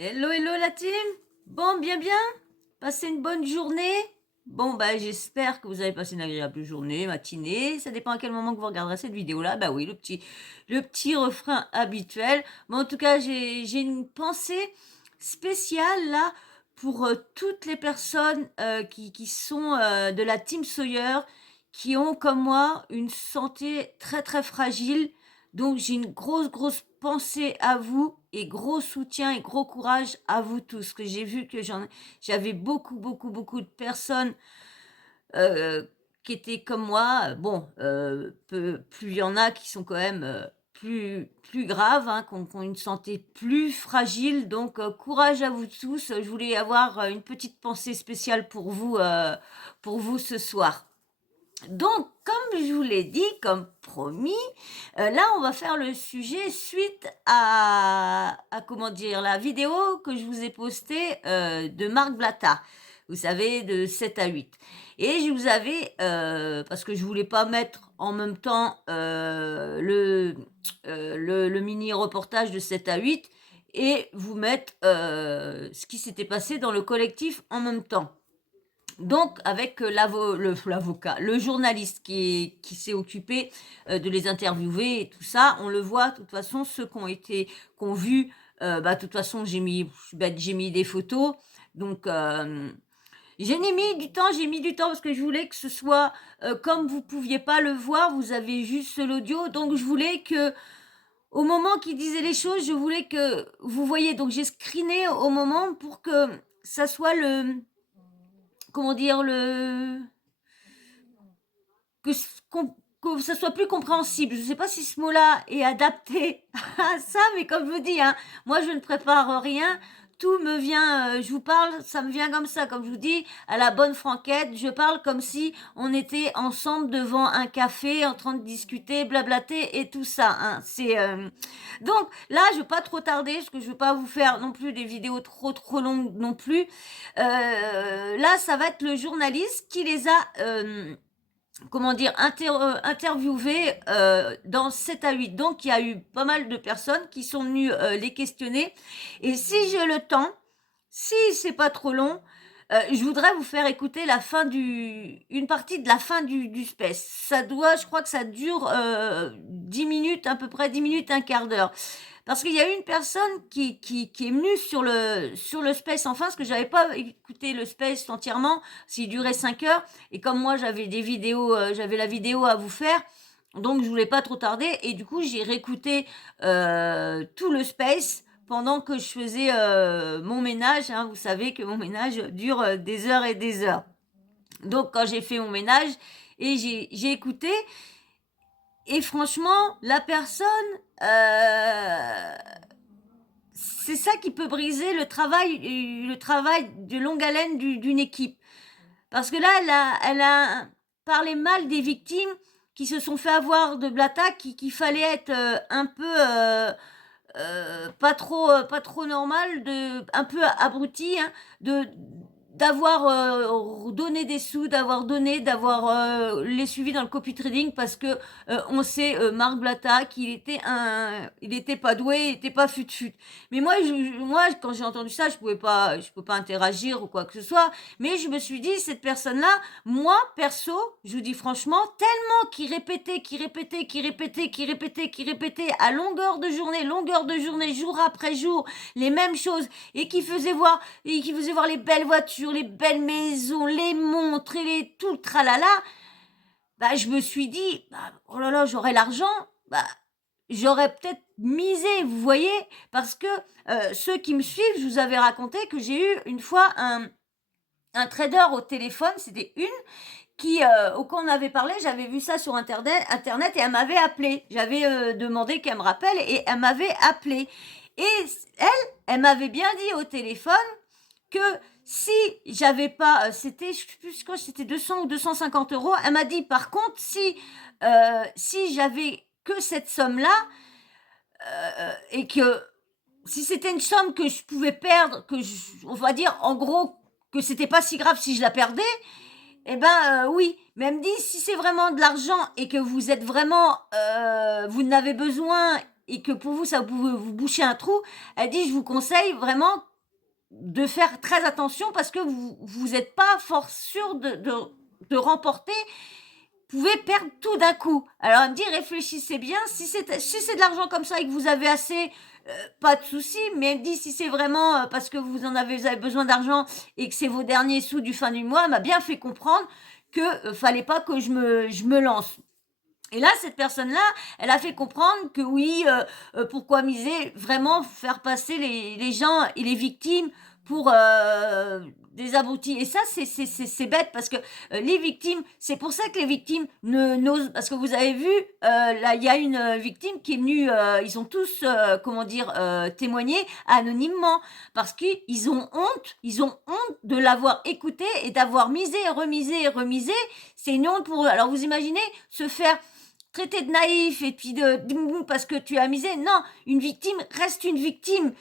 Hello, hello la team. Bon, bien, bien. Passez une bonne journée. Bon, bah, j'espère que vous avez passé une agréable journée, matinée. Ça dépend à quel moment que vous regarderez cette vidéo-là. Bah oui, le petit refrain habituel. Mais en tout cas, j'ai une pensée spéciale là pour toutes les personnes qui sont de la team Sawyer, qui ont comme moi une santé très très fragile. Donc j'ai une grosse, grosse pensée à vous et gros soutien et gros courage à vous tous. Que j'ai vu que j'avais beaucoup, beaucoup, beaucoup de personnes qui étaient comme moi. Bon, plus il y en a qui sont quand même plus graves, hein, qui ont une santé plus fragile. Donc courage à vous tous. Je voulais avoir une petite pensée spéciale pour vous ce soir. Donc, comme je vous l'ai dit, comme promis, là, on va faire le sujet suite à comment dire, la vidéo que je vous ai postée de Marc Blatta. Vous savez, de 7 à 8. Et je vous avais, parce que je voulais pas mettre en même temps le mini reportage de 7 à 8 et vous mettre ce qui s'était passé dans le collectif en même temps. Donc, avec l'avocat, le journaliste qui s'est occupé de les interviewer et tout ça, on le voit, de toute façon, ceux qui ont vu, bah, de toute façon, j'ai mis des photos. Donc, j'ai mis du temps parce que je voulais que ce soit, comme vous pouviez pas le voir, vous avez juste l'audio. Donc, je voulais que, au moment qu'il disait les choses, je voulais que vous voyez. Donc, j'ai screené au moment pour que ça soit comment dire, que ça soit plus compréhensible. Je ne sais pas si ce mot-là est adapté à ça, mais comme je vous dis, hein, moi je ne prépare rien. Tout me vient, je vous parle, ça me vient comme ça, comme je vous dis, à la bonne franquette. Je parle comme si on était ensemble devant un café, en train de discuter, blablater et tout ça. Hein. Donc là, je ne veux pas trop tarder, parce que je ne veux pas vous faire non plus des vidéos trop longues non plus. Là, ça va être le journaliste qui les a comment dire, interviewé dans 7 à 8. Donc, il y a eu pas mal de personnes qui sont venues les questionner. Et si j'ai le temps, si c'est pas trop long, je voudrais vous faire écouter une partie de la fin du space. Je crois que ça dure 10 minutes, à peu près 10 minutes, un quart d'heure. Parce qu'il y a eu une personne qui est venue sur le space enfin, parce que j'avais pas écouté le space entièrement, s'il durait 5 heures. Et comme moi, j'avais la vidéo à vous faire, donc je voulais pas trop tarder. Et du coup, j'ai réécouté tout le space pendant que je faisais mon ménage. Hein. Vous savez que mon ménage dure des heures et des heures. Donc, quand j'ai fait mon ménage et j'ai écouté, et franchement, la personne, c'est ça qui peut briser le travail de longue haleine d'une équipe. Parce que là, elle a parlé mal des victimes qui se sont fait avoir de Blata, qu'il fallait être un peu pas trop normal, un peu abruti, hein, d'avoir donné des sous, d'avoir les suivis dans le copy trading parce que on sait Marc Blatta il était pas doué, il était pas fut. Mais moi quand j'ai entendu ça, je peux pas interagir ou quoi que ce soit. Mais je me suis dit cette personne-là, moi perso, je vous dis franchement, tellement qui répétait à longueur de journée, jour après jour, les mêmes choses et qui faisait voir les belles voitures, les belles maisons, les montres et tout le tralala. Bah, je me suis dit, bah, oh là là, j'aurais l'argent, bah, j'aurais peut-être misé, vous voyez, parce que ceux qui me suivent, je vous avais raconté que j'ai eu une fois un trader au téléphone, c'était une au qu'on avait parlé, j'avais vu ça sur internet et elle m'avait appelé. J'avais demandé qu'elle me rappelle et elle m'avait appelé. Et elle m'avait bien dit au téléphone que si j'avais pas, je sais plus quoi, c'était 200 ou 250 euros. Elle m'a dit par contre si j'avais que cette somme-là et que si c'était une somme que je pouvais perdre, on va dire en gros que c'était pas si grave si je la perdais, eh ben oui, mais elle me dit si c'est vraiment de l'argent et que vous êtes vraiment, vous n'avez besoin et que pour vous, ça pouvait vous boucher un trou, elle dit: «Je vous conseille vraiment de faire très attention parce que vous êtes pas fort sûr de remporter, vous pouvez perdre tout d'un coup». Alors elle me dit: «Réfléchissez bien, si c'est de l'argent comme ça et que vous avez assez, pas de souci», mais elle me dit: «Si c'est vraiment, parce que vous avez besoin d'argent et que c'est vos derniers sous du fin du mois», elle m'a bien fait comprendre que, fallait pas que je me lance. Et là, cette personne-là, elle a fait comprendre que oui, pourquoi miser, vraiment faire passer les gens et les victimes pour, des abrutis. Et ça, c'est bête parce que, les victimes, c'est pour ça que les victimes ne n'osent, parce que vous avez vu, là, il y a une, victime qui est venue, ils ont tous, comment dire, témoigné anonymement parce ils ont honte de l'avoir écouté et d'avoir misé et remisé et remisé. C'est une honte pour eux. Alors vous imaginez se faire traiter de naïf et puis de parce que tu as misé. Non, une victime reste une victime.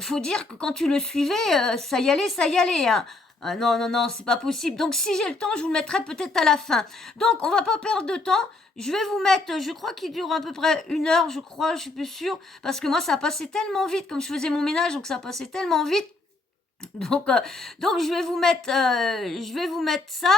Faut dire que quand tu le suivais, ça y allait, hein. Ah non, non, non, c'est pas possible. Donc si j'ai le temps, je vous le mettrai peut-être à la fin. Donc on va pas perdre de temps. Je vais vous mettre, je crois qu'il dure à peu près 1 heure, je crois, je suis plus sûre, parce que moi ça a passé tellement vite, comme je faisais mon ménage, donc ça a passé tellement vite. Donc, je vais vous mettre ça.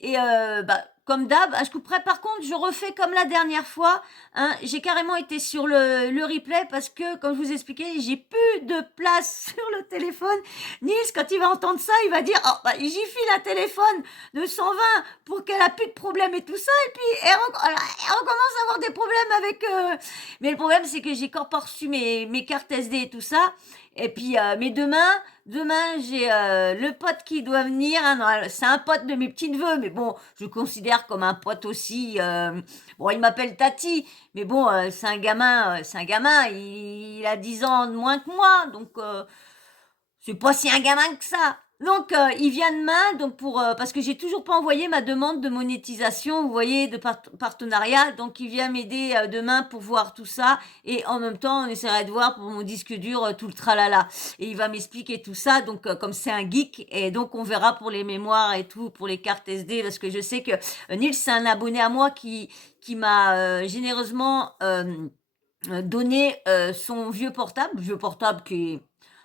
Et bah, comme d'hab, je couperai, par contre, je refais comme la dernière fois, hein. J'ai carrément été sur le replay parce que, comme je vous expliquais, j'ai plus de place sur le téléphone. Nils, quand il va entendre ça, il va dire: «Oh, bah, j'y file un téléphone de 120 pour qu'elle a plus de problèmes et tout ça», et puis elle recommence à avoir des problèmes avec, mais le problème, c'est que j'ai encore pas reçu mes cartes SD et tout ça. Et puis, mais demain, j'ai, le pote qui doit venir, hein, non, c'est un pote de mes petits-neveux, mais bon, je le considère comme un pote aussi, bon, il m'appelle Tati, mais bon, c'est un gamin, il a 10 ans de moins que moi, donc c'est pas si un gamin que ça. Donc, il vient demain, donc parce que j'ai toujours pas envoyé ma demande de monétisation, vous voyez, de partenariat. Donc, il vient m'aider demain pour voir tout ça. Et en même temps, on essaierait de voir pour mon disque dur tout le tralala. Et il va m'expliquer tout ça. Donc, comme c'est un geek, et donc on verra pour les mémoires et tout, pour les cartes SD, parce que je sais que Nils, c'est un abonné à moi qui m'a généreusement donné son vieux portable qui est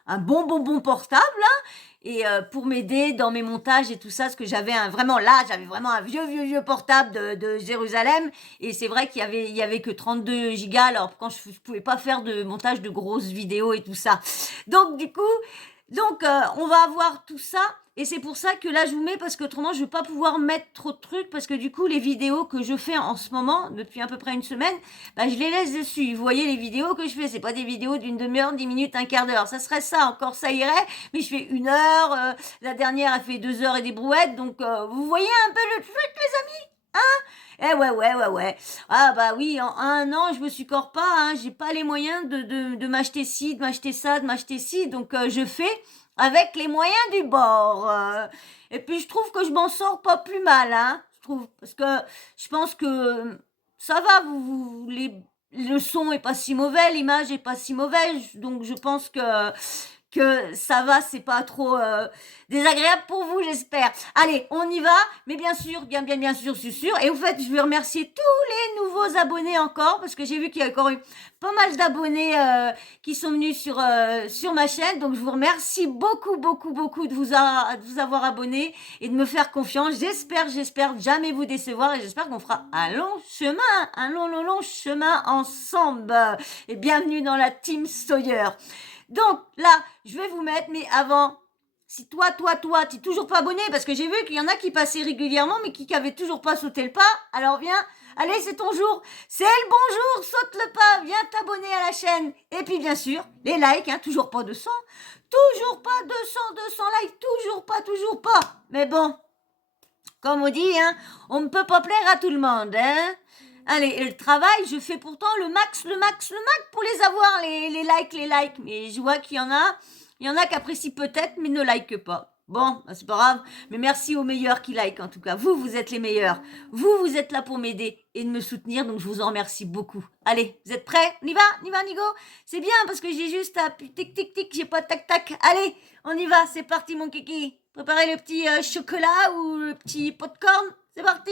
un bon portable, hein, et pour m'aider dans mes montages et tout ça, parce que j'avais vraiment un vieux portable de Jérusalem, et c'est vrai il y avait que 32 gigas, alors quand je pouvais pas faire de montage de grosses vidéos et tout ça. Donc du coup, on va avoir tout ça, et c'est pour ça que là je vous mets, parce qu'autrement je vais pas pouvoir mettre trop de trucs, parce que du coup les vidéos que je fais en ce moment depuis à peu près une semaine, bah, je les laisse dessus. Vous voyez les vidéos que je fais, c'est pas des vidéos d'une demi-heure, 10 minutes, un quart d'heure. Ça serait ça, encore ça irait, mais je fais 1 heure, la dernière elle fait 2 heures et des brouettes, donc vous voyez un peu le truc, les amis, hein? Eh ouais. Ah bah oui, en 1 an, je me suis encore pas, hein, j'ai pas les moyens de m'acheter ci, de m'acheter ça, de m'acheter ci, donc je fais avec les moyens du bord. Et puis je trouve que je m'en sors pas plus mal, hein, je trouve, parce que je pense que ça va, le son est pas si mauvais, l'image est pas si mauvaise, donc je pense que ça va, c'est pas trop désagréable pour vous, j'espère. Allez, on y va, mais bien sûr, je suis sûre. Et au fait, je veux remercier tous les nouveaux abonnés encore, parce que j'ai vu qu'il y a encore eu pas mal d'abonnés qui sont venus sur ma chaîne, donc je vous remercie beaucoup de vous avoir abonné et de me faire confiance. J'espère jamais vous décevoir, et j'espère qu'on fera un long chemin, un long chemin ensemble. Et bienvenue dans la Team Sawyer. Donc là, je vais vous mettre, mais avant, si toi, t'es toujours pas abonné, parce que j'ai vu qu'il y en a qui passaient régulièrement, mais qui n'avaient toujours pas sauté le pas, alors viens, allez, c'est ton jour, c'est le bonjour, saute le pas, viens t'abonner à la chaîne. Et puis bien sûr, les likes, hein, toujours pas 200 likes, toujours pas. Mais bon, comme on dit, hein, on ne peut pas plaire à tout le monde, hein. Allez, et le travail, je fais pourtant le max pour les avoir, les likes. Mais je vois qu'il y en a qui apprécient peut-être, mais ne likent pas. Bon, bah c'est pas grave, mais merci aux meilleurs qui likent en tout cas. Vous êtes les meilleurs. Vous êtes là pour m'aider et de me soutenir, donc je vous en remercie beaucoup. Allez, vous êtes prêts? On y va, Nigo? C'est bien, parce que j'ai juste à tic, j'ai pas tac. Allez, on y va, c'est parti mon kiki. Préparez le petit chocolat ou le petit popcorn. C'est parti.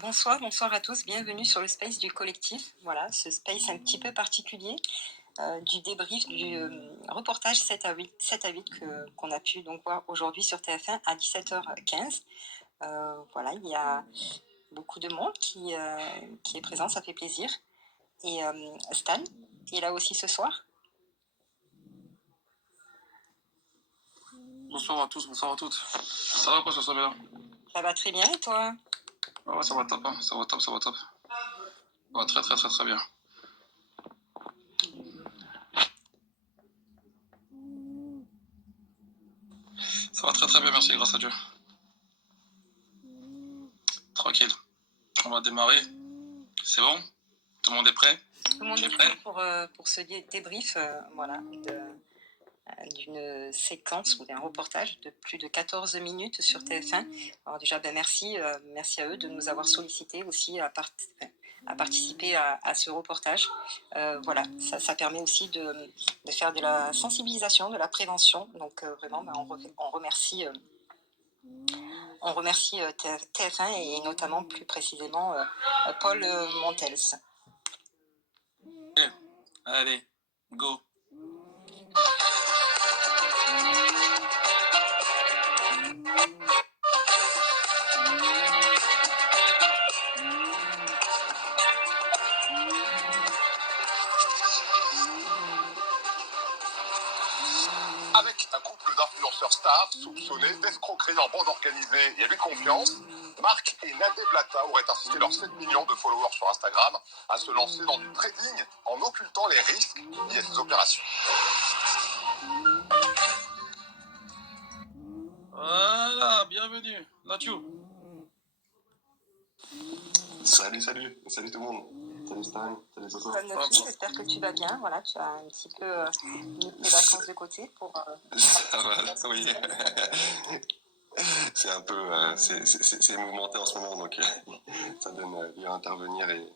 Bonsoir, bonsoir à tous, bienvenue sur le space du collectif. Voilà, ce space un petit peu particulier du débrief du reportage 7 à 8 qu'on a pu donc voir aujourd'hui sur TF1 à 17h15. Voilà, il y a beaucoup de monde qui est présent, ça fait plaisir. Et Stan est là aussi ce soir. Bonsoir à tous, bonsoir à toutes. Ça va quoi, ça va bien? Ça va très bien et toi? Ah ouais, ça va top, hein. Ça va top, ça va top. Ça va très très très très bien. Ça va très très bien, merci, grâce à Dieu. Tranquille. On va démarrer. C'est bon? Tout le monde est prêt? Tout le monde est prêt pour ce débrief voilà, d'une séquence ou d'un reportage de plus de 14 minutes sur TF1. Alors déjà, merci, merci à eux de nous avoir sollicités aussi à participer à ce reportage. Voilà, ça permet aussi de faire de la sensibilisation, de la prévention. Donc vraiment, on remercie TF1 et notamment plus précisément Paul Montels. Allez, go. Avec un couple d'influenceurs stars soupçonnés d'escroquerie en bande organisée et abus de confiance, Marc et Nadé Blata auraient incité leurs 7 millions de followers sur Instagram à se lancer dans du trading en occultant les risques liés à ces opérations. Voilà, bienvenue. Nacho. Salut tout le monde. Salut Stan, salut Soso. J'espère que tu vas bien. Voilà, tu as un petit peu mis tes vacances de côté pour. Ça va, oui. C'est un peu, c'est mouvementé en ce moment, donc ça donne lieu à intervenir et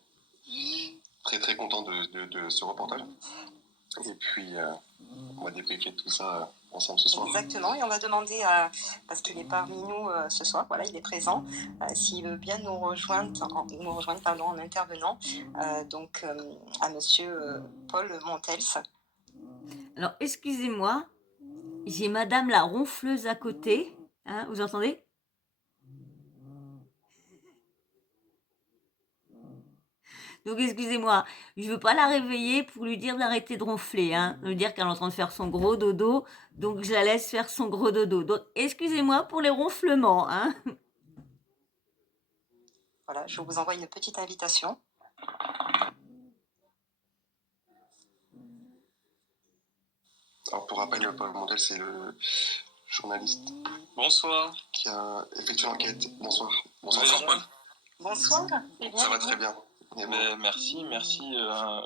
très très content de ce reportage. Et puis, on va débriefer tout ça ensemble ce soir. Exactement, et on va demander parce qu'il est parmi nous ce soir, voilà, il est présent, s'il veut bien nous rejoindre pardon, en intervenant, donc à monsieur Paul Montels. Alors, excusez-moi, j'ai madame la ronfleuse à côté. Hein, vous entendez? Donc, excusez-moi, je veux pas la réveiller pour lui dire d'arrêter de ronfler, hein, lui dire qu'elle est en train de faire son gros dodo, donc je la laisse faire son gros dodo. Donc, excusez-moi pour les ronflements, hein. Voilà, je vous envoie une petite invitation. Alors pour rappel, Paul Mondel, c'est le journaliste Bonsoir. qui a effectué l'enquête. Bonsoir. Bonsoir, Paul. Bonsoir. Ça va très bien. Mais merci.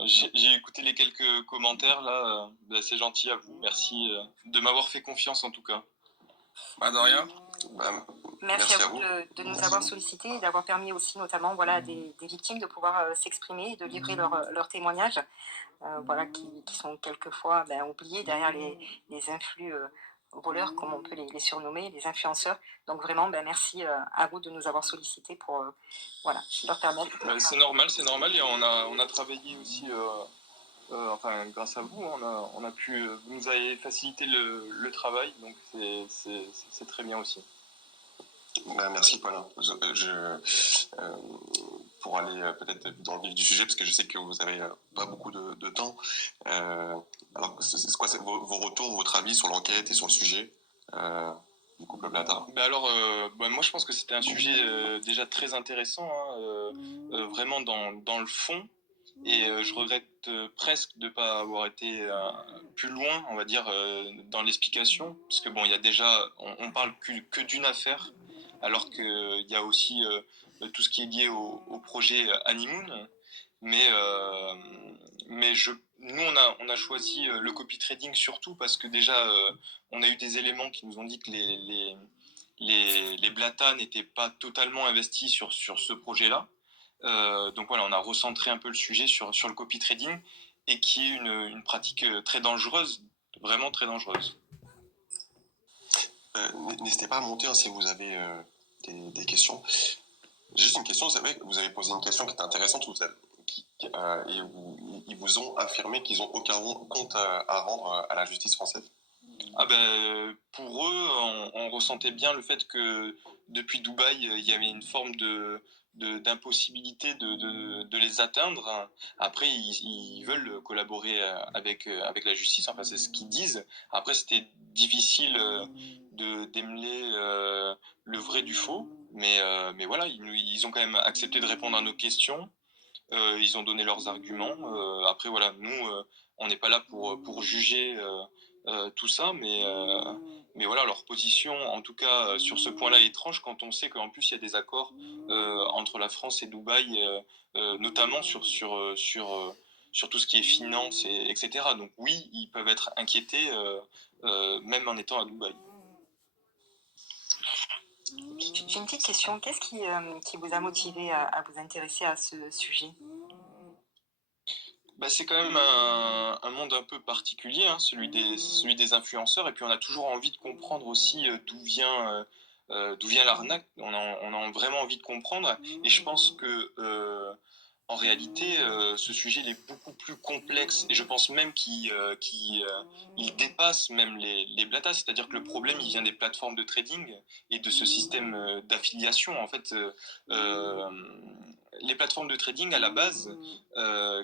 J'ai écouté les quelques commentaires là. C'est gentil à vous. Merci de m'avoir fait confiance en tout cas. Bah de rien. Bah, merci à vous de nous avoir sollicités et d'avoir permis aussi notamment voilà, des victimes de pouvoir s'exprimer et de livrer leur témoignages. Voilà, qui sont quelquefois oubliés derrière les influx voleurs, comme on peut les surnommer, les influenceurs. Donc vraiment, merci à vous de nous avoir sollicités pour voilà, leur permettre. C'est normal et on a travaillé aussi, enfin grâce à vous, on a pu, vous nous avez facilité le travail, donc c'est très bien aussi. Bah, merci Paul. Pour aller peut-être dans le vif du sujet, parce que je sais que vous avez pas beaucoup de temps. Alors, c'est quoi vos retours, votre avis sur l'enquête et sur le sujet du couple Blata? Moi je pense que c'était un sujet déjà très intéressant, hein, vraiment dans le fond. Et je regrette presque de ne pas avoir été plus loin, on va dire, dans l'explication. Parce que bon, il y a déjà, on parle que d'une affaire, alors qu'il y a aussi tout ce qui est lié au projet Honeymoon. Mais, nous, on a choisi le copy trading surtout parce que déjà, on a eu des éléments qui nous ont dit que les Blata n'étaient pas totalement investis sur ce projet-là. Donc voilà, on a recentré un peu le sujet sur le copy trading et qui est une pratique très dangereuse, vraiment très dangereuse. N'hésitez pas à monter hein, si vous avez des questions. J'ai juste une question, c'est vrai que vous avez posé une question qui était intéressante, et ils vous ont affirmé qu'ils n'ont aucun compte à rendre à la justice française. Ah ben, pour eux, on ressentait bien le fait que depuis Dubaï, il y avait une forme d'impossibilité de les atteindre. Après, ils veulent collaborer avec la justice, enfin c'est ce qu'ils disent. Après, c'était difficile de démêler le vrai du faux, mais voilà, ils ont quand même accepté de répondre à nos questions. Ils ont donné leurs arguments. Après, voilà, nous, on n'est pas là pour juger tout ça, mais voilà, leur position, en tout cas, sur ce point-là, est étrange quand on sait qu'en plus, il y a des accords entre la France et Dubaï, notamment sur tout ce qui est finance, etc. Donc oui, ils peuvent être inquiétés, même en étant à Dubaï. J'ai une petite question. Qu'est-ce qui vous a motivé à vous intéresser à ce sujet? Bah, c'est quand même un monde un peu particulier, hein, celui des influenceurs. Et puis on a toujours envie de comprendre aussi d'où vient l'arnaque. On a vraiment envie de comprendre. Et je pense que en réalité, ce sujet il est beaucoup plus complexe. Et je pense même il dépasse même les blatas. C'est-à-dire que le problème, il vient des plateformes de trading et de ce système d'affiliation. En fait, euh, les plateformes de trading à la base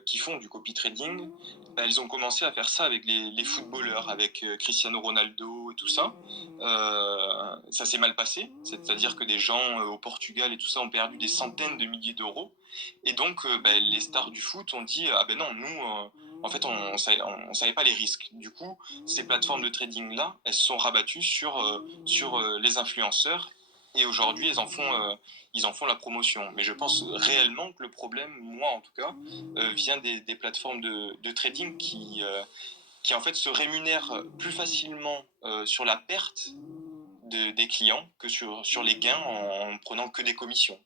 qui font du copy trading, elles ont commencé à faire ça avec les footballeurs, avec Cristiano Ronaldo et tout ça. Ça s'est mal passé, c'est-à-dire que des gens au Portugal et tout ça ont perdu des centaines de milliers d'euros. Et donc les stars du foot ont dit ah ben non, nous en fait on savait pas les risques. Du coup, ces plateformes de trading là, elles se sont rabattues sur les influenceurs. Et aujourd'hui, ils en font la promotion. Mais je pense réellement que le problème, moi en tout cas, vient des plateformes de trading qui en fait se rémunèrent plus facilement sur la perte des clients que sur les gains en prenant que des commissions.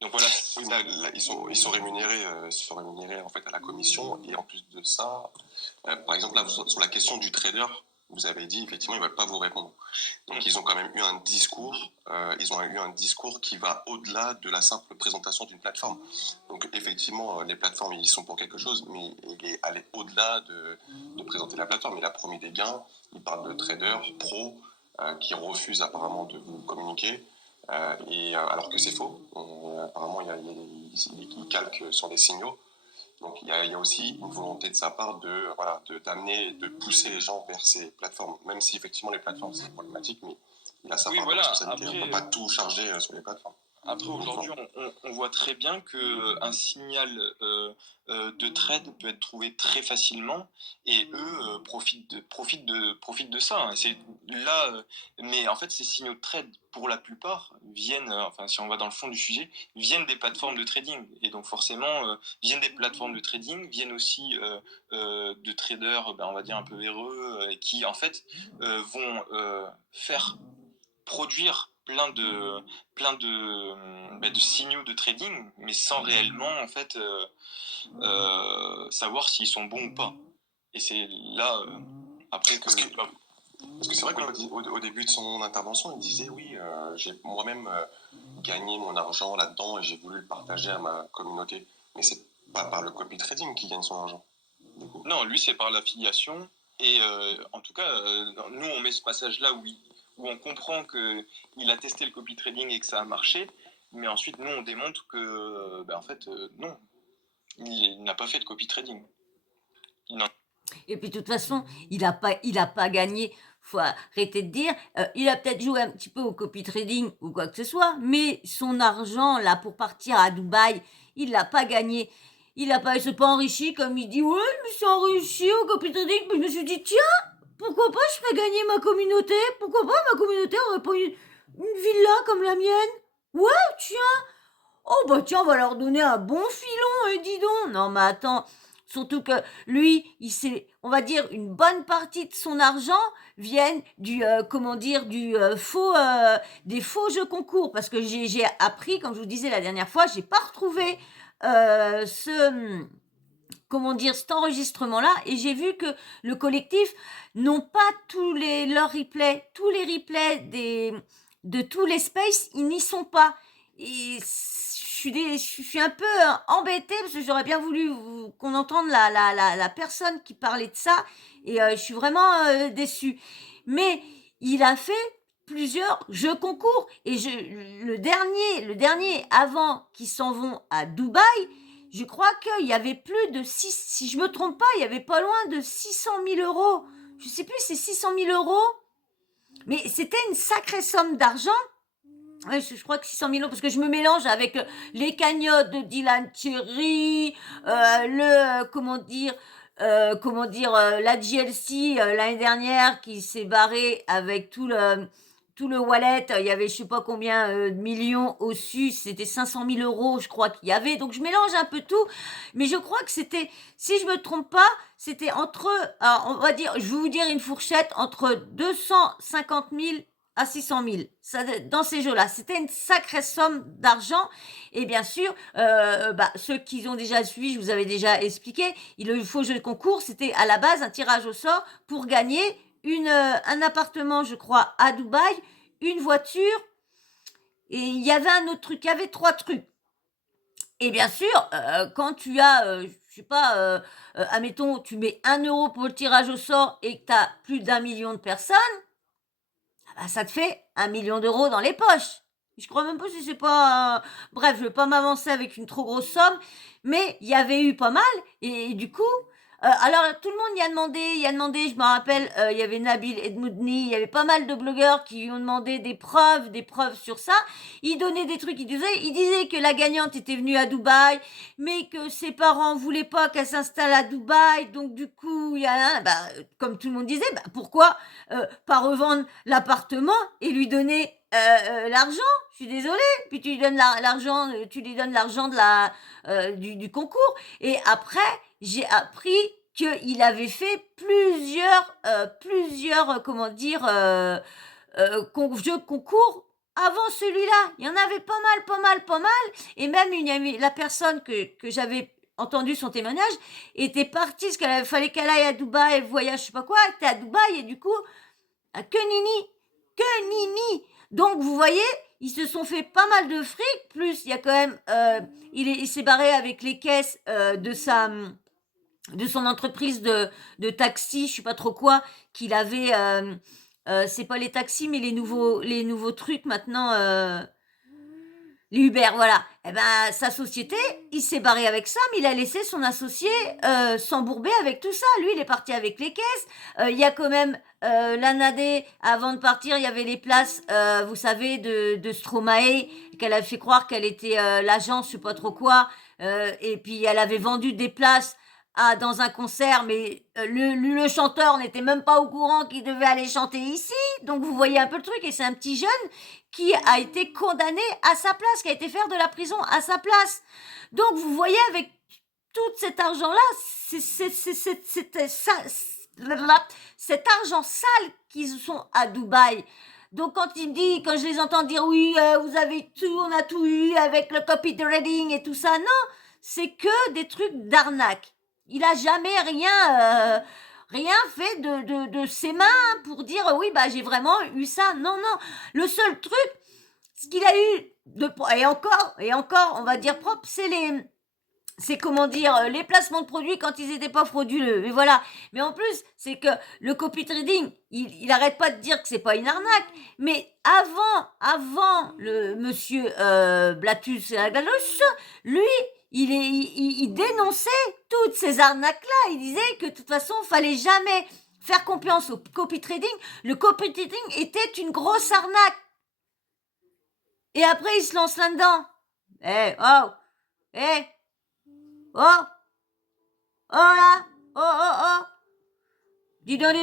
Donc voilà. Oui, là, ils sont rémunérés en fait à la commission, et en plus de ça, par exemple là sur la question du trader, vous avez dit effectivement ils veulent pas vous répondre. Donc ils ont quand même eu un discours, qui va au-delà de la simple présentation d'une plateforme. Donc effectivement les plateformes ils sont pour quelque chose, mais il est allé au-delà de présenter la plateforme. Il a promis des gains, il parle de traders pro qui refusent apparemment de vous communiquer. Alors que c'est faux, apparemment il calque sur des signaux. Donc il y a aussi une volonté de sa part d'amener, de pousser les gens vers ces plateformes, même si effectivement les plateformes c'est problématique, mais il a sa part de responsabilité. On ne peut pas tout charger sur les plateformes. Après, aujourd'hui, on voit très bien qu'un signal de trade peut être trouvé très facilement, et eux profitent de ça. Hein. C'est là, mais en fait, ces signaux de trade, pour la plupart, viennent, enfin, si on va dans le fond du sujet, viennent des plateformes de trading. Et donc, forcément, viennent des plateformes de trading, viennent aussi de traders, on va dire, un peu véreux, qui, en fait, vont faire produire plein de signaux de trading, mais sans réellement en fait savoir s'ils sont bons ou pas. Et c'est là après que parce que c'est vrai qu'au début de son intervention, il disait oui, j'ai moi-même gagné mon argent là-dedans et j'ai voulu le partager à ma communauté. Mais c'est pas par le copy trading qu'il gagne son argent. Non, lui c'est par l'affiliation. Et en tout cas, nous on met ce passage-là où on comprend qu'il a testé le copy trading et que ça a marché, mais ensuite nous on démontre que en fait non, il n'a pas fait de copy trading. Non. Et puis de toute façon, il a pas gagné. Faut arrêter de dire, il a peut-être joué un petit peu au copy trading ou quoi que ce soit, mais son argent là pour partir à Dubaï, il l'a pas gagné. Il s'est pas enrichi comme il dit. Ouais, je me suis enrichi au copy trading. Mais je me suis dit tiens, pourquoi pas je ferais gagner ma communauté? Pourquoi pas ma communauté aurait pas une villa comme la mienne? Ouais, tiens. Oh bah tiens, on va leur donner un bon filon, et dis donc. Non mais attends, surtout que lui, on va dire, une bonne partie de son argent viennent des faux jeux concours. Parce que j'ai appris, comme je vous disais la dernière fois, j'ai pas retrouvé cet enregistrement-là, et j'ai vu que le collectif n'ont pas leurs replays, tous les replays de tous les spaces, ils n'y sont pas. et je suis un peu embêtée parce que j'aurais bien voulu qu'on entende la personne qui parlait de ça et je suis vraiment déçue. Mais il a fait plusieurs jeux concours et le dernier avant qu'ils s'en vont à Dubaï, je crois qu'il y avait plus de 6, si je me trompe pas, il y avait pas loin de 600 000 euros. Je sais plus, c'est 600 000 euros, mais c'était une sacrée somme d'argent. Ouais, je crois que 600 000 euros, parce que je me mélange avec les cagnottes de Dylan Thierry, la GLC l'année dernière qui s'est barrée avec tout le wallet. Il y avait je sais pas combien de millions au-dessus, c'était 500 000 euros, je crois qu'il y avait. Donc je mélange un peu tout, mais je crois que c'était, si je me trompe pas, c'était entre, alors on va dire, je vais vous dire une fourchette entre 250 000 à 600 000. Ça, dans ces jeux-là, c'était une sacrée somme d'argent. Et bien sûr, ceux qui ont déjà suivi, je vous avais déjà expliqué, le faux jeu de concours, c'était à la base un tirage au sort pour gagner un appartement, je crois, à Dubaï, une voiture, et il y avait un autre truc, il y avait 3 trucs. Et bien sûr, quand tu as, je sais pas, admettons, tu mets 1 euro pour le tirage au sort et que tu as plus d'1 million de personnes, ça te fait 1 million d'euros dans les poches. Je crois même pas si c'est pas... Bref, je vais pas m'avancer avec une trop grosse somme, mais il y avait eu pas mal, et du coup... alors, tout le monde y a demandé, je me rappelle, il y avait Nabil Edmoudni, il y avait pas mal de blogueurs qui lui ont demandé des preuves sur ça. Il donnait des trucs, il disait que la gagnante était venue à Dubaï, mais que ses parents voulaient pas qu'elle s'installe à Dubaï, donc du coup, il y a comme tout le monde disait, pourquoi pas revendre l'appartement et lui donner l'argent? Je suis désolée. Puis tu lui donnes l'argent, du concours. Et après, j'ai appris qu'il avait fait plusieurs, jeux concours avant celui-là. Il y en avait pas mal. Et même la personne que j'avais entendu son témoignage était partie parce qu'il fallait qu'elle aille à Dubaï, voyage, je sais pas quoi, elle était à Dubaï et du coup, que nini. Donc vous voyez, ils se sont fait pas mal de fric. Plus il y a quand même, il s'est barré avec les caisses de son entreprise de taxi, je sais pas trop quoi, qu'il avait. C'est pas les taxis, mais les nouveaux trucs maintenant. Les Uber, voilà. Eh ben, sa société, il s'est barré avec ça, mais il a laissé son associé s'embourber avec tout ça. Lui, il est parti avec les caisses. Il y a quand même l'Anadé, avant de partir, il y avait les places, vous savez, de Stromae, qu'elle a fait croire qu'elle était l'agence, je sais pas trop quoi. Et puis, elle avait vendu des places dans un concert, mais le chanteur n'était même pas au courant qu'il devait aller chanter ici. Donc, vous voyez un peu le truc. Et c'est un petit jeune qui a été condamné à sa place, qui a été faire de la prison à sa place. Donc vous voyez avec tout cet argent-là, cet argent sale qu'ils sont à Dubaï. Donc quand je les entends dire oui, vous avez tout, on a tout eu avec le copy trading et tout ça, non, c'est que des trucs d'arnaque. Il a jamais rien fait de ses mains pour dire oui, j'ai vraiment eu ça. Non. Le seul truc, ce qu'il a eu et encore, on va dire propre, c'est les placements de produits quand ils étaient pas frauduleux. Mais voilà. Mais en plus, c'est que le copy trading, il arrête pas de dire que c'est pas une arnaque. Mais avant le monsieur Blatus et Agalos, lui, il dénonçait toutes ces arnaques-là. Il disait que de toute façon, il fallait jamais faire confiance au copy trading. Le copy trading était une grosse arnaque. Et après, il se lance là-dedans. Oh là, oh. Dis donc.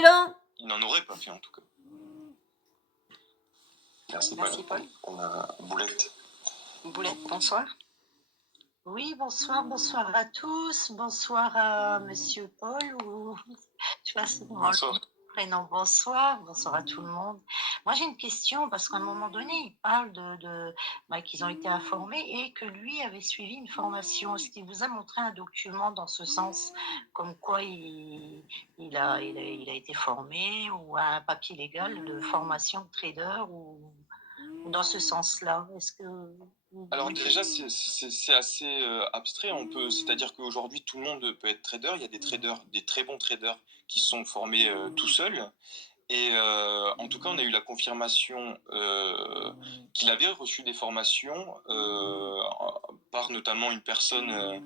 Il n'en aurait pas fait en tout cas. Merci Paul. On a Boulette. Boulette, bonsoir. Oui, bonsoir à tous, bonsoir à Monsieur Paul, ou je sais pas si Bonsoir. prénom, bonsoir à tout le monde. Moi j'ai une question parce qu'à un moment donné il parle qu'ils ont été informés et que lui avait suivi une formation. Est-ce qu'il vous a montré un document dans ce sens, comme quoi il a été formé, ou un papier légal de formation de trader, ou dans ce sens-là? Est-ce que Alors déjà, c'est assez abstrait. C'est-à-dire qu'aujourd'hui, tout le monde peut être trader. Il y a des traders, des très bons traders qui se sont formés tout seuls. Et en tout cas, on a eu la confirmation qu'il avait reçu des formations par notamment une personne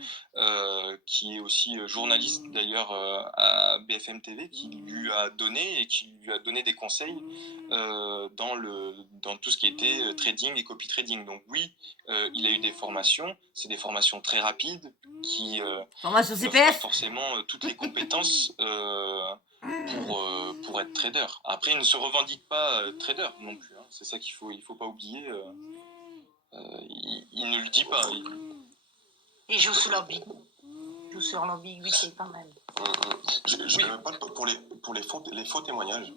qui est aussi journaliste d'ailleurs à BFM TV, qui lui a donné et qui lui a donné des conseils dans tout ce qui était trading et copy trading. Donc oui, il a eu des formations. C'est des formations très rapides qui Formation n'offrent pas CPF. forcément toutes les compétences pour être trader. Après, il ne se revendique pas trader non plus. Hein. C'est ça il faut pas oublier. Il ne le dit pas. il joue sur l'ambiguïté quand même? Je parle pour les faux témoignages.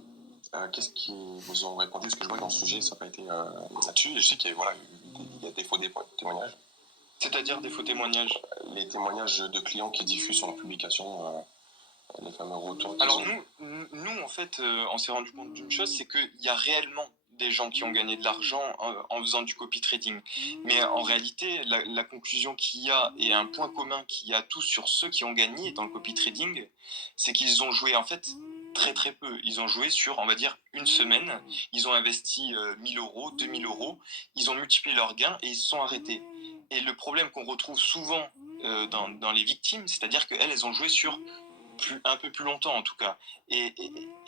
Qu'est-ce qu'ils vous ont répondu? Parce que je vois que dans ce sujet, ça n'a pas été là-dessus. Je sais qu'il y a, voilà, il y a des faux témoignages. C'est-à-dire des faux témoignages? Les témoignages de clients qui diffusent sur leur publication, les fameux retours. Alors nous, en fait, on s'est rendu compte d'une chose, c'est qu'il y a réellement des gens qui ont gagné de l'argent en faisant du copy trading. Mais en réalité, la conclusion qu'il y a, et un point commun qu'il y a tous sur ceux qui ont gagné dans le copy trading, c'est qu'ils ont joué en fait très très peu. Ils ont joué sur, on va dire, une semaine. Ils ont investi 1000 euros, 2000 euros. Ils ont multiplié leurs gains et ils se sont arrêtés. Et le problème qu'on retrouve souvent dans les victimes, c'est-à-dire qu'elles ont joué sur un peu plus longtemps en tout cas. Et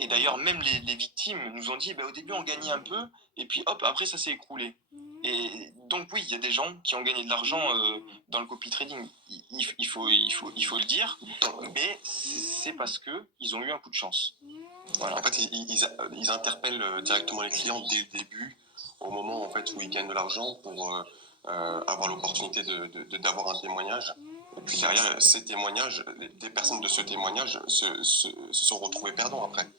d'ailleurs, même les victimes nous ont dit, au début on gagnait un peu, et puis hop, après ça s'est écroulé. Et donc oui, il y a des gens qui ont gagné de l'argent dans le copy trading. Il faut le dire, mais c'est parce que ils ont eu un coup de chance. Voilà. En fait, ils interpellent directement les clients dès le début, au moment en fait où ils gagnent de l'argent pour avoir l'opportunité d'avoir un témoignage. Et puis derrière, ces témoignages, des personnes de ce témoignage se sont retrouvées perdants après.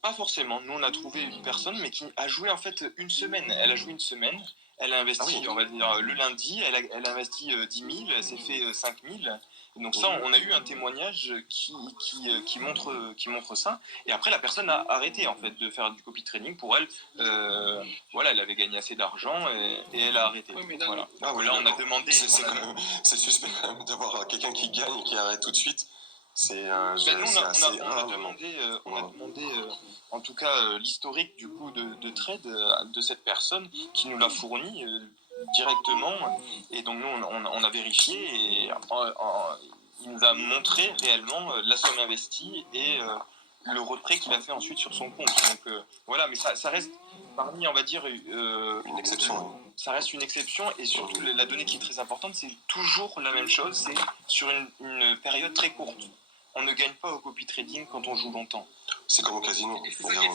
Pas forcément. Nous, on a trouvé une personne, mais qui a joué en fait une semaine. Elle a joué une semaine. Elle a investi, on va dire, le lundi, elle a investi 10 000, elle s'est fait 5 000. Et donc ça, on a eu un témoignage qui montre ça. Et après, la personne a arrêté en fait de faire du copy trading. Pour elle, voilà, elle avait gagné assez d'argent et elle a arrêté. Oui, mais voilà. Ah oui, là, on a demandé. C'est suspect quand même d'avoir quelqu'un qui gagne et qui arrête tout de suite. Nous, on a demandé en tout cas l'historique du coup de trade de cette personne qui nous l'a fourni directement, et donc nous on a vérifié et il nous a montré réellement la somme investie et le retrait qu'il a fait ensuite sur son compte. Donc voilà, mais ça reste parmi, on va dire, une exception. Ça reste une exception, et surtout la donnée qui est très importante, c'est toujours la même chose, c'est sur une période très courte. On ne gagne pas au copy trading quand on joue longtemps. C'est comme au casino.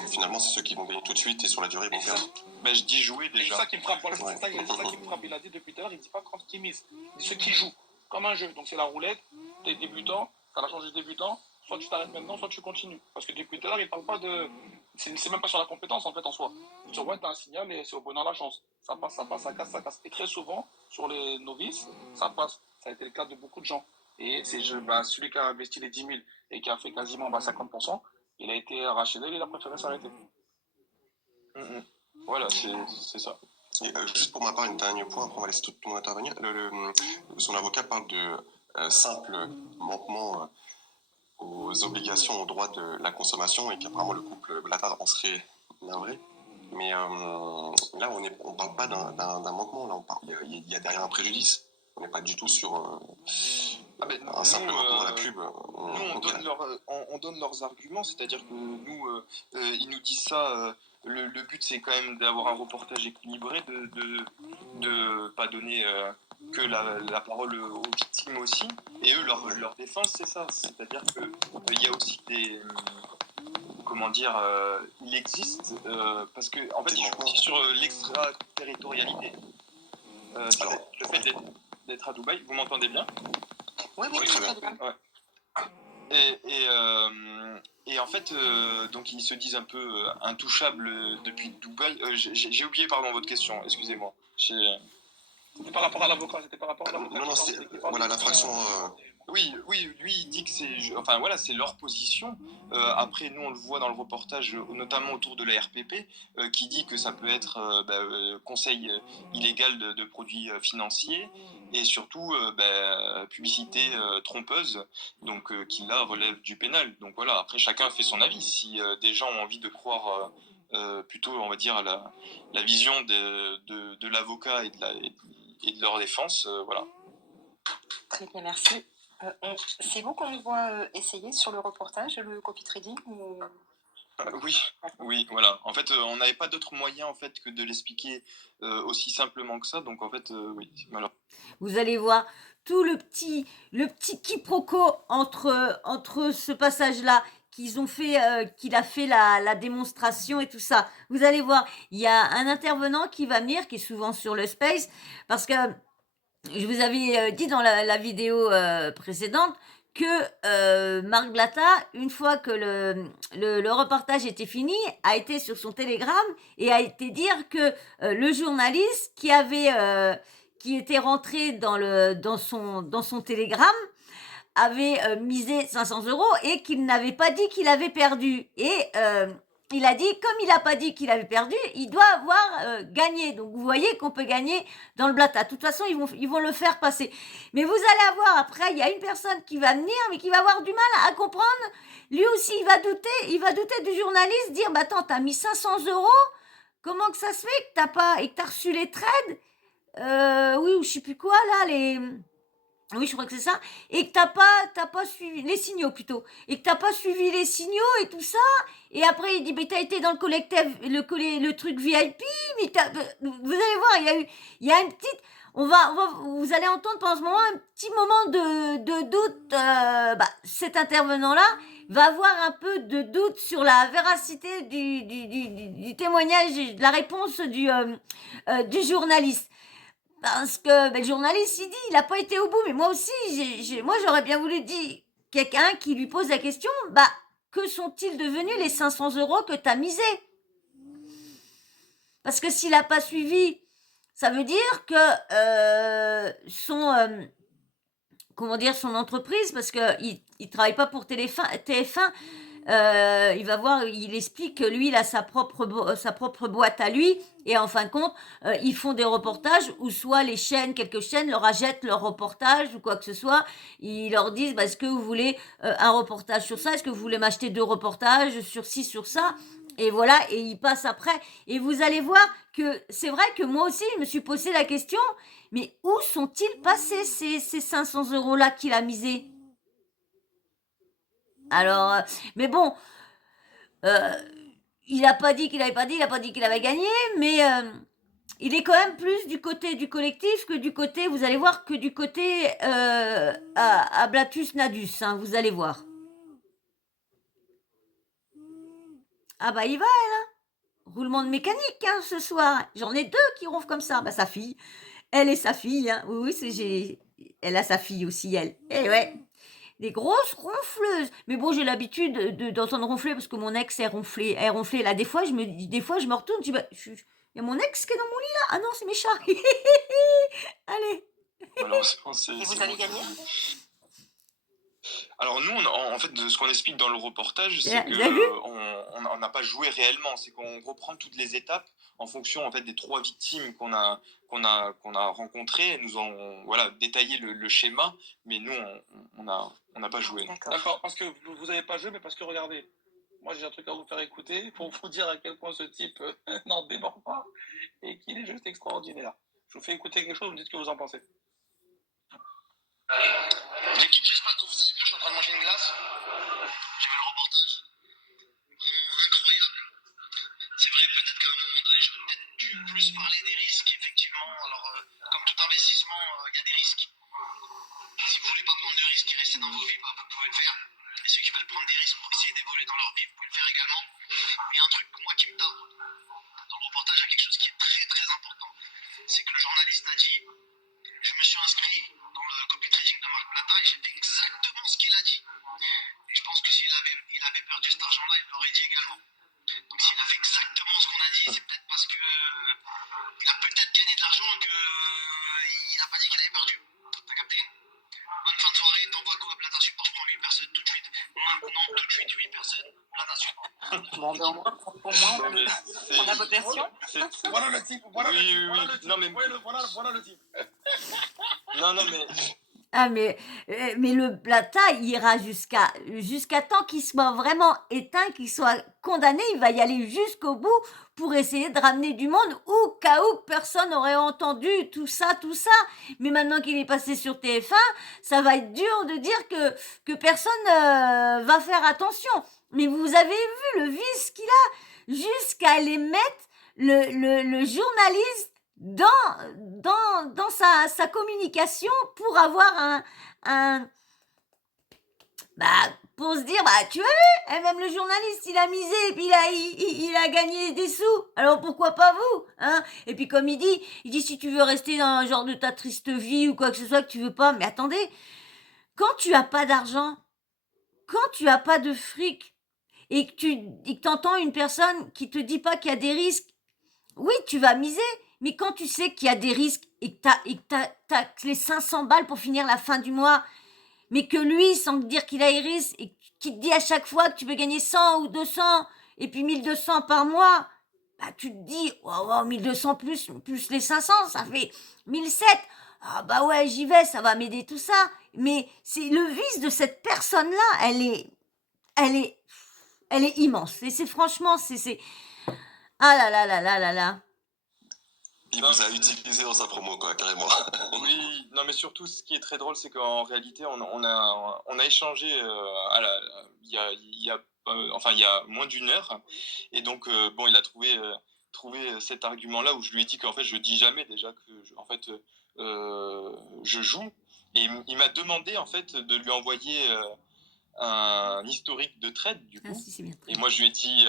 Finalement, c'est ceux qui vont gagner tout de suite et sur la durée, ils vont perdre. Je dis jouer déjà. C'est ça qui me frappe. Voilà, c'est ça qui me frappe. Il a dit depuis tout à l'heure, il ne dit pas quand qui mise. Il dit ceux qui jouent. Comme un jeu. Donc c'est la roulette. Tu es débutant. Tu as la chance de débutant. Soit tu t'arrêtes maintenant, soit tu continues. Parce que depuis tout à l'heure, il ne parle pas de. C'est même pas sur la compétence en fait en soi. Sur ouais, tu as un signal et c'est au bonheur la chance. Ça passe, ça casse. Et très souvent, sur les novices, ça passe. Ça a été le cas de beaucoup de gens. Et c'est celui qui a investi les 10 000 et qui a fait quasiment 50%, il a été arraché d'elle et il a préféré s'arrêter. Voilà, c'est ça. Et, juste pour ma part, un dernier point, après on va laisser tout le monde intervenir. Son avocat parle de simple manquement aux obligations, aux droits de la consommation, et qu'apparemment le couple Blattard en serait navré. Mais là, on ne parle pas d'un manquement, là, il y a derrière un préjudice. On n'est pas du tout sur un simple manquement à la pub. On donne leurs arguments, c'est-à-dire que nous, ils nous disent ça. Le but, c'est quand même d'avoir un reportage équilibré, de pas donner que la parole aux victimes aussi. Et eux, leur défense, c'est ça. C'est-à-dire qu'il y a aussi des... comment dire, il existe, parce que en fait, je suis parti sur l'extraterritorialité. Le fait d'être à Dubaï, vous m'entendez bien? Oui, très bien. Ouais. Et en fait, donc ils se disent un peu intouchables depuis Dubaï. J'ai oublié, pardon, votre question, excusez-moi. C'était par rapport à l'avocat, Non, c'était voilà, l'infraction Oui, oui, lui, il dit que enfin voilà, c'est leur position. Après, nous, on le voit dans le reportage, notamment autour de la RPP, qui dit que ça peut être conseil illégal de produits financiers et surtout publicité trompeuse, donc qui là relève du pénal. Donc voilà, après, chacun fait son avis. Si des gens ont envie de croire plutôt, on va dire, à la vision de l'avocat et de leur défense, voilà. Très bien, merci. C'est vous qu'on voit essayer sur le reportage, le copy trading ou... Oui, oui, voilà. En fait, on n'avait pas d'autre moyen en fait que de l'expliquer aussi simplement que ça. Donc en fait, oui, malheureusement. Vous allez voir tout le petit quiproquo entre ce passage-là qu'ils ont fait, qu'il a fait la démonstration et tout ça. Vous allez voir, il y a un intervenant qui va venir, qui est souvent sur le space, parce que je vous avais dit dans la vidéo précédente que Marc Blatta, une fois que le reportage était fini, a été sur son télégramme et a été dire que le journaliste qui était rentré dans son télégramme avait misé 500 euros et qu'il n'avait pas dit qu'il avait perdu. Et il a dit, comme il n'a pas dit qu'il avait perdu, il doit avoir gagné. Donc vous voyez qu'on peut gagner dans le blata. De toute façon, ils vont le faire passer. Mais vous allez avoir après, il y a une personne qui va venir, mais qui va avoir du mal à comprendre. Lui aussi, il va douter du journaliste, dire, bah attends, t'as mis 500 euros, comment que ça se fait que t'as pas, et que t'as reçu les trades, oui, ou je sais plus quoi, là, oui, je crois que c'est ça. Et que t'as pas suivi les signaux plutôt. Et que t'as pas suivi les signaux et tout ça. Et après, il dit, mais t'as été dans le collectif, le truc VIP, mais vous allez voir, il y a une petite, vous allez entendre pendant ce moment un petit moment de doute. Cet intervenant-là va avoir un peu de doute sur la véracité du témoignage, de la réponse du journaliste. Parce que le journaliste, il dit, il n'a pas été au bout. Mais moi aussi, moi, j'aurais bien voulu dire quelqu'un qui lui pose la question, que sont-ils devenus les 500 euros que tu as misés? Parce que s'il n'a pas suivi, ça veut dire que son entreprise, parce qu'il ne travaille pas pour TF1, il va voir, il explique que lui, il a sa propre boîte à lui, et en fin de compte, ils font des reportages où soit quelques chaînes leur achètent leur reportage ou quoi que ce soit. Ils leur disent, est-ce que vous voulez un reportage sur ça? Est-ce que vous voulez m'acheter 2 reportages sur ci, sur ça? Et voilà, et ils passent après. Et vous allez voir que c'est vrai que moi aussi, je me suis posé la question, mais où sont-ils passés ces 500 euros-là qu'il a misés? Alors, mais bon, il n'a pas dit qu'il n'avait pas dit, il n'a pas dit qu'il avait gagné, mais il est quand même plus du côté du collectif que du côté, vous allez voir, que du côté à Blatus Nadus, hein, vous allez voir. Ah bah il va, elle, hein. Roulement de mécanique, hein, ce soir. J'en ai 2 qui ronflent comme ça. Sa fille, elle et sa fille, hein. Oui, elle a sa fille aussi, elle. Eh ouais. Des grosses ronfleuses. Mais bon, j'ai l'habitude d'entendre ronfler parce que mon ex est ronflé. Elle ronflait là. Des fois, je me retourne, je dis, il y a mon ex qui est dans mon lit là. Ah non, c'est mes chats. Allez. Malheureusement, Et vous avez gagné? Alors nous, en fait, de ce qu'on explique dans le reportage, c'est Vous avez vu? on n'a pas joué réellement. C'est qu'on reprend toutes les étapes en fonction en fait des 3 victimes qu'on a rencontrées. Elles nous ont détaillé le schéma, mais nous on n'a pas joué. D'accord, parce que vous n'avez pas joué, mais parce que regardez, moi j'ai un truc à vous faire écouter pour vous dire à quel point ce type n'en démord pas et qu'il est juste extraordinaire. Je vous fais écouter quelque chose, vous me dites ce que vous en pensez. L'équipe, j'espère que vous allez bien. Je suis en train de manger une glace. J'ai vu le reportage. Vraiment incroyable. C'est vrai, peut-être qu'à un moment donné, j'aurais peut-être dû plus parler des risques, effectivement. Alors, comme tout investissement, il y a des risques. Si vous voulez pas prendre de risques et rester dans vos vies, vous pouvez le faire. Et ceux qui veulent prendre des risques pour essayer d'évoluer dans leur vie, vous pouvez le faire également. Mais il y a un truc, moi, qui me tarde dans le reportage, il y a quelque chose qui est très, très important. C'est que le journaliste a dit, je me suis inscrit dans le copy trading de Marc Blatta et j'ai fait exactement ce qu'il a dit. Et je pense que s'il avait perdu cet argent-là, il l'aurait dit également. Donc s'il a fait exactement ce qu'on a dit, c'est peut-être parce que il a peut-être gagné de l'argent et qu'il n'a pas dit qu'il avait perdu. T'as capté? Bonne fin de soirée, t'envoies Bon, ben, au moins, Non, mais on a votre version. Voilà le type. Voilà Oui, le type. oui, Voilà oui. le type. Non, mais- Voilà le type. Non, mais Ah mais le Plata il ira jusqu'à temps qu'il soit vraiment éteint, qu'il soit condamné, il va y aller jusqu'au bout pour essayer de ramener du monde au cas où personne n'aurait entendu tout ça. Mais maintenant qu'il est passé sur TF1, ça va être dur de dire que personne va faire attention. Mais vous avez vu le vice qu'il a jusqu'à aller mettre le journaliste dans sa communication pour avoir bah, pour se dire, bah, tu as vu, même le journaliste, il a misé, et puis il a gagné des sous, alors pourquoi pas vous, hein? Et puis comme il dit, si tu veux rester dans un genre de ta triste vie ou quoi que ce soit que tu veux pas, mais attendez, quand tu as pas d'argent, quand tu as pas de fric, et que t'entends une personne qui te dit pas qu'il y a des risques, oui, tu vas miser, mais quand tu sais qu'il y a des risques et que t'as les 500 balles pour finir la fin du mois, mais que lui, sans te dire qu'il a les risques et qu'il te dit à chaque fois que tu veux gagner 100 ou 200 et puis 1200 par mois, bah tu te dis, oh, 1200 plus les 500, ça fait 1700. Ah bah ouais, j'y vais, ça va m'aider tout ça. Mais c'est le vice de cette personne-là, elle est immense. Et c'est franchement, ah là là là là là là. Il Non, vous a utilisé dans sa promo, quoi, carrément. oui, non, mais surtout, ce qui est très drôle, c'est qu'en réalité, on a échangé il y a moins d'une heure. Et donc, bon, il a trouvé cet argument-là où je lui ai dit qu'en fait, je dis jamais déjà que, je joue. Et il m'a demandé, en fait, de lui envoyer un historique de trade, du coup. Ah si, c'est bien. Et moi, je lui ai dit,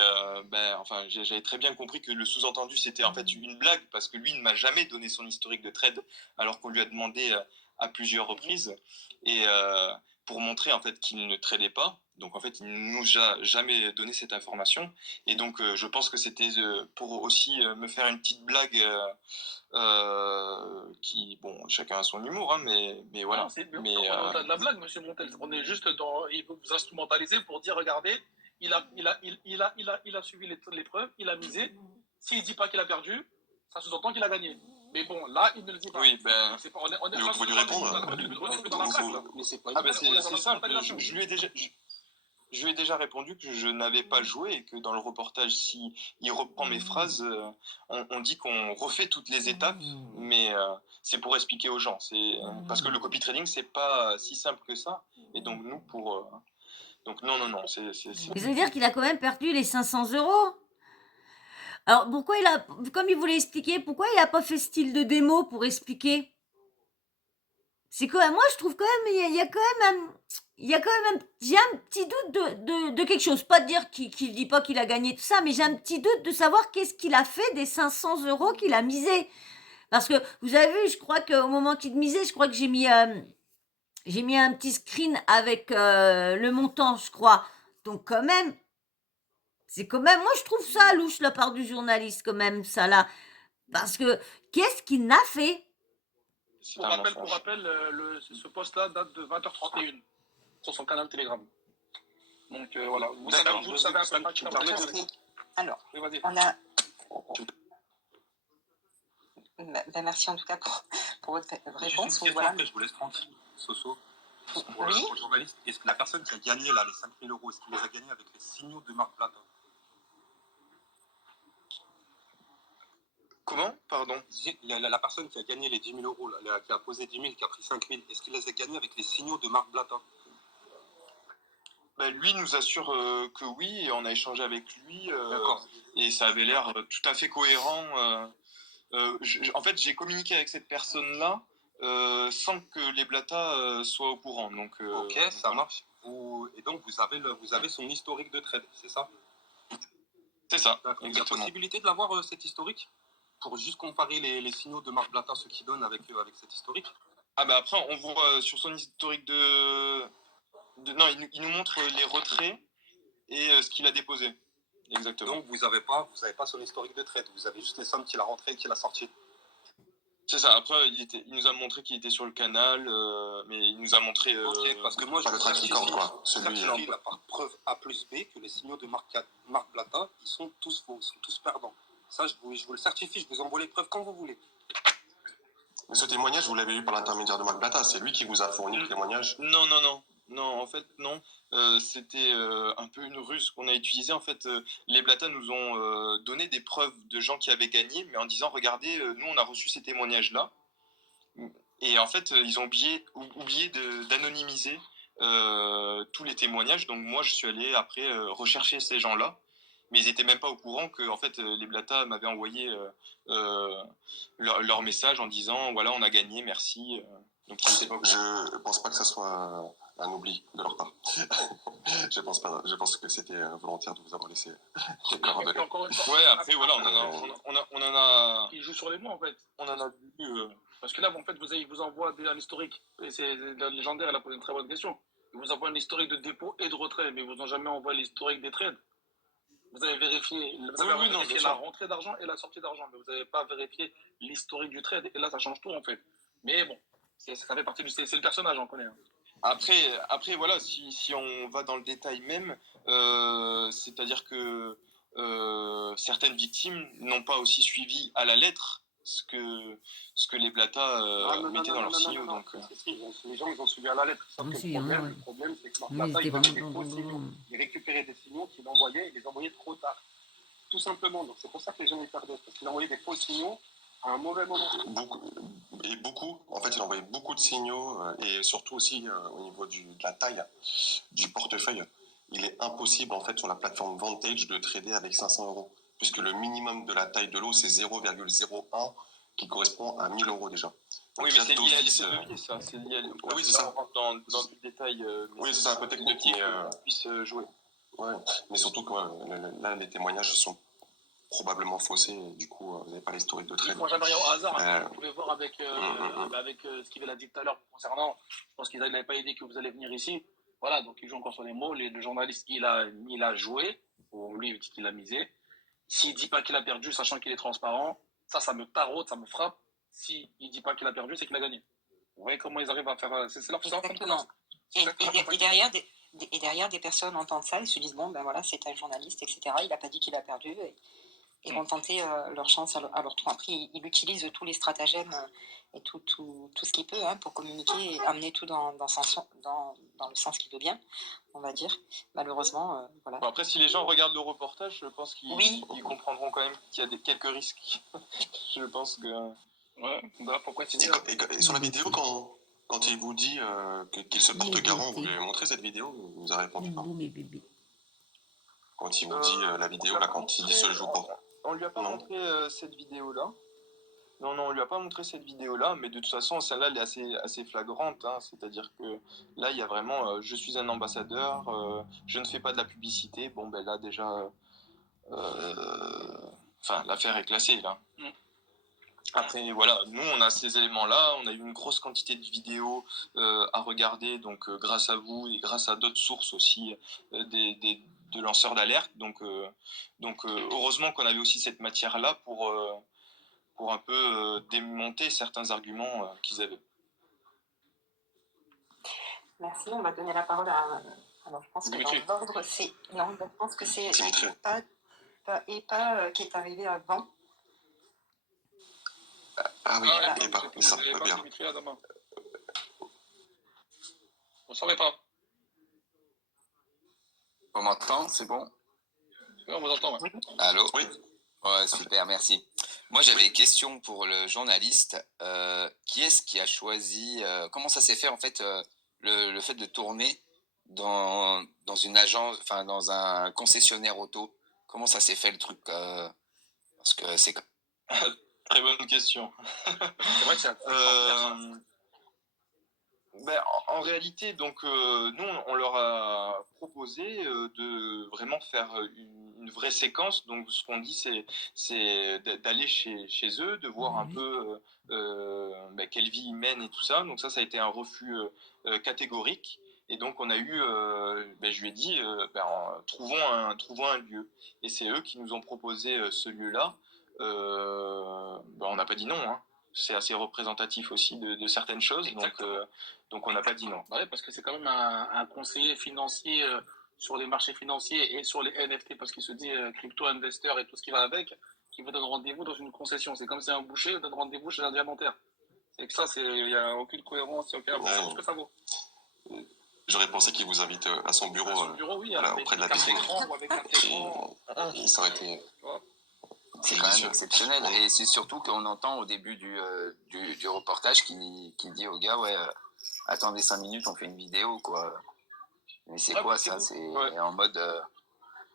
j'avais très bien compris que le sous-entendu, c'était en fait une blague, parce que lui ne m'a jamais donné son historique de trade, alors qu'on lui a demandé à plusieurs reprises, et pour montrer en fait qu'il ne tradait pas. Donc en fait, il ne nous a jamais donné cette information. Et donc, je pense que c'était pour aussi me faire une petite blague qui, bon, chacun a son humour, hein, mais voilà. Non, c'est bien. Mais, Au-delà de la blague, monsieur Montel, on est juste dans. Il veut vous instrumentaliser pour dire regardez, il a suivi l'épreuve, il a misé. S'il ne dit pas qu'il a perdu, ça sous-entend qu'il a gagné. Mais bon, là, il ne le dit pas. oui, ben. C'est pas, on est, Mais vous pouvez lui répondre. On est plus dans la blague, là. Mais c'est pas. Ah, ben c'est simple. Je lui ai déjà. Je lui ai déjà répondu que je n'avais pas joué et que dans le reportage, si il reprend mes phrases, on dit qu'on refait toutes les étapes, mais c'est pour expliquer aux gens. Parce que le copy trading, c'est pas si simple que ça. Et donc nous, donc non, c'est. Mais ça veut dire qu'il a quand même perdu les 500 €. Alors pourquoi comme il voulait expliquer, pourquoi il a pas fait style de démo pour expliquer? C'est quand même, moi je trouve quand même, il y a quand même j'ai un petit doute de quelque chose. Pas de dire qu'il dit pas qu'il a gagné tout ça, mais j'ai un petit doute de savoir qu'est-ce qu'il a fait des 500 € qu'il a misé. Parce que vous avez vu, je crois qu'au moment qu'il misait, je crois que j'ai mis un petit screen avec le montant, je crois. Donc quand même, c'est quand même, moi je trouve ça louche la part du journaliste quand même, ça là. Parce que qu'est-ce qu'il n'a fait? Pour rappel, ce post-là date de 20h31 sur son canal Telegram. Donc voilà, vous savez un peu match. Alors, Oui, vas-y. on a. Ben, merci en tout cas pour votre réponse. Juste une Voilà. question, je vous laisse tranquille, Soso. Pour Oui. le journaliste, est-ce que la personne qui a gagné là, les 5 000 €, est-ce qu'il les a gagnés avec les signaux de Marc Blatter? Comment? Pardon? La personne qui a gagné les 10 000 €, là, qui a posé 10 000, qui a pris 5 000, est-ce qu'il les a gagnés avec les signaux de Marc Blatter? Ben, lui nous assure que oui, et on a échangé avec lui, D'accord. et ça avait l'air tout à fait cohérent. En fait, j'ai communiqué avec cette personne-là sans que les Blata soient au courant. Donc, Ok, ça marche. Et donc, vous avez son historique de trade, c'est ça? c'est ça, D'accord. Il y a exactement. possibilité de l'avoir, cet historique? Pour juste comparer les signaux de Marc Blatter, ce qu'il donne avec cet historique? Ah bah après, on voit sur son historique non, il nous montre les retraits et ce qu'il a déposé. Exactement. Donc, vous avez pas son historique de trade, vous avez juste les sommes qu'il a rentrées et qu'il a sorties. C'est ça. Après, il nous a montré qu'il était sur le canal, mais il nous a montré. Ok, parce que moi, je Pas le track record, quoi. certifie Celui. là, par preuve A plus B que les signaux de Marc Blata, ils sont tous faux, ils sont tous perdants. Ça, je vous le certifie, je vous envoie les preuves quand vous voulez. Mais ce témoignage, vous l'avez eu par l'intermédiaire de Marc Blata. C'est lui qui vous a fourni le témoignage. Non, non, non. Non, en fait, non. C'était un peu une ruse qu'on a utilisée. En fait, les Blata nous ont donné des preuves de gens qui avaient gagné, mais en disant, regardez, nous, on a reçu ces témoignages-là. Et en fait, ils ont oublié d'anonymiser tous les témoignages. Donc moi, je suis allé après rechercher ces gens-là. Mais ils n'étaient même pas au courant que en fait, les Blata m'avaient envoyé leur message en disant, voilà, on a gagné, merci. Donc ils n'étaient pas au courant. Je pense pas que ça soit un oubli de leur part. Je pense pas. Je pense que c'était volontaire de vous avoir laissé les coordonnées. Encore une fois, Ouais, après, voilà, on en a... il joue sur les mots, en fait. On en a vu... Parce que là, en fait, il vous envoie un historique. Et c'est légendaire, elle a posé une très bonne question. Il vous envoie un historique de dépôt et de retrait, mais ils vous ont jamais envoyé l'historique des trades. Vous avez vérifié, la rentrée d'argent et la sortie d'argent, mais vous n'avez pas vérifié l'historique du trade. Et là, ça change tout, en fait. Mais bon, ça fait partie c'est le personnage, on connaît. Hein. Après, voilà, si on va dans le détail même, c'est-à-dire que certaines victimes n'ont pas aussi suivi à la lettre ce que les Blata mettaient dans leurs signaux. Donc, Les gens, ils ont suivi à la lettre. Sauf que le problème, c'est que Marc Blata, il faisait des faux signaux. Il récupérait des signaux qu'il envoyait et les envoyait trop tard. Tout simplement. Donc c'est pour ça que les gens y perdaient. Parce qu'il envoyait des faux signaux à un mauvais moment. Beaucoup. En fait, il envoyait beaucoup de signaux et surtout aussi au niveau de la taille du portefeuille. Il est impossible en fait sur la plateforme Vantage de trader avec 500 euros puisque le minimum de la taille de l'eau c'est 0,01 qui correspond à 1000 euros déjà. Donc, oui, mais c'est lié à l'effet de levier, ça. C'est lié à... Oui, c'est ça. Dans du détail. Oui, c'est un peu technique. Mais puisse jouer. Ouais, mais surtout que là, les témoignages sont probablement faussés. Et du coup, vous n'avez pas l'historique de trade. Moi, jamais rien au hasard. Vous pouvez voir avec ce qu'il a dit tout à l'heure concernant. Je pense qu'il n'avait pas idée que vous allez venir ici. Voilà, donc il joue encore sur les mots. Le journaliste, il a joué. Ou lui, il dit qu'il a misé. S'il dit pas qu'il a perdu, sachant qu'il est transparent, ça me taraude, ça me frappe. S'il dit pas qu'il a perdu, c'est qu'il a gagné. Vous voyez comment ils arrivent à faire. C'est leur façon. Exactement. Et derrière, des personnes entendent ça et se disent, bon, ben voilà, c'est un journaliste, etc. Il n'a pas dit qu'il a perdu. Et vont tenter leur chance à leur tour. Après, il utilise tous les stratagèmes et tout ce qu'il peut pour communiquer et amener tout dans le sens qui veut bien, on va dire. Malheureusement, voilà. Bon, après, si les gens regardent le reportage, je pense qu'ils comprendront quand même qu'il y a quelques risques. Je pense que... Ouais, bah pourquoi tu dis... Et sur la vidéo, quand il vous dit qu'il se porte garant, vous lui avez montré cette vidéo ou vous avez répondu pas? Quand il vous dit la vidéo, là, quand il dit ce jour pour... On lui a pas montré cette vidéo-là. Non, on lui a pas montré cette vidéo-là, mais de toute façon, celle-là, elle est assez flagrante. Hein. C'est-à-dire que là, il y a vraiment, je suis un ambassadeur, je ne fais pas de la publicité. Bon, ben là, déjà, l'affaire est classée, là. Après, voilà, nous, on a ces éléments-là. On a eu une grosse quantité de vidéos à regarder, donc grâce à vous et grâce à d'autres sources aussi, de lanceurs d'alerte. Donc heureusement qu'on avait aussi cette matière-là pour un peu démonter certains arguments qu'ils avaient. Merci, on va donner la parole à... Alors, je pense que dans l'ordre, c'est... Non, je pense que c'est Epa qui est arrivé avant. Ah oui, Epa, ça peut bien. On savait pas. On m'entend, c'est bon? Oui, on vous entend. Ouais. Allô? Oui. Ouais, super, merci. Moi, j'avais une question pour le journaliste. Qui est-ce qui a choisi, comment ça s'est fait en fait, le fait de tourner dans une agence, enfin dans un concessionnaire auto? Comment ça s'est fait le truc? Parce que c'est... Très bonne question. C'est vrai que c'est en réalité, donc, nous, on leur a proposé de vraiment faire une vraie séquence. Donc, ce qu'on dit, c'est d'aller chez eux, de voir un peu quelle vie ils mènent et tout ça. Donc, ça a été un refus catégorique. Et donc, on a eu, je lui ai dit, trouvons un lieu. Et c'est eux qui nous ont proposé ce lieu-là. On n'a pas dit non, hein. c'est assez représentatif aussi de certaines choses. Donc on n'a pas dit non. Ouais, parce que c'est quand même un conseiller financier sur les marchés financiers et sur les NFT, parce qu'il se dit crypto-investeur et tout ce qui va avec, qui vous donne rendez-vous dans une concession. C'est comme si un boucher donne rendez-vous chez un diamantaire. C'est que ça, il n'y a aucune cohérence, il n'y a aucun sens ce que ça vaut. J'aurais pensé qu'il vous invite à son bureau, Oui, voilà, auprès de la piscine. ou avec un écran. Et ça aurait été... C'est quand même exceptionnel. Et c'est surtout qu'on entend au début du reportage qui dit au gars, ouais, attendez 5 minutes, on fait une vidéo, quoi. Mais c'est quoi ça? C'est en mode,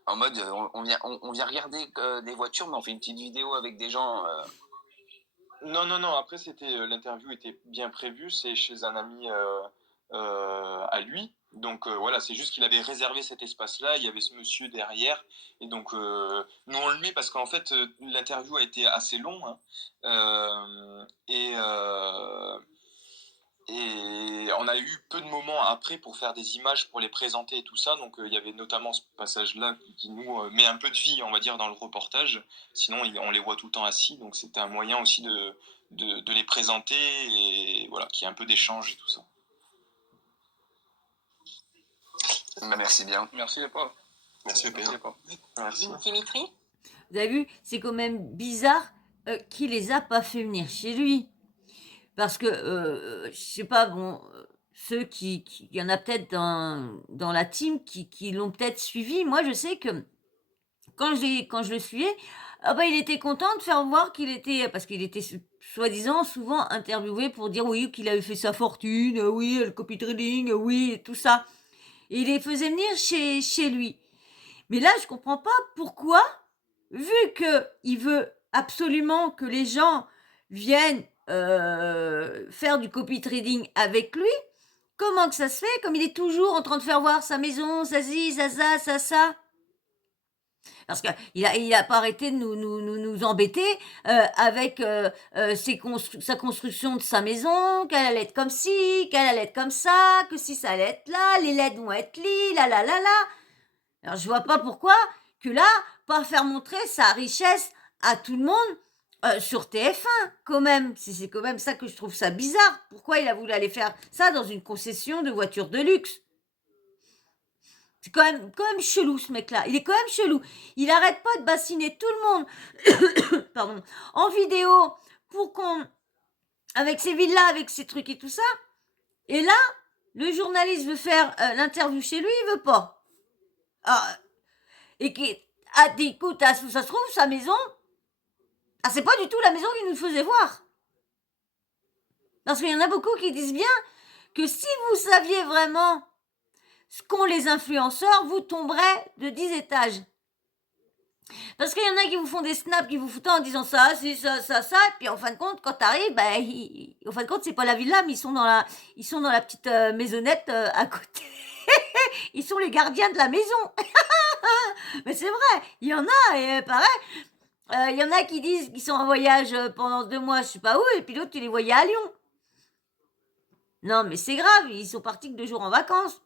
on vient regarder des voitures, mais on fait une petite vidéo avec des gens. Non. Après, l'interview était bien prévue. C'est chez un ami à lui. Donc voilà, c'est juste qu'il avait réservé cet espace-là. Il y avait ce monsieur derrière. Et donc, nous, on le met parce qu'en fait, l'interview a été assez longue. Hein. Et on a eu peu de moments après pour faire des images, pour les présenter et tout ça. Donc il y avait notamment ce passage-là qui nous met un peu de vie, on va dire, dans le reportage. Sinon, on les voit tout le temps assis. Donc c'était un moyen aussi de les présenter et voilà, qu'il y ait un peu d'échange et tout ça. Merci bien. Merci les pauvres. Merci les pauvres. Merci. Dimitri? Vous avez vu, c'est quand même bizarre qu'il les a pas fait venir chez lui. Parce que, je sais pas, bon, ceux il y en a peut-être dans la team qui l'ont peut-être suivi. Moi, je sais que quand je le suivais, ah bah, il était content de faire voir qu'il était, parce qu'il était soi-disant souvent interviewé pour dire oui, qu'il avait fait sa fortune, oui, le copy trading, oui, tout ça. Et il les faisait venir chez lui. Mais là, je comprends pas pourquoi, vu qu'il veut absolument que les gens viennent faire du copy trading avec lui, comment que ça se fait, comme il est toujours en train de faire voir sa maison, sa ci, ça. Parce qu'il a pas arrêté de nous embêter avec sa construction de sa maison, qu'elle allait être comme ci, qu'elle allait être comme ça, que si ça allait être là, les LED vont être là. Alors je vois pas pourquoi que là, pas faire montrer sa richesse à tout le monde sur TF1 quand même. C'est quand même ça que je trouve ça bizarre. Pourquoi il a voulu aller faire ça dans une concession de voitures de luxe? C'est quand même chelou ce mec-là. Il est quand même chelou. Il arrête pas de bassiner tout le monde pardon, en vidéo pour avec ses villas, avec ses trucs et tout ça. Et là, le journaliste veut faire l'interview chez lui, il veut pas. Et qui a dit, écoute, ça se trouve, sa maison, c'est pas du tout la maison qu'il nous faisait voir. Parce qu'il y en a beaucoup qui disent bien que si vous saviez vraiment ce qu'ont les influenceurs, vous tomberez de 10 étages. Parce qu'il y en a qui vous font des snaps, qui vous foutent en disant ça, c'est ça, et puis en fin de compte, quand t'arrives, en fin de compte, c'est pas la villa, mais ils sont dans la petite maisonnette à côté. Ils sont les gardiens de la maison. Mais c'est vrai, il y en a, et pareil, il y en a qui disent qu'ils sont en voyage pendant 2 mois, je sais pas où, et puis l'autre, tu les voyais à Lyon. Non, mais c'est grave, ils sont partis que 2 jours en vacances.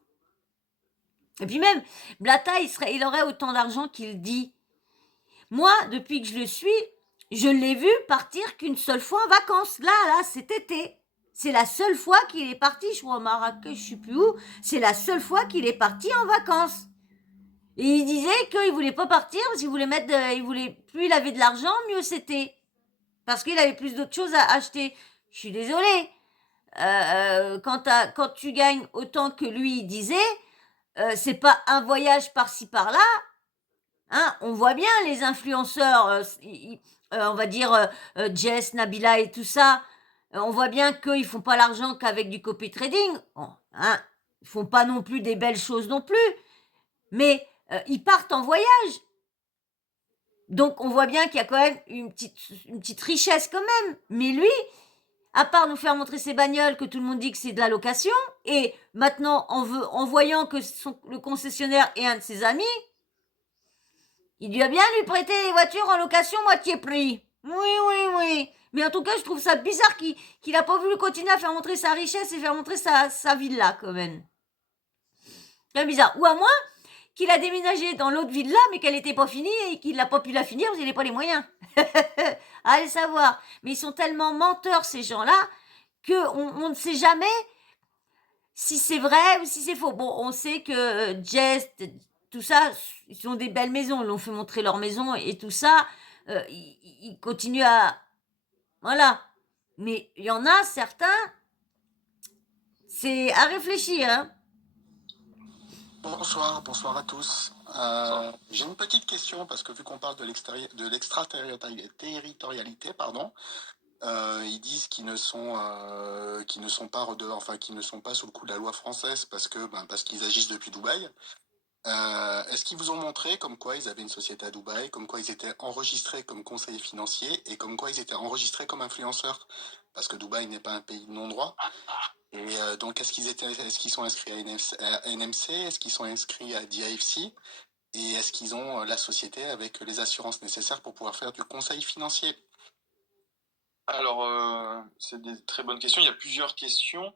Et puis même, Blata, il aurait autant d'argent qu'il dit. Moi, depuis que je le suis, je l'ai vu partir qu'une seule fois en vacances. Là, cet été. C'est la seule fois qu'il est parti, je crois, à Marrakech, je sais plus où. C'est la seule fois qu'il est parti en vacances. Et il disait qu'il voulait pas partir parce qu'il voulait plus il avait de l'argent, mieux c'était. Parce qu'il avait plus d'autres choses à acheter. Je suis désolée. Quand tu gagnes autant que lui il disait, c'est pas un voyage par-ci par-là. Hein, on voit bien les influenceurs, on va dire Jess, Nabila et tout ça. On voit bien qu'ils font pas l'argent qu'avec du copy trading. Bon, hein, ils font pas non plus des belles choses non plus. Mais ils partent en voyage. Donc on voit bien qu'il y a quand même une petite richesse quand même. Mais lui, à part nous faire montrer ses bagnoles, que tout le monde dit que c'est de la location, et maintenant en voyant que le concessionnaire est un de ses amis, il doit bien lui prêter les voitures en location moitié prix. Oui. Mais en tout cas, je trouve ça bizarre qu'il a pas voulu continuer à faire montrer sa richesse et faire montrer sa villa quand même. C'est bizarre. Ou à moins qu'il a déménagé dans l'autre villa, mais qu'elle n'était pas finie et qu'il n'a pas pu la finir parce qu'il n'a pas les moyens. Allez savoir. Mais ils sont tellement menteurs, ces gens-là, qu'on ne sait jamais si c'est vrai ou si c'est faux. Bon, on sait que Jess, tout ça, ils ont des belles maisons. Ils l'ont fait montrer leur maison et tout ça. Ils continuent à... Voilà. Mais il y en a certains, c'est à réfléchir, hein. Bonsoir à tous. J'ai une petite question parce que vu qu'on parle de l'extraterritorialité, pardon, ils disent qu'ils ne sont pas qu'ils ne sont pas sous le coup de la loi française parce qu'ils agissent depuis Dubaï. Est-ce qu'ils vous ont montré comme quoi ils avaient une société à Dubaï, comme quoi ils étaient enregistrés comme conseillers financiers et comme quoi ils étaient enregistrés comme influenceurs? Parce que Dubaï n'est pas un pays de non-droit. Et donc, est-ce qu'ils sont inscrits à NMC? Est-ce qu'ils sont inscrits à DIFC? Et est-ce qu'ils ont la société avec les assurances nécessaires pour pouvoir faire du conseil financier? Alors, c'est des très bonnes questions. Il y a plusieurs questions.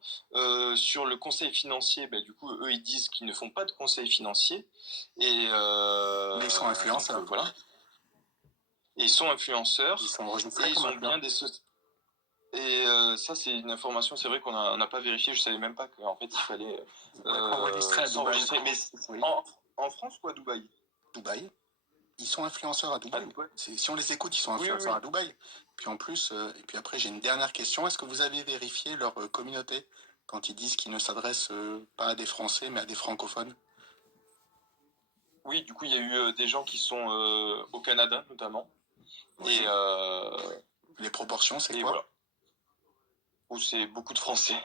Sur le conseil financier, du coup, eux, ils disent qu'ils ne font pas de conseil financier. Et, Mais ils sont influenceurs. Donc, voilà. Et ils sont influenceurs. Ils sont enregistrés et comme ils ont influenceurs. bien des sociétés. Et ça, c'est une information, c'est vrai qu'on n'a pas vérifié, je savais même pas qu'en fait, il fallait Enregistrer à Dubaï. s'enregistrer. Mais Oui. en France ou à Dubaï? Dubaï. Ils sont influenceurs à Dubaï. Si on les écoute, ils sont influenceurs à Dubaï. Puis en plus, et puis après, j'ai une dernière question. Est-ce que vous avez vérifié leur communauté quand ils disent qu'ils ne s'adressent pas à des Français, mais à des francophones? Oui, du coup, il y a eu des gens qui sont au Canada, notamment. Oui. Et les proportions, c'est quoi? Voilà. Où c'est beaucoup de Français.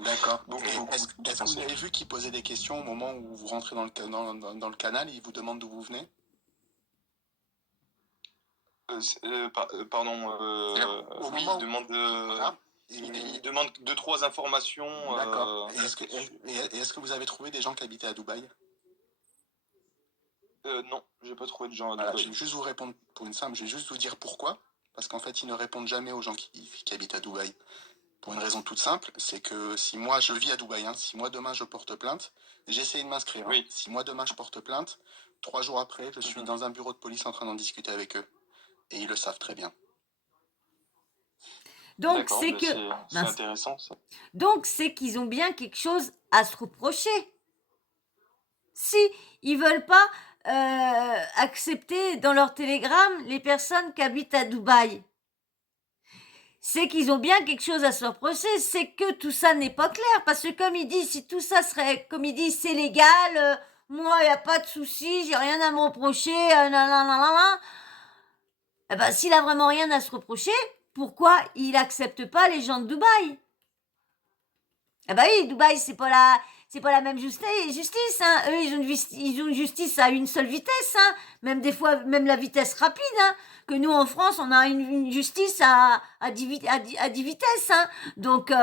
D'accord. Est-ce que vous avez vu qu'ils posaient des questions au moment où vous rentrez dans le canal et ils vous demandent d'où vous venez? Pardon. Oui, ils demandent Voilà. il demande 2-3 informations. D'accord. Et est-ce que vous avez trouvé des gens qui habitaient à Dubaï? Non, j'ai pas trouvé de gens à Voilà, Dubaï. je vais juste vous répondre pour une simple, je vais juste vous dire pourquoi. Parce qu'en fait, ils ne répondent jamais aux gens qui habitent à Dubaï. Pour une raison toute simple, c'est que si moi je vis à Dubaï, si moi demain je porte plainte, j'ai essayé de m'inscrire. Oui. Si moi demain je porte plainte, 3 jours après, je suis dans un bureau de police en train d'en discuter avec eux. Et ils le savent très bien. Donc c'est que... C'est intéressant ça. Donc c'est qu'ils ont bien quelque chose à se reprocher. Si ils veulent pas accepter dans leur télégramme les personnes qui habitent à Dubaï, c'est qu'ils ont bien quelque chose à se reprocher. C'est que tout ça n'est pas clair. Parce que comme ils disent, si tout ça serait, comme ils disent, c'est légal, moi, il n'y a pas de souci, j'ai rien à me reprocher, eh ben, s'il a vraiment rien à se reprocher, pourquoi il n'accepte pas les gens de Dubaï? Ah bah oui, Dubaï, c'est pas la même justice, hein. Eux, ils ont une justice à une seule vitesse, hein. Même des fois, même la vitesse rapide, hein. Que nous, en France, on a une justice à 10 vitesses, hein. Donc, c'est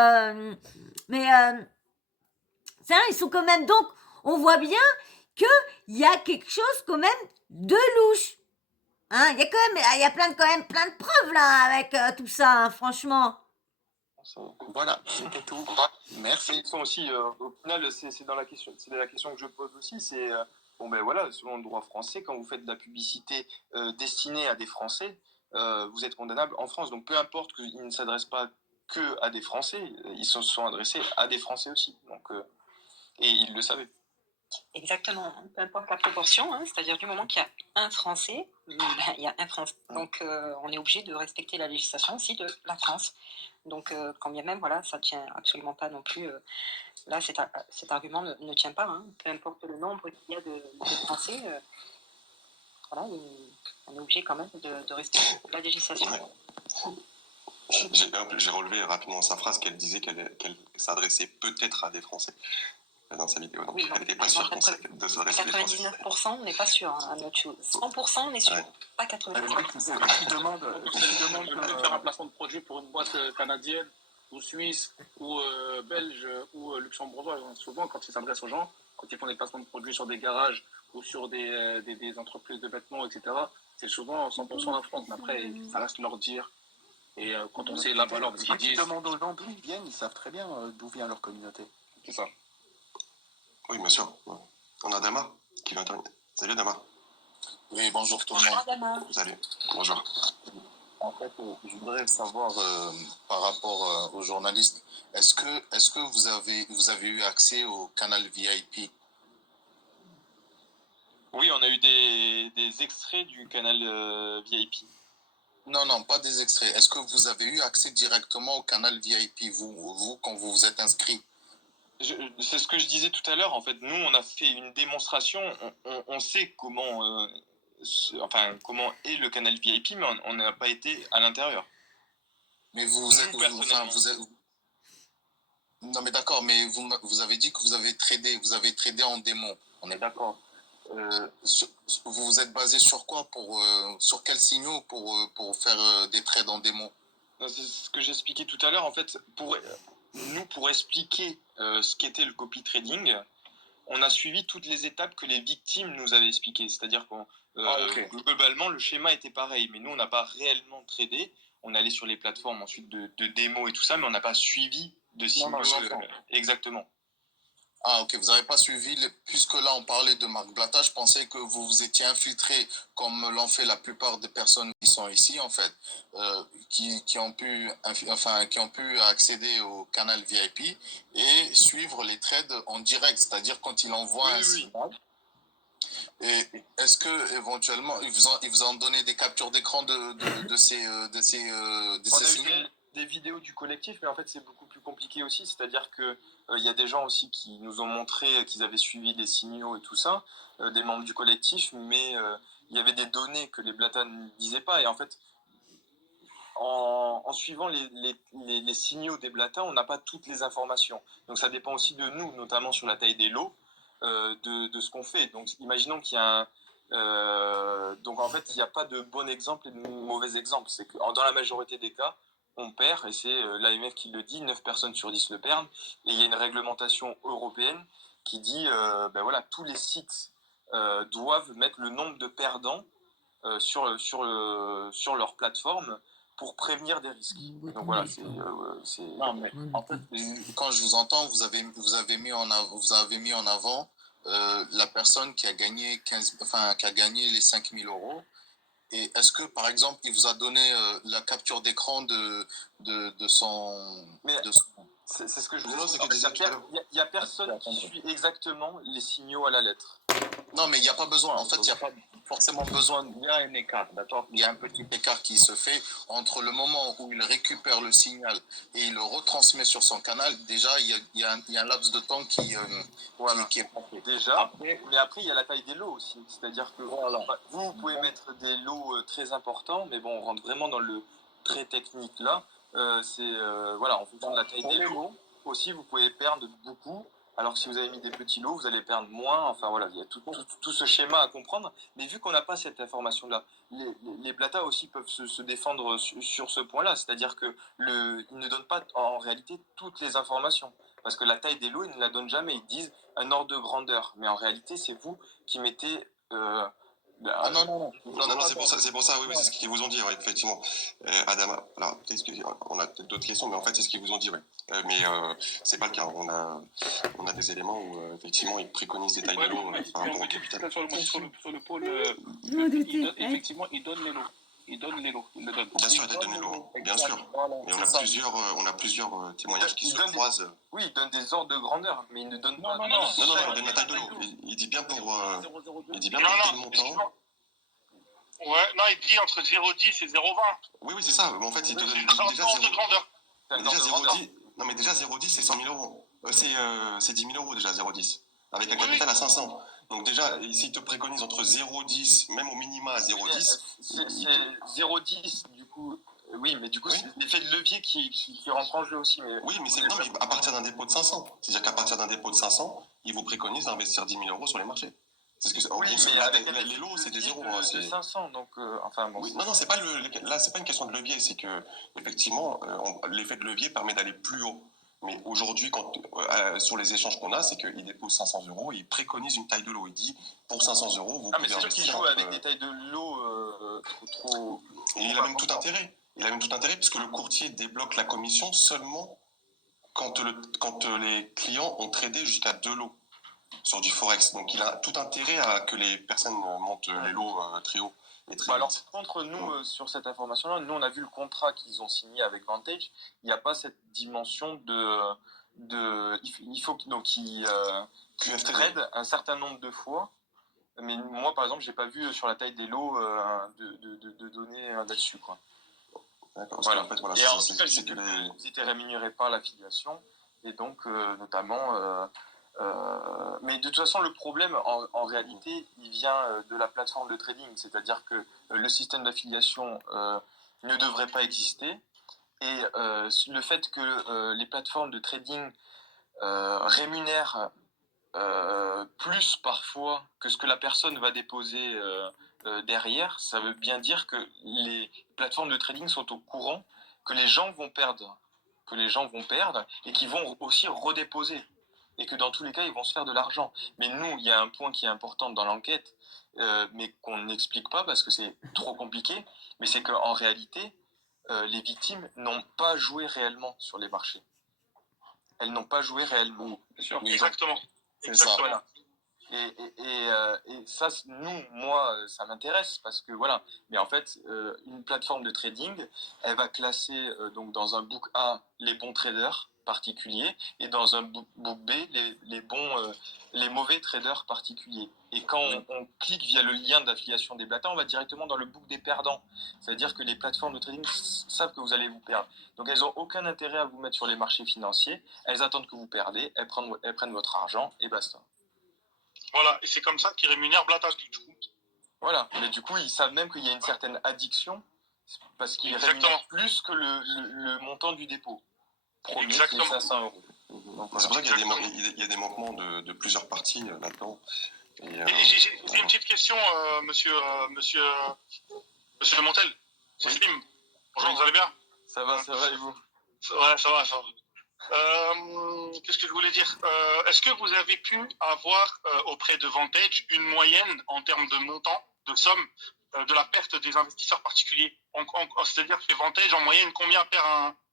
vrai, ils sont quand même... Donc, on voit bien qu'il y a quelque chose quand même de louche. Hein, il y a quand même plein de preuves, là, avec tout ça, hein, franchement. Voilà, c'était tout. Merci. Ils sont aussi, au final, c'est dans la question, c'est la question que je pose aussi, c'est voilà, selon le droit français, quand vous faites de la publicité destinée à des Français, vous êtes condamnable en France. Donc peu importe qu'ils ne s'adressent pas que à des Français, ils se sont adressés à des Français aussi. Donc et ils le savaient. Exactement, peu importe la proportion, hein, c'est-à-dire du moment qu'il y a un Français, il y a un Français. Donc on est obligé de respecter la législation aussi de la France. Donc quand bien même, voilà, ça ne tient absolument pas non plus. Là, cet argument ne tient pas, hein, peu importe le nombre qu'il y a de Français. Voilà, on est obligé quand même de respecter la législation. J'ai relevé rapidement sa phrase qu'elle disait qu'elle s'adressait peut-être à des Français dans sa vidéo. Donc, elle n'était pas sûre de s'adresser à des Français. 99%, on n'est pas sûr. Hein, 100%, on est sûr. Ouais. Pas 99%. Qui demande de faire un placement de produit pour une boîte canadienne ou suisse ou belge ou luxembourgeoise. Souvent, quand ils s'adressent aux gens, quand ils font des placements de produits sur des garages ou sur des entreprises de vêtements, etc., c'est souvent 100% la France. Mais après, ça reste leur dire. Et quand on sait la valeur de ce qu'ils disent... Ils demandent aux gens d'où ils viennent, ils savent très bien d'où vient leur communauté. C'est ça. Oui, bien sûr. En Adama. qui veut intervenir. Salut Adama. Oui, bonjour tout le Bonjour monde. Adama. Salut. Bonjour. En fait, je voudrais savoir par rapport aux journalistes, est-ce que vous avez eu accès au canal VIP? Oui, on a eu des extraits du canal VIP. Non, non, pas des extraits. Est-ce que vous avez eu accès directement au canal VIP, vous quand vous vous êtes inscrit? C'est ce que je disais tout à l'heure. En fait, nous, on a fait une démonstration. On sait comment, comment est le canal VIP, mais on n'a pas été à l'intérieur. Mais vous êtes, non, mais d'accord, mais vous avez dit que vous avez tradé en démon. On est d'accord. Vous vous êtes basé sur quoi sur quels signaux pour faire des trades en démon? C'est ce que j'expliquais tout à l'heure. En fait, pour expliquer ce qu'était le copy trading, on a suivi toutes les étapes que les victimes nous avaient expliquées. C'est-à-dire que globalement, le schéma était pareil, mais nous, on n'a pas réellement tradé. On allait sur les plateformes ensuite de démos et tout ça, mais on n'a pas suivi de signaux exactement. Ah, ok, vous n'avez pas suivi, puisque là on parlait de Marc Blatta, je pensais que vous vous étiez infiltré, comme l'ont fait la plupart des personnes qui sont ici, en fait, qui ont pu accéder au canal VIP et suivre les trades en direct, c'est-à-dire quand il envoie un signal. Et est-ce que éventuellement ils vous ont donné des captures d'écran de ces signaux? Des vidéos du collectif, mais en fait c'est beaucoup plus compliqué aussi, c'est-à-dire que y a des gens aussi qui nous ont montré qu'ils avaient suivi des signaux et tout ça, des membres du collectif, mais il y avait des données que les Blatta ne disaient pas, et en fait en suivant les signaux des Blatta, on n'a pas toutes les informations, donc ça dépend aussi de nous, notamment sur la taille des lots, de ce qu'on fait. Donc imaginons qu'il y a donc en fait il n'y a pas de bon exemple et de mauvais exemple, c'est que dans la majorité des cas on perd, et c'est l'AMF qui le dit, 9 personnes sur 10 le perdent, et il y a une réglementation européenne qui dit voilà, tous les sites doivent mettre le nombre de perdants sur leur plateforme pour prévenir des risques. Donc voilà, Non, mais en fait, quand je vous entends, vous avez mis en avant la personne qui a gagné qui a gagné les 5 000 euros. Et est-ce que, par exemple, il vous a donné la capture d'écran de son... C'est ce que je vous dis. Il n'y a personne qui suit exactement les signaux à la lettre. Non, mais il n'y a pas besoin. En fait, il n'y a pas forcément besoin. Il y a un écart, d'accord? Il y a un petit écart qui se fait entre le moment où il récupère le signal et il le retransmet sur son canal. Déjà, il y a un laps de temps qui est passé. Déjà, mais après, il y a la taille des lots aussi. C'est-à-dire que vous pouvez mettre des lots très importants, mais bon, on rentre vraiment dans le très technique là. En fonction de la taille des lots, aussi, vous pouvez perdre beaucoup. Alors que si vous avez mis des petits lots, vous allez perdre moins. Enfin voilà, il y a tout ce schéma à comprendre. Mais vu qu'on n'a pas cette information-là, les Blatta aussi peuvent se défendre sur ce point-là. C'est-à-dire qu'ils ne donnent pas en réalité toutes les informations. Parce que la taille des lots, ils ne la donnent jamais. Ils disent un ordre de grandeur. Mais en réalité, c'est vous qui mettez... non, c'est pour ça, oui, c'est ce qu'ils vous ont dit, ouais, effectivement. Adama, alors, on a peut-être d'autres questions, mais en fait, c'est ce qu'ils vous ont dit, ouais. Mais c'est pas le cas. On a des éléments où, effectivement, ils préconisent des tailles de lots par rapport au capital. Sur le pôle, effectivement, ils donnent les lots. Ils donnent les lots. Ils le donnent. Bien sûr, ils donnent les lots, bien sûr. Mais on a plusieurs témoignages qui se croisent. Oui, ils donnent des ordres de grandeur, mais ils ne donnent pas... Non, ils donnent la taille de l'eau. Il dit bien pour quel montant. Ouais, non, il dit entre 0,10 et 0,20. Oui, c'est ça. Mais en fait, il te donne déjà de grandeur. Déjà 0,10, c'est 100 000 euros. C'est 10 000 euros déjà, 0,10. Avec un capital à 500. Donc déjà, s'il te préconise entre 0,10, même au minima à 0,10... C'est 0,10, du coup... Oui, mais du coup, c'est l'effet de levier qui rentre en jeu aussi. Mais... Oui, mais c'est à partir d'un dépôt de 500. C'est-à-dire qu'à partir d'un dépôt de 500, il vous préconise d'investir 10 000 euros sur les marchés. C'est ce que, oui, mais avec les lots, c'est des 0. C'est 500, donc... Oui, non, c'est pas là, c'est pas une question de levier. C'est que, effectivement, l'effet de levier permet d'aller plus haut. Mais aujourd'hui, sur les échanges qu'on a, c'est qu'il dépose 500 euros et il préconise une taille de lot. Il dit, pour 500 euros, vous pouvez mais c'est sûr qu'il joue avec des tailles de lot trop... Et il a même tout intérêt. Il a même tout intérêt puisque le courtier débloque la commission seulement quand les clients ont tradé jusqu'à 2 lots. sur du forex. Donc il a tout intérêt à que les personnes montent les lots très haut et très Alors, vite. contre nous, sur cette information-là, nous, on a vu le contrat qu'ils ont signé avec Vantage. Il n'y a pas cette dimension il faut qu'ils QFT. trade un certain nombre de fois. Mais moi, par exemple, j'ai pas vu sur la taille des lots de données là-dessus, quoi. Voilà. En fait, voilà, et en tout cas, ils étaient rémunérés par l'affiliation, et donc notamment. Mais de toute façon, le problème, en réalité, il vient de la plateforme de trading, c'est-à-dire que le système d'affiliation ne devrait pas exister, et le fait que les plateformes de trading rémunèrent plus parfois que ce que la personne va déposer derrière, ça veut bien dire que les plateformes de trading sont au courant que les gens vont perdre, et qu'ils vont aussi redéposer, et que dans tous les cas, ils vont se faire de l'argent. Mais nous, il y a un point qui est important dans l'enquête, mais qu'on n'explique pas parce que c'est trop compliqué, mais c'est qu'en réalité, les victimes n'ont pas joué réellement sur les marchés. Elles n'ont pas joué réellement. Exactement. C'est ça. Voilà. Et ça, moi, ça m'intéresse parce que voilà. Mais en fait, une plateforme de trading, elle va classer donc dans un book A les bons traders particuliers et dans un book B les mauvais traders particuliers. Et quand on clique via le lien d'affiliation des Blata, on va directement dans le book des perdants. C'est-à-dire que les plateformes de trading savent que vous allez vous perdre. Donc elles n'ont aucun intérêt à vous mettre sur les marchés financiers. Elles attendent que vous perdez, elles prennent votre argent et basta. Voilà, et c'est comme ça qu'ils rémunèrent Blata, du coup. Voilà, mais du coup, ils savent même qu'il y a une certaine addiction parce qu'ils rémunèrent plus que le montant du dépôt. Premier, c'est 500 €. Donc, voilà. C'est pour ça qu'il y a des manquements de plusieurs parties là-dedans. J'ai une petite question, monsieur Montel. C'est Slim. Bonjour, vous allez bien? Ça va, et vous? Ouais, ça va. Qu'est-ce que je voulais dire? Est-ce que vous avez pu avoir auprès de Vantage une moyenne en termes de montant, de somme, de la perte des investisseurs particuliers? C'est-à-dire que Vantage, en moyenne, combien perd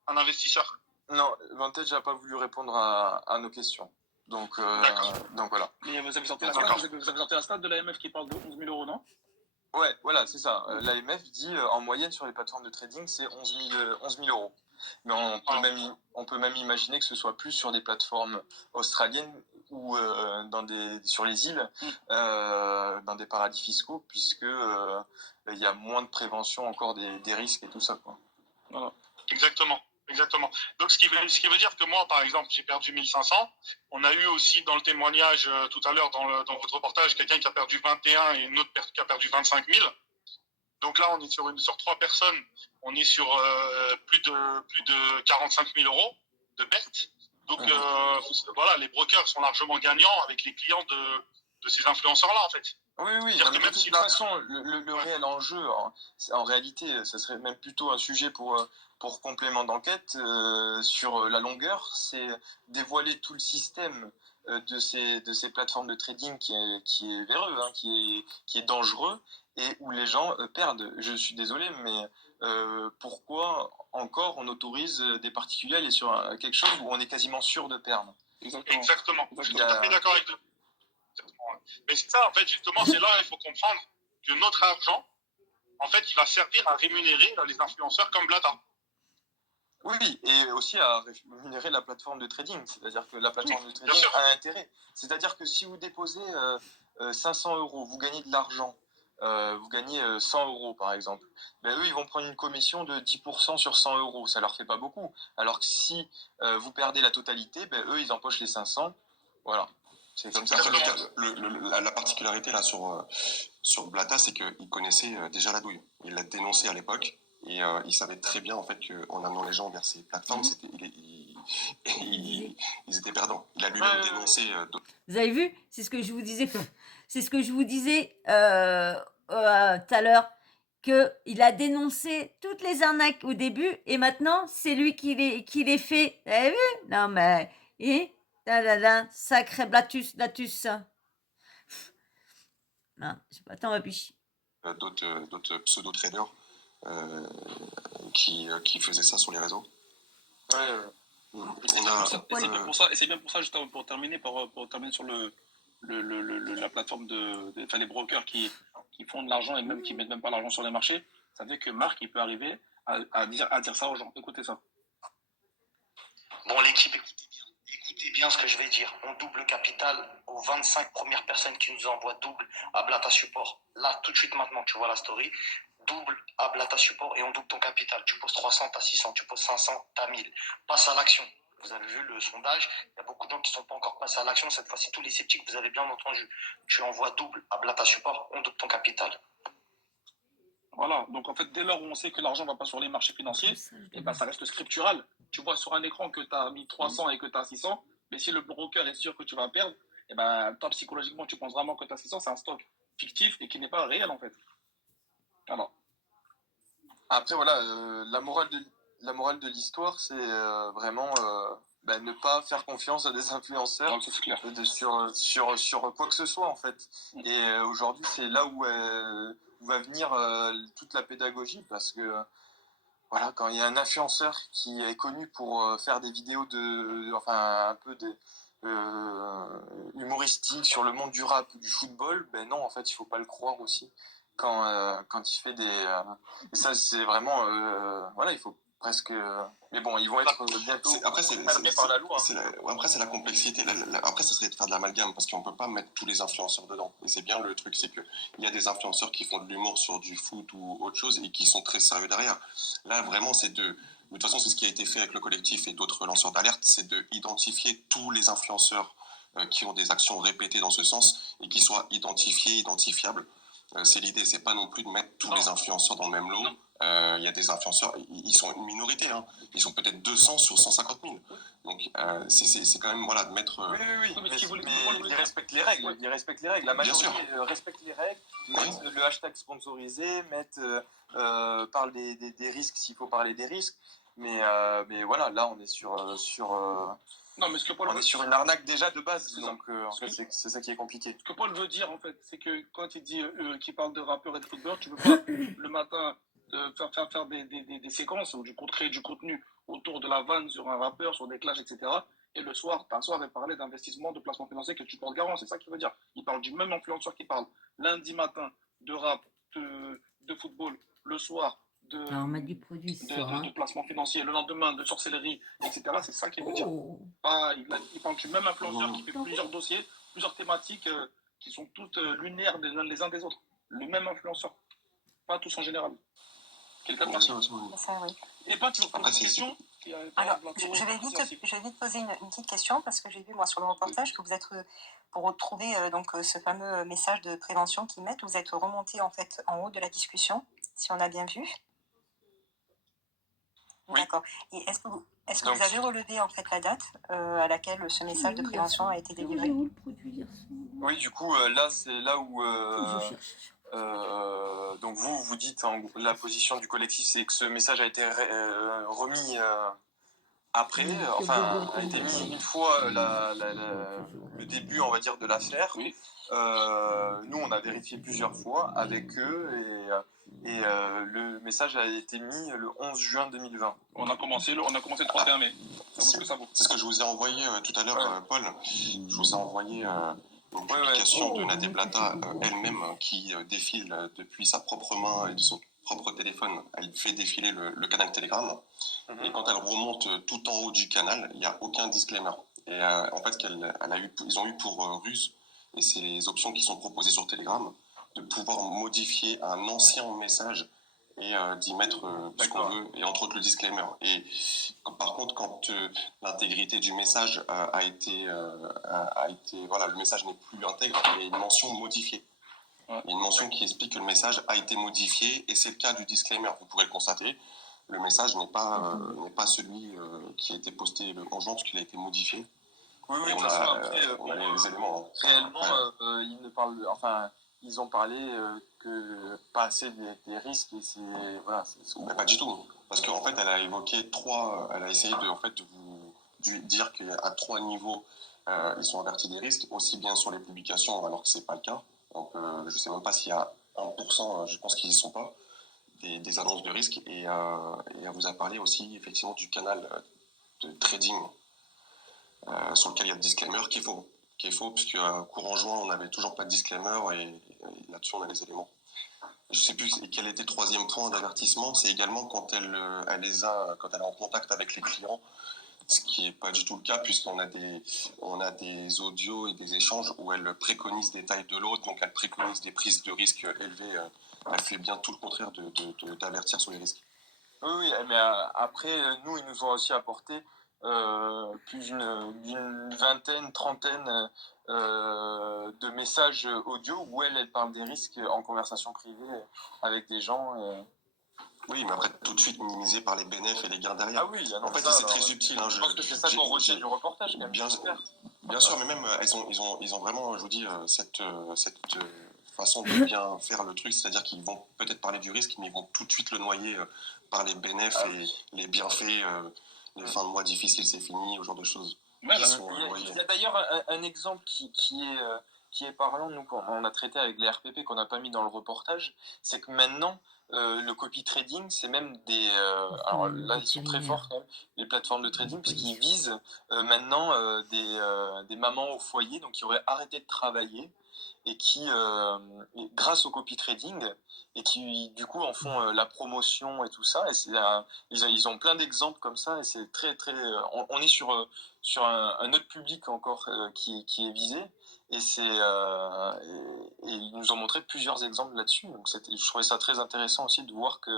un investisseur? Non, Vantage n'a pas voulu répondre à nos questions. Donc voilà. Mais vous avez sorti la stat de l'AMF qui parle de 11 000 €, non? Ouais, voilà, c'est ça. L'AMF dit en moyenne sur les plateformes de trading, c'est 11 000 €. Mais on peut même imaginer que ce soit plus sur des plateformes australiennes ou sur les îles, dans des paradis fiscaux, puisque il y a moins de prévention encore des risques et tout ça, quoi. Voilà. Exactement. Donc, ce qui veut dire que moi, par exemple, j'ai perdu 1500. On a eu aussi dans le témoignage tout à l'heure dans votre reportage quelqu'un qui a perdu 21 et une autre qui a perdu 25 000. Donc là, on est sur 3 personnes. On est sur plus de 45 000 € de perte. Donc voilà, les brokers sont largement gagnants avec les clients de ces influenceurs-là, en fait. Oui. Non, mais de toute façon, le réel enjeu, en réalité, ce serait même plutôt un sujet pour complément d'enquête sur la longueur, c'est dévoiler tout le système de ces plateformes de trading qui est véreux, hein, qui est dangereux et où les gens perdent. Je suis désolé, mais pourquoi encore on autorise des particuliers à aller sur quelque chose où on est quasiment sûr de perdre? Exactement. Je suis tout à fait d'accord avec vous. Mais c'est ça, en fait, justement, c'est là où il faut comprendre que notre argent, en fait, il va servir à rémunérer les influenceurs comme Blata. Oui, et aussi à rémunérer la plateforme de trading. C'est-à-dire que la plateforme de trading a intérêt. C'est-à-dire que si vous déposez 500 €, vous gagnez de l'argent, vous gagnez 100 € par exemple, ben eux, ils vont prendre une commission de 10% sur 100 €. Ça leur fait pas beaucoup. Alors que si vous perdez la totalité, ben eux, ils empochent les 500. Voilà. C'est comme ça. La particularité là sur Blata, c'est qu'il connaissait déjà la douille. Il l'a dénoncé à l'époque et il savait très bien en fait qu'en amenant les gens vers ces plateformes, ils étaient perdants. Il a lui-même dénoncé. Vous avez vu? C'est ce que je vous disais. C'est ce que je vous disais tout à l'heure, qu'il a dénoncé toutes les arnaques au début et maintenant c'est lui qui les fait. Vous avez vu? Non mais sacré Blatus. Non, je sais pas, attends ma biche. D'autres pseudo-traders qui faisaient ça sur les réseaux. C'est bien pour ça, justement, pour terminer sur la plateforme les brokers qui font de l'argent et même qui mettent même pas l'argent sur les marchés, ça fait que Marc, il peut arriver à dire ça aux gens. Écoutez ça. Bon, l'équipe, écoutez bien ce que je vais dire. On double le capital aux 25 premières personnes qui nous envoient double à Blata Support. Là, tout de suite maintenant, tu vois la story. Double à Blata Support et on double ton capital. Tu poses 300, t'as 600. Tu poses 500, t'as 1000. Passe à l'action. Vous avez vu le sondage. Il y a beaucoup de gens qui ne sont pas encore passés à l'action. Cette fois-ci, tous les sceptiques, vous avez bien entendu. Tu envoies double à Blata Support, on double ton capital. Voilà, donc en fait, dès lors où on sait que l'argent ne va pas sur les marchés financiers, et ben, ça reste scriptural. Tu vois sur un écran que tu as mis 300 et que tu as 600, mais si le broker est sûr que tu vas perdre, et ben, toi, psychologiquement, tu penses vraiment que tu as 600, c'est un stock fictif et qui n'est pas réel en fait. Alors. Après, voilà, la morale de l'histoire, c'est vraiment ne pas faire confiance à des influenceurs Donc, c'est clair. sur quoi que ce soit en fait. Et aujourd'hui, c'est là où va venir toute la pédagogie, parce que voilà, quand il y a un influenceur qui est connu pour faire des vidéos un peu humoristiques sur le monde du rap ou du football, ben non, en fait, il faut pas le croire aussi quand il fait et ça, c'est vraiment voilà, il faut presque mais bon, ils vont être bientôt encadrés par la loi. Après, c'est la complexité. Après, ça serait de faire de l'amalgame, parce qu'on peut pas mettre tous les influenceurs dedans. Et c'est bien le truc, c'est que il y a des influenceurs qui font de l'humour sur du foot ou autre chose et qui sont très sérieux derrière. Là, vraiment, de toute façon, c'est ce qui a été fait avec le collectif et d'autres lanceurs d'alerte, c'est de identifier tous les influenceurs qui ont des actions répétées dans ce sens et qui soient identifiables. C'est l'idée, c'est pas non plus de mettre tous les influenceurs dans le même lot. Il y a des influenceurs, ils sont une minorité, hein. Ils sont peut-être 200 sur 150 000. Donc c'est quand même voilà, de mettre... Oui, mais ils respectent les règles. Ils respectent les règles. La majorité respecte les règles, mettent le hashtag sponsorisé, parlent des risques s'il faut parler des risques. Mais voilà, là on est sur non, mais ce que Paul on est sur une arnaque déjà de base, donc en fait, c'est ça qui est compliqué. Ce que Paul veut dire, en fait, c'est que quand il dit qu'il parle de rappeurs et de footballeurs, tu veux pas le matin faire des séquences ou créer du contenu autour de la vanne sur un rappeur, sur des clashs, etc. Et le soir, t'as un soir et parler d'investissement, de placement financier que tu portes garant, c'est ça qu'il veut dire. Il parle du même influenceur qui parle lundi matin de rap, de football, le soir Alors, on met du produit ce soir. de placement financier, le lendemain de sorcellerie, etc. C'est ça qu'il veut dire. Il parle du même influenceur qui fait plusieurs dossiers, plusieurs thématiques qui sont toutes lunaires les uns des autres. Le même influenceur, pas tous en général. Quelqu'un de ça, oui. Et pas tu veux poser une question? Alors, je vais vite poser une petite question, parce que j'ai vu moi sur le reportage que vous êtes, pour retrouver ce fameux message de prévention qu'ils mettent, vous êtes remonté en fait en haut de la discussion, si on a bien vu. Oui. D'accord. Et est-ce que vous avez relevé en fait la date à laquelle ce message de prévention a été délivré? Oui, du coup, là, c'est là où donc vous dites la position du collectif, c'est que ce message a été remis après, a été mis une fois le début, on va dire, de l'affaire. Oui. Nous, on a vérifié plusieurs fois avec eux et le message a été mis le 11 juin 2020. On a commencé le 31 mai. Ça vaut ce que ça vaut. C'est ce que je vous ai envoyé tout à l'heure, Paul. Je vous ai envoyé une publication de Nadé Blata elle-même qui défile depuis sa propre main et de son propre téléphone. Elle fait défiler le canal Telegram. Et quand elle remonte tout en haut du canal, il n'y a aucun disclaimer. Et en fait, ils ont eu pour ruse, et c'est les options qui sont proposées sur Telegram, de pouvoir modifier un ancien message et d'y mettre ce qu'on veut, et entre autres le disclaimer. Et par contre, quand l'intégrité du message a été voilà, le message n'est plus intègre, il y a une mention modifiée. Il y a une mention qui explique que le message a été modifié, et c'est le cas du disclaimer. Vous pourrez le constater. Le message n'est pas celui qui a été posté le 11 juin, parce qu'il a été modifié. Oui, et de toute façon, après, les éléments. Réellement, ils ont parlé que pas assez des risques, et c'est voilà. Mais pas du tout, parce qu'en fait, elle a évoqué elle a essayé de vous dire qu'à 3 niveaux, ils sont avertis des risques, aussi bien sur les publications, alors que c'est pas le cas. Donc, je sais même pas s'il y a 1%, je pense qu'ils y sont pas. Des annonces de risque, et elle vous a parlé aussi effectivement du canal de trading sur lequel il y a le disclaimer qui est faux. qui est faux, puisque courant juin, on n'avait toujours pas de disclaimer et là-dessus, on a les éléments. Je ne sais plus quel était le troisième point d'avertissement, c'est également quand elle est en contact avec les clients, ce qui n'est pas du tout le cas, puisqu'on a des audios et des échanges où elle préconise des tailles de l'autre, donc elle préconise des prises de risques élevées. Elle fait bien tout le contraire d'avertir sur les risques. Oui, mais après, nous, ils nous ont aussi apporté plus d'une vingtaine, trentaine de messages audio où elle parle des risques en conversation privée avec des gens. Oui, mais après, tout de suite minimisé par les bénéfices et les gains derrière. Ah oui, en fait, c'est très subtil. Je pense que c'est ça qu'on retient du reportage, quand même. Bien sûr, mais même, ils ont vraiment, je vous dis, cette façon de bien faire le truc, c'est-à-dire qu'ils vont peut-être parler du risque, mais ils vont tout de suite le noyer par les bénéfices et les bienfaits, les fins de mois difficiles, c'est fini, ce genre de choses. Il y a d'ailleurs un exemple qui est parlant, nous, quand on a traité avec les RPP, qu'on n'a pas mis dans le reportage, c'est que maintenant, le copy trading, c'est même des... alors là, ils sont très forts quand même, les plateformes de trading, puisqu'ils visent maintenant des mamans au foyer, donc qui auraient arrêté de travailler, et qui, grâce au copy trading, et qui du coup en font la promotion et tout ça, et ils ont plein d'exemples comme ça, et c'est très très... on est sur un autre public encore qui est visé, et ils nous ont montré plusieurs exemples là-dessus, donc je trouvais ça très intéressant aussi de voir que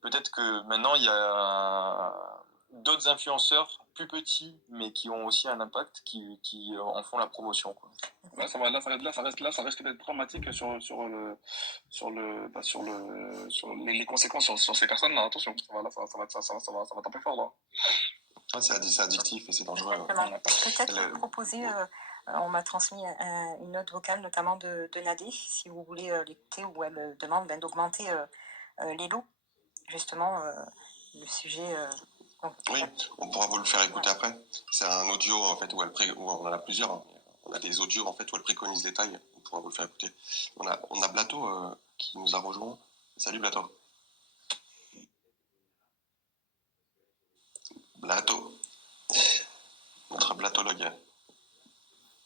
peut-être que maintenant il y a d'autres influenceurs plus petits mais qui ont aussi un impact qui en font la promotion, quoi. Là, ça risque d'être dramatique sur les conséquences sur ces personnes-là. Attention, ça va taper fort là. Ah, c'est addictif et c'est dangereux. Peut-être proposer, on m'a transmis une note vocale notamment de Nadé, si vous voulez l'écouter, où elle demande d'augmenter les lots, justement, le sujet... Oui, on pourra vous le faire écouter après. C'est un audio en fait où on en a plusieurs. Hein. On a des audios en fait où elle préconise des tailles. On pourra vous le faire écouter. On a Blato qui nous a rejoint. Salut Blato. Blato. Notre blatologue.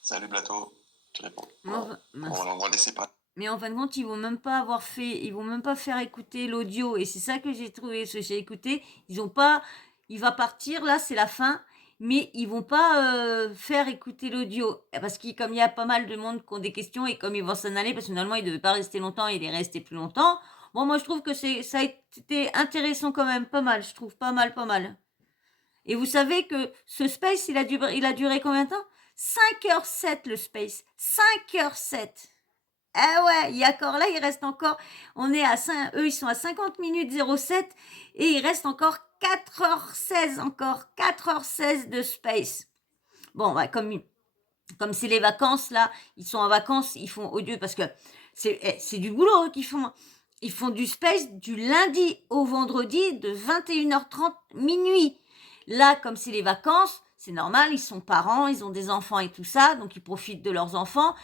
Salut Blato. Tu réponds. On va laisser pas. Mais en fin de compte, ils vont même pas faire écouter l'audio. Et c'est ça que j'ai trouvé, ce que j'ai écouté. Il va partir, là, c'est la fin. Mais ils vont pas faire écouter l'audio. Parce que comme il y a pas mal de monde qui ont des questions et comme ils vont s'en aller, parce que finalement, il devait pas rester longtemps, il est resté plus longtemps. Bon, moi, je trouve que ça a été intéressant quand même. Pas mal, je trouve. Pas mal. Et vous savez que ce space, il a duré combien de temps 5h07 le space. 5h07. Ah ouais, il y a encore là, il reste encore, eux ils sont à 50 minutes 07 et il reste encore 4h16 de space. Bon, ouais, comme c'est les vacances là, ils sont en vacances, ils font audio parce que c'est du boulot qu'ils font. Ils font du space du lundi au vendredi de 21h30 minuit. Là, comme c'est les vacances, c'est normal, ils sont parents, ils ont des enfants et tout ça, donc ils profitent de leurs enfants.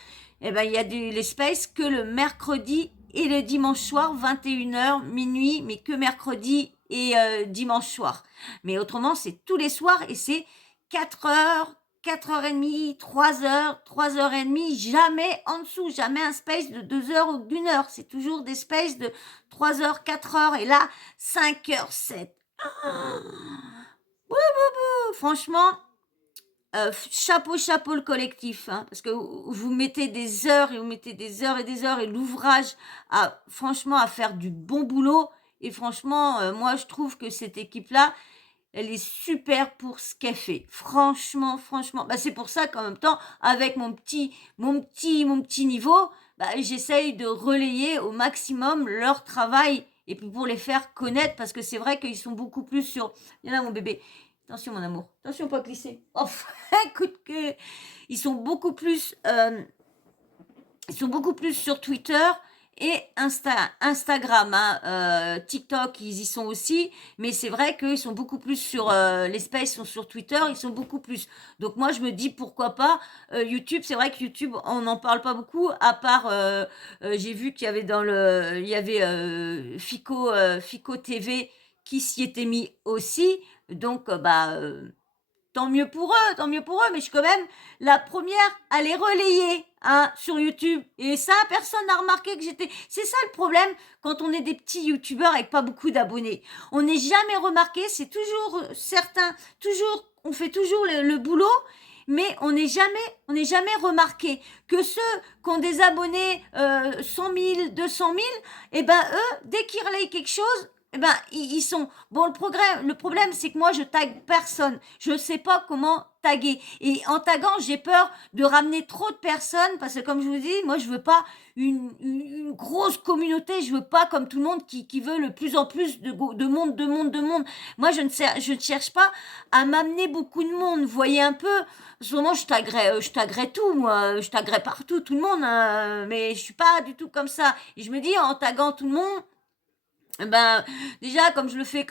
Eh ben, il y a les spaces que le mercredi et le dimanche soir, 21h, minuit, mais que mercredi et dimanche soir. Mais autrement, c'est tous les soirs et c'est 4h, 4h30, 3h, 3h30, jamais en dessous, jamais un space de 2h ou d'1 heure. C'est toujours des spaces de 3h, 4h et là, 5h07. Franchement, chapeau le collectif, hein, parce que vous mettez des heures et l'ouvrage franchement à faire du bon boulot. Et franchement, moi je trouve que cette équipe-là, elle est super pour ce qu'elle fait. Franchement, c'est pour ça qu'en même temps, avec mon petit niveau, j'essaye de relayer au maximum leur travail et puis pour les faire connaître, parce que c'est vrai qu'ils sont beaucoup plus sur... Il y en a mon bébé. Attention mon amour, attention pas glisser. Oh, écoute que ils sont beaucoup plus sur Twitter et Instagram, hein. TikTok, ils y sont aussi, mais c'est vrai qu'ils sont beaucoup plus sur les spaces sont sur Twitter, ils sont beaucoup plus. Donc moi je me dis pourquoi pas YouTube. C'est vrai que YouTube on n'en parle pas beaucoup, à part j'ai vu qu'il y avait Fico TV qui s'y était mis aussi. Donc tant tant mieux pour eux, mais je suis quand même la première à les relayer hein, sur YouTube. Et ça, personne n'a remarqué que j'étais... C'est ça le problème quand on est des petits YouTubeurs avec pas beaucoup d'abonnés. On n'est jamais remarqué, c'est toujours certain, toujours, on fait toujours le boulot, mais on n'est jamais remarqué. Que ceux qui ont des abonnés 100 000, 200 000, eh ben eux, dès qu'ils relayent quelque chose, eh ben ils sont... Bon, le problème, c'est que moi, je tague personne. Je ne sais pas comment taguer. Et en taguant, j'ai peur de ramener trop de personnes, parce que comme je vous dis, moi, je veux pas une grosse communauté. Je veux pas, comme tout le monde, qui veut le plus en plus de monde. Moi, je ne cherche pas à m'amener beaucoup de monde. Vous voyez un peu... Souvent, je taguerais tout, moi. Je taguerais partout, tout le monde. Hein, mais je suis pas du tout comme ça. Et je me dis, en taguant tout le monde, ben déjà comme je le fais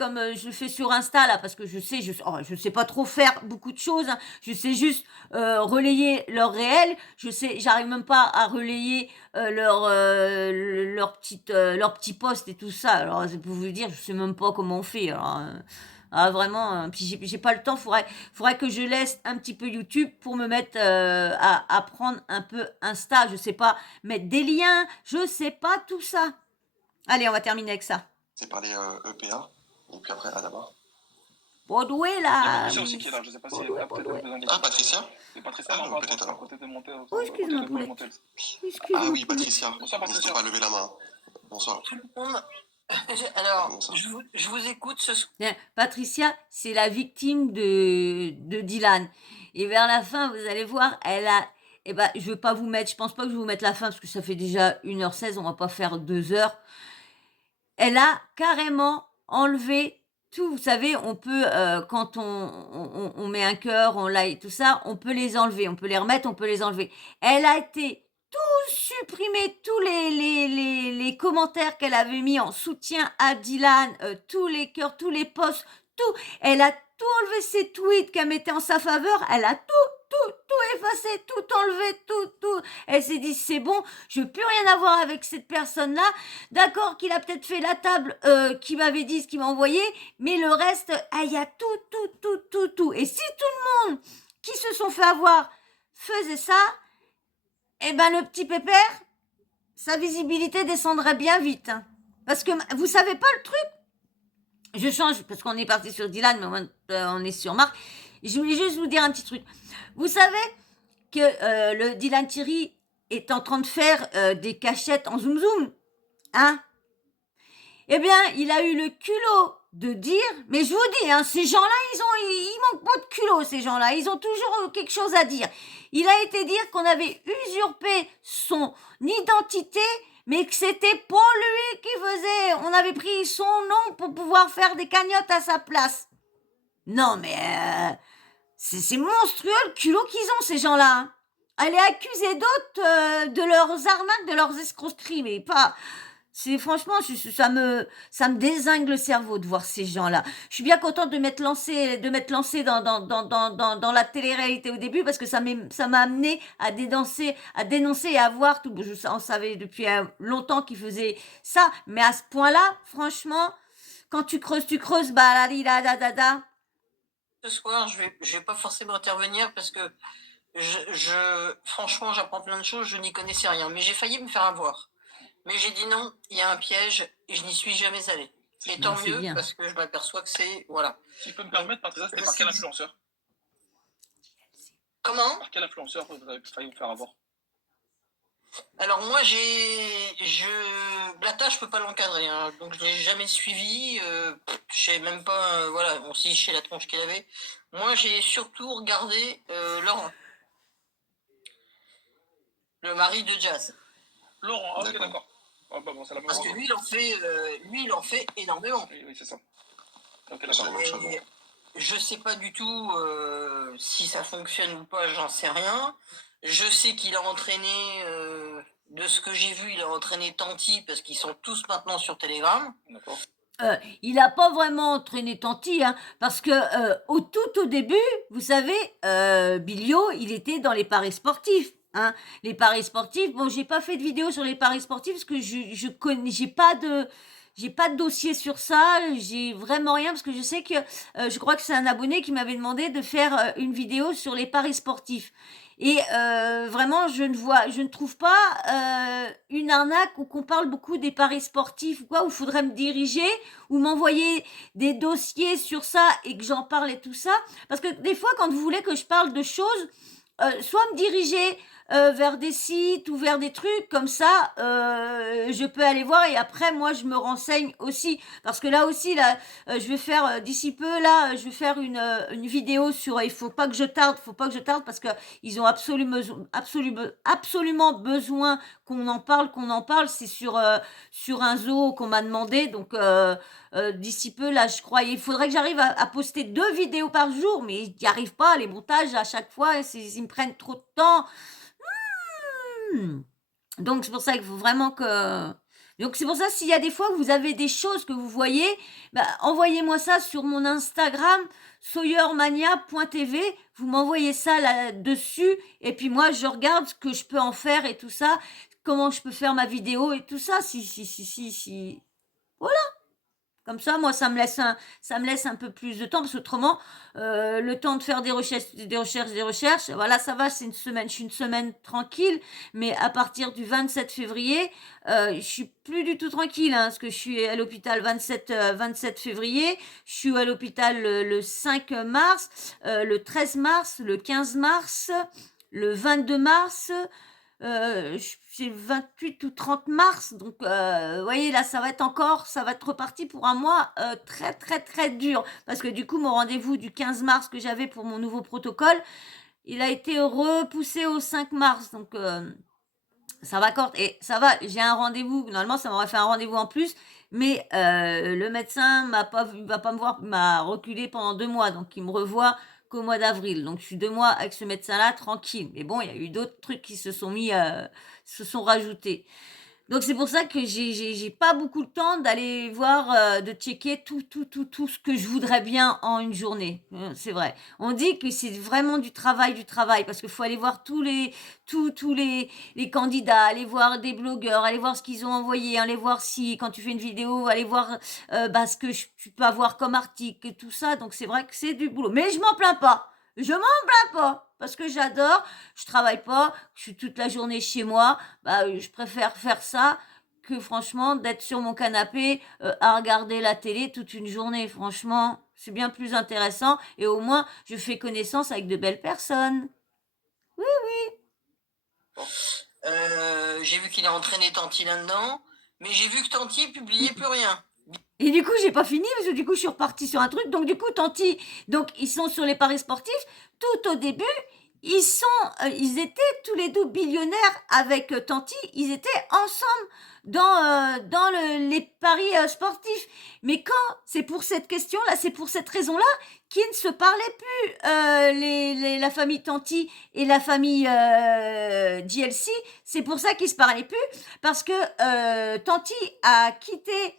sur Insta là, parce que je sais pas trop faire beaucoup de choses. Hein, je sais juste relayer leur réel. J'arrive même pas à relayer leur petit post et tout ça. Alors c'est pour vous dire, je sais même pas comment on fait. Alors, vraiment, puis j'ai pas le temps, faudrait que je laisse un petit peu YouTube pour me mettre à apprendre un peu Insta, je sais pas mettre des liens, je sais pas tout ça. Allez, on va terminer avec ça. C'est par les EPA, et puis après Adama. Broadway Il y a là. Patricia aussi qui est là, je sais pas si elle a peut-être besoin d'équipe. Ah, Patricia? C'est Patricia, Ah, non, peut-être à alors. côté de Montel. Oh, excuse-moi, Poulette. Ah oui, Patricia. Bonsoir, N'hésitez Patricia. pas à lever la main. Bonsoir. Tout le monde. Alors, Bonsoir. je vous écoute ce soir. Bien, Patricia, c'est la victime de Dylan. Et vers la fin, vous allez voir, elle a... Eh ben, je pense pas que je vais vous mettre la fin, parce que ça fait déjà 1h16, on va pas faire 2 heures. Elle a carrément enlevé tout. Vous savez, on peut, quand on met un cœur, on like, tout ça, on peut les enlever. On peut les remettre, on peut les enlever. Elle a été tout supprimé, tous les commentaires qu'elle avait mis en soutien à Dylan, tous les cœurs, tous les posts, tout. Elle a tout enlevé, ses tweets qu'elle mettait en sa faveur. Elle a tout effacé, tout enlevé, tout. Elle s'est dit, c'est bon, je veux plus rien avoir avec cette personne-là. D'accord qu'il a peut-être fait la table qui m'avait dit ce qu'il m'a envoyé, mais le reste, il y a tout. Et si tout le monde qui se sont fait avoir faisait ça, eh ben le petit pépère, sa visibilité descendrait bien vite. Hein. Parce que vous savez pas le truc. Je change, parce qu'on est parti sur Dylan, mais on est sur Marc. Je voulais juste vous dire un petit truc. Vous savez que le Dylan Thierry est en train de faire des cachettes en zoom, hein? Eh bien, il a eu le culot de dire, mais je vous dis, hein, ces gens-là, ils manquent pas de culot, ces gens-là. Ils ont toujours quelque chose à dire. Il a été dire qu'on avait usurpé son identité, mais que c'était pas lui qui faisait. On avait pris son nom pour pouvoir faire des cagnottes à sa place. Non, mais c'est monstrueux le culot qu'ils ont, ces gens-là. Hein. Elle est accusée d'autres de leurs arnaques, de leurs escroqueries, mais pas... Franchement, ça me dézingue le cerveau de voir ces gens-là. Je suis bien contente de m'être lancée dans la télé-réalité au début, parce que ça m'a amené à dénoncer et à voir tout. On savait depuis longtemps qu'ils faisaient ça, mais à ce point-là, franchement, quand tu creuses, bah da. Ce soir, je vais pas forcément intervenir parce que franchement, j'apprends plein de choses, je n'y connaissais rien, mais j'ai failli me faire avoir. Mais j'ai dit non, il y a un piège et je n'y suis jamais allé. Et tant mieux, bien. Parce que je m'aperçois que c'est... Voilà. Si je peux me permettre, Patricia, c'était par quel influenceur? Comment? Par quel influenceur vous avez failli vous faire avoir? Alors moi, Blata, je peux pas l'encadrer, hein, donc je l'ai jamais suivi. Je sais même pas, voilà, bon, si je sais la tronche qu'il avait. Moi, j'ai surtout regardé Laurent, le mari de Jazz. Laurent, ok, d'accord. Ah, bah, bon, c'est la même Parce que lui, il en fait énormément. Oui, c'est ça. Ok, d'accord. Je sais pas du tout si ça fonctionne ou pas, j'en sais rien. Je sais qu'il a entraîné, de ce que j'ai vu, il a entraîné Tanti parce qu'ils sont tous maintenant sur Telegram. D'accord. Il n'a pas vraiment entraîné Tanti, hein, parce que au début, vous savez, Bilio, il était dans les paris sportifs. Hein, les paris sportifs, bon, j'ai pas fait de vidéo sur les paris sportifs parce que j'ai pas de j'ai pas de dossier sur ça, j'ai vraiment rien parce que je sais que je crois que c'est un abonné qui m'avait demandé de faire une vidéo sur les paris sportifs. Et vraiment, je ne trouve pas une arnaque où qu'on parle beaucoup des paris sportifs ou quoi, où il faudrait me diriger ou m'envoyer des dossiers sur ça et que j'en parle et tout ça. Parce que des fois, quand vous voulez que je parle de choses, soit me diriger vers des sites ou vers des trucs comme ça, je peux aller voir et après moi je me renseigne aussi parce que là aussi là, je vais faire d'ici peu là, je vais faire une vidéo sur il faut pas que je tarde, parce que ils ont absolument besoin qu'on en parle, c'est sur un zoo qu'on m'a demandé donc d'ici peu là je crois il faudrait que j'arrive à poster 2 vidéos par jour mais j'y arrive pas, les montages à chaque fois ils me prennent trop de temps. Donc c'est pour ça qu'il faut vraiment que... Donc c'est pour ça s'il y a des fois que vous avez des choses que vous voyez, bah, envoyez-moi ça sur mon Instagram sawyermania.tv, vous m'envoyez ça là-dessus et puis moi je regarde ce que je peux en faire et tout ça, comment je peux faire ma vidéo et tout ça, si. Voilà. Comme ça, moi, ça me laisse un peu plus de temps, parce qu'autrement, le temps de faire des recherches, voilà, ça va, c'est une semaine, je suis une semaine tranquille, mais à partir du 27 février, je suis plus du tout tranquille, hein, parce que je suis à l'hôpital 27 février, je suis à l'hôpital le 5 mars, le 13 mars, le 15 mars, le 22 mars, c'est le 28 ou 30 mars, donc vous voyez là ça va être reparti pour un mois très très très dur, parce que du coup mon rendez-vous du 15 mars que j'avais pour mon nouveau protocole, il a été repoussé au 5 mars, donc ça va et ça va, j'ai un rendez-vous, normalement ça m'aurait fait un rendez-vous en plus, mais le médecin va pas me voir, m'a reculé pendant 2 mois, donc il me revoit qu'au mois d'avril. Donc je suis 2 mois avec ce médecin-là tranquille. Mais bon, il y a eu d'autres trucs qui se sont rajoutés. Donc c'est pour ça que j'ai pas beaucoup de temps d'aller voir, de checker tout ce que je voudrais bien en une journée. C'est vrai. On dit que c'est vraiment du travail, parce qu'il faut aller voir tous les candidats, aller voir des blogueurs, aller voir ce qu'ils ont envoyé, aller voir si, quand tu fais une vidéo, aller voir ce que tu peux avoir comme article et tout ça. Donc c'est vrai que c'est du boulot. Mais je m'en plains pas. Je m'en plains pas. Parce que j'adore, je travaille pas, je suis toute la journée chez moi, je préfère faire ça que franchement d'être sur mon canapé à regarder la télé toute une journée. Franchement, c'est bien plus intéressant et au moins je fais connaissance avec de belles personnes. Oui, oui. J'ai vu qu'il a entraîné Tanti là-dedans, mais j'ai vu que Tanti publiait plus rien. Et du coup, j'ai pas fini parce que du coup, je suis repartie sur un truc. Donc du coup, Tanti, donc ils sont sur les paris sportifs. Tout au début, ils étaient tous les deux billionnaires avec Tanti. Ils étaient ensemble dans les paris sportifs. Mais quand c'est pour cette question-là, c'est pour cette raison-là qu'ils ne se parlaient plus, la famille Tanti et la famille GLC. C'est pour ça qu'ils se parlaient plus parce que Tanti a quitté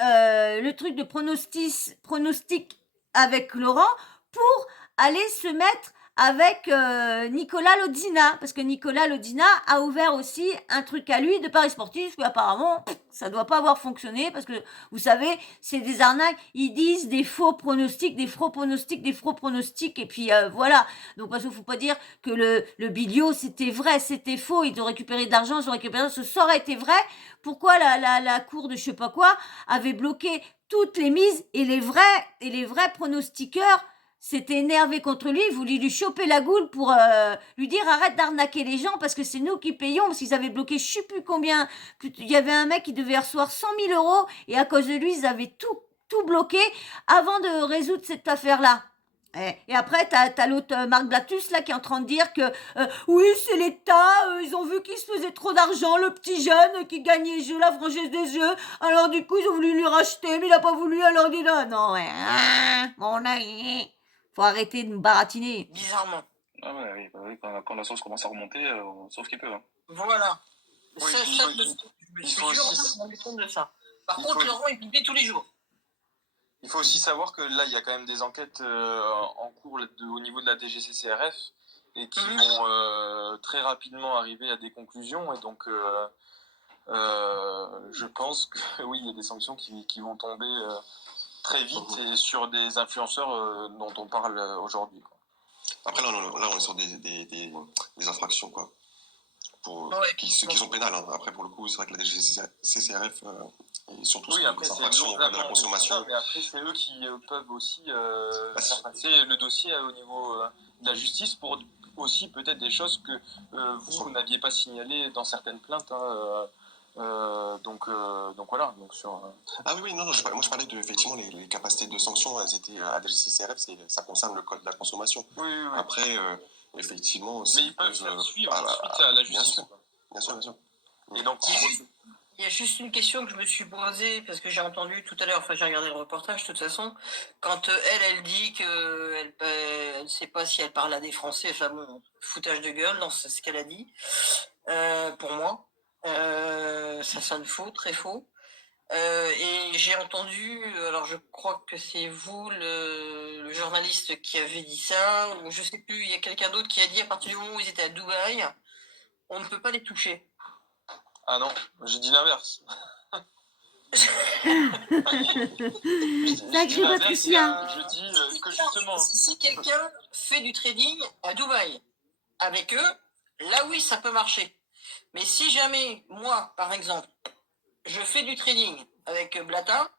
le truc de pronostic avec Laurent pour aller se mettre avec Nicolas Lodina, parce que Nicolas Lodina a ouvert aussi un truc à lui de paris sportifs, que apparemment ça doit pas avoir fonctionné, parce que vous savez, c'est des arnaques, ils disent des faux pronostics, et puis voilà, donc parce qu'il faut pas dire que le Bilio c'était vrai, c'était faux, ils ont récupéré de l'argent, ça aurait été vrai, pourquoi la cour de je sais pas quoi avait bloqué toutes les mises, et les vrais pronostiqueurs s'était énervé contre lui, il voulait lui choper la goule pour lui dire arrête d'arnaquer les gens parce que c'est nous qui payons, parce qu'ils avaient bloqué je sais plus combien, il y avait un mec qui devait recevoir 100 000 € et à cause de lui ils avaient tout bloqué avant de résoudre cette affaire-là. Et après, t'as l'autre Marc Blatus là qui est en train de dire que oui, c'est l'État, ils ont vu qu'il se faisait trop d'argent, le petit jeune qui gagnait les jeux, la franchise des jeux, alors du coup ils ont voulu lui racheter, mais il a pas voulu, alors il dit non, ouais, mon œil. Faut arrêter de me baratiner. Bizarrement. Ah ouais, oui, quand la sauce commence à remonter, sauf qu'il peut. Hein. Voilà. Oui, Je suis sûr de ça. Par contre, Laurent, il publie tous les jours. Il faut aussi savoir que là, il y a quand même des enquêtes en cours au niveau de la DGCCRF et qui vont très rapidement arriver à des conclusions. Et donc, je pense que oui, il y a des sanctions qui vont tomber très vite et sur des influenceurs dont on parle aujourd'hui, quoi. Après, là, on est sur des infractions, quoi. Ouais, Qui sont pénales. Hein. Après, pour le coup, c'est vrai que la DGCCRF, et surtout Oui, sur après, les c'est infractions lourds de la amendes, consommation. mais après, c'est eux qui peuvent aussi Bah, faire passer le dossier au niveau de la justice pour aussi peut-être des choses que vous n'aviez pas signalées dans certaines plaintes. Hein, donc voilà. Donc Ah oui, non, moi je parlais de effectivement les capacités de sanction, elles étaient à DGCCRF, ça concerne le code de la consommation. Oui. Après, effectivement, mais ils peuvent faire suivre ensuite à la justice. Bien sûr. Et donc, Il y a juste une question que je me suis posée, parce que j'ai entendu tout à l'heure, enfin j'ai regardé le reportage de toute façon, quand elle dit qu'elle ne sait pas si elle parle à des Français, enfin bon, foutage de gueule, non, c'est ce qu'elle a dit, pour moi. Ça sonne faux, très faux. Et j'ai entendu, alors je crois que c'est vous, le journaliste, qui avait dit ça, ou je sais plus, il y a quelqu'un d'autre qui a dit à partir du moment où ils étaient à Dubaï, on ne peut pas les toucher. Ah non, j'ai dit l'inverse. Sacré Patricia. Je dis que justement. Si quelqu'un fait du trading à Dubaï avec eux, là oui, ça peut marcher. Mais si jamais, moi, par exemple, je fais du trading avec Blata,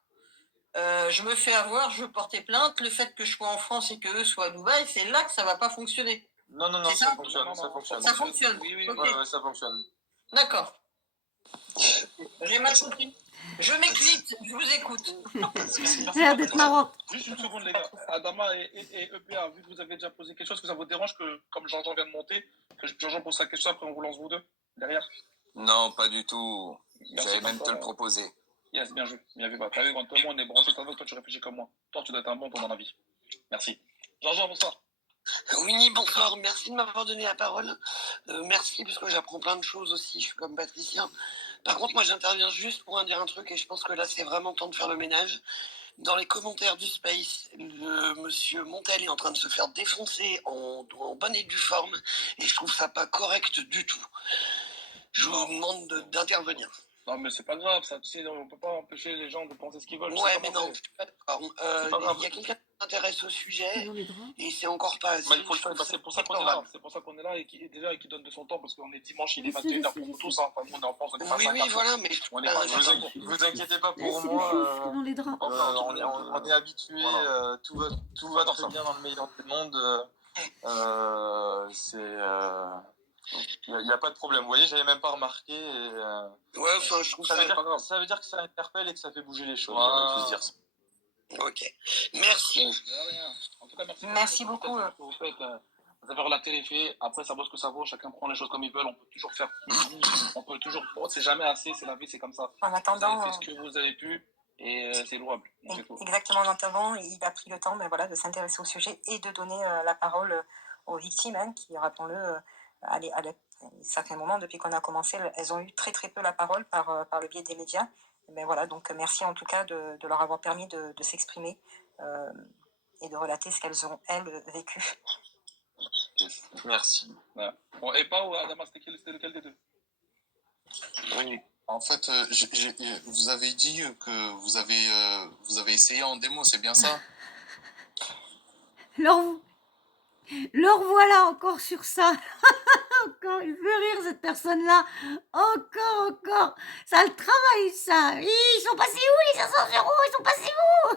je me fais avoir, je veux porter plainte, le fait que je sois en France et qu'eux soient à Dubaï, c'est là que ça va pas fonctionner. Non, ça fonctionne. Ça fonctionne. Oui, Ok. ouais, ça fonctionne. D'accord. J'ai mal compris. Je m'éclipse, je vous écoute. Ça a l'air d'être marrant. Juste une seconde, les gars. Adama et EPA, vu que vous avez déjà posé quelque chose, que ça vous dérange que, comme Jean-Jean vient de monter, que Jean-Jean pose sa question, après on vous lance vous deux derrière? Non, pas du tout. Merci, J'allais même pour te toi. le proposer. Yes, bien joué. Bien vu. Bah, t'as vu, quand tout le monde est branché, toi tu réfléchis comme moi. Toi, tu dois être un bon dans la vie. Merci. Jean-Jean, bonsoir. Oui, bonsoir, merci de m'avoir donné la parole. Merci, parce que j'apprends plein de choses aussi, je suis comme Patricia. Par contre, moi j'interviens juste pour dire un truc, et je pense que là c'est vraiment temps de faire le ménage. Dans les commentaires du Space, le monsieur Montel est en train de se faire défoncer en bonne et due forme, et je trouve ça pas correct du tout. Je vous demande d'intervenir. Non, mais c'est pas grave, ça, tu sais, on peut pas empêcher les gens de penser ce qu'ils veulent. Ouais, mais non, je suis pas d'accord. Il y a quelqu'un qui s'intéresse au sujet, et c'est encore pas assez. Bah, il faut le faire, c'est pour ça qu'on est là. C'est pour ça qu'on est là et qui donne de son temps, parce qu'on est dimanche, il est 21h pour nous tous. Hein. Enfin, nous, on est en France, on est pas Oui, voilà, mais on est pas Vous inquiétez pas pour moi. Dans les draps. On est habitué, tout va très bien dans le meilleur des mondes. Il n'y a pas de problème. Vous voyez, j'avais même pas remarqué. Ouais, enfin, je trouve ça pas grave. Ça veut dire que ça interpelle et que ça fait bouger les choses. Voilà. Dire ça. Ok. Merci. En tout cas, Merci beaucoup. Vous faites, vous avez la télé fait. Après, ça vaut ce que ça vaut. Chacun prend les choses comme il veut. On peut toujours faire plus. On peut toujours. Oh, c'est jamais assez. C'est la vie, c'est comme ça. En attendant. Vous avez fait ce que vous avez pu. Et c'est louable. Exactement, en attendant, il a pris le temps de s'intéresser au sujet et de donner la parole aux victimes, hein, qui, rappelons-le, à certains moments, depuis qu'on a commencé, elles ont eu très très peu la parole par le biais des médias. Mais voilà, donc merci en tout cas de leur avoir permis de s'exprimer et de relater ce qu'elles ont, elles, vécu. Merci. Ouais. Bon, et pas Adama, c'était lequel des deux? Oui, en fait, vous avez dit que vous avez essayé en démo, c'est bien ça? Le revoilà encore sur ça. Encore, il fait rire cette personne-là. Encore. Ça le travaille, ça. Ils sont passés où les 500 €? Ils sont passés où?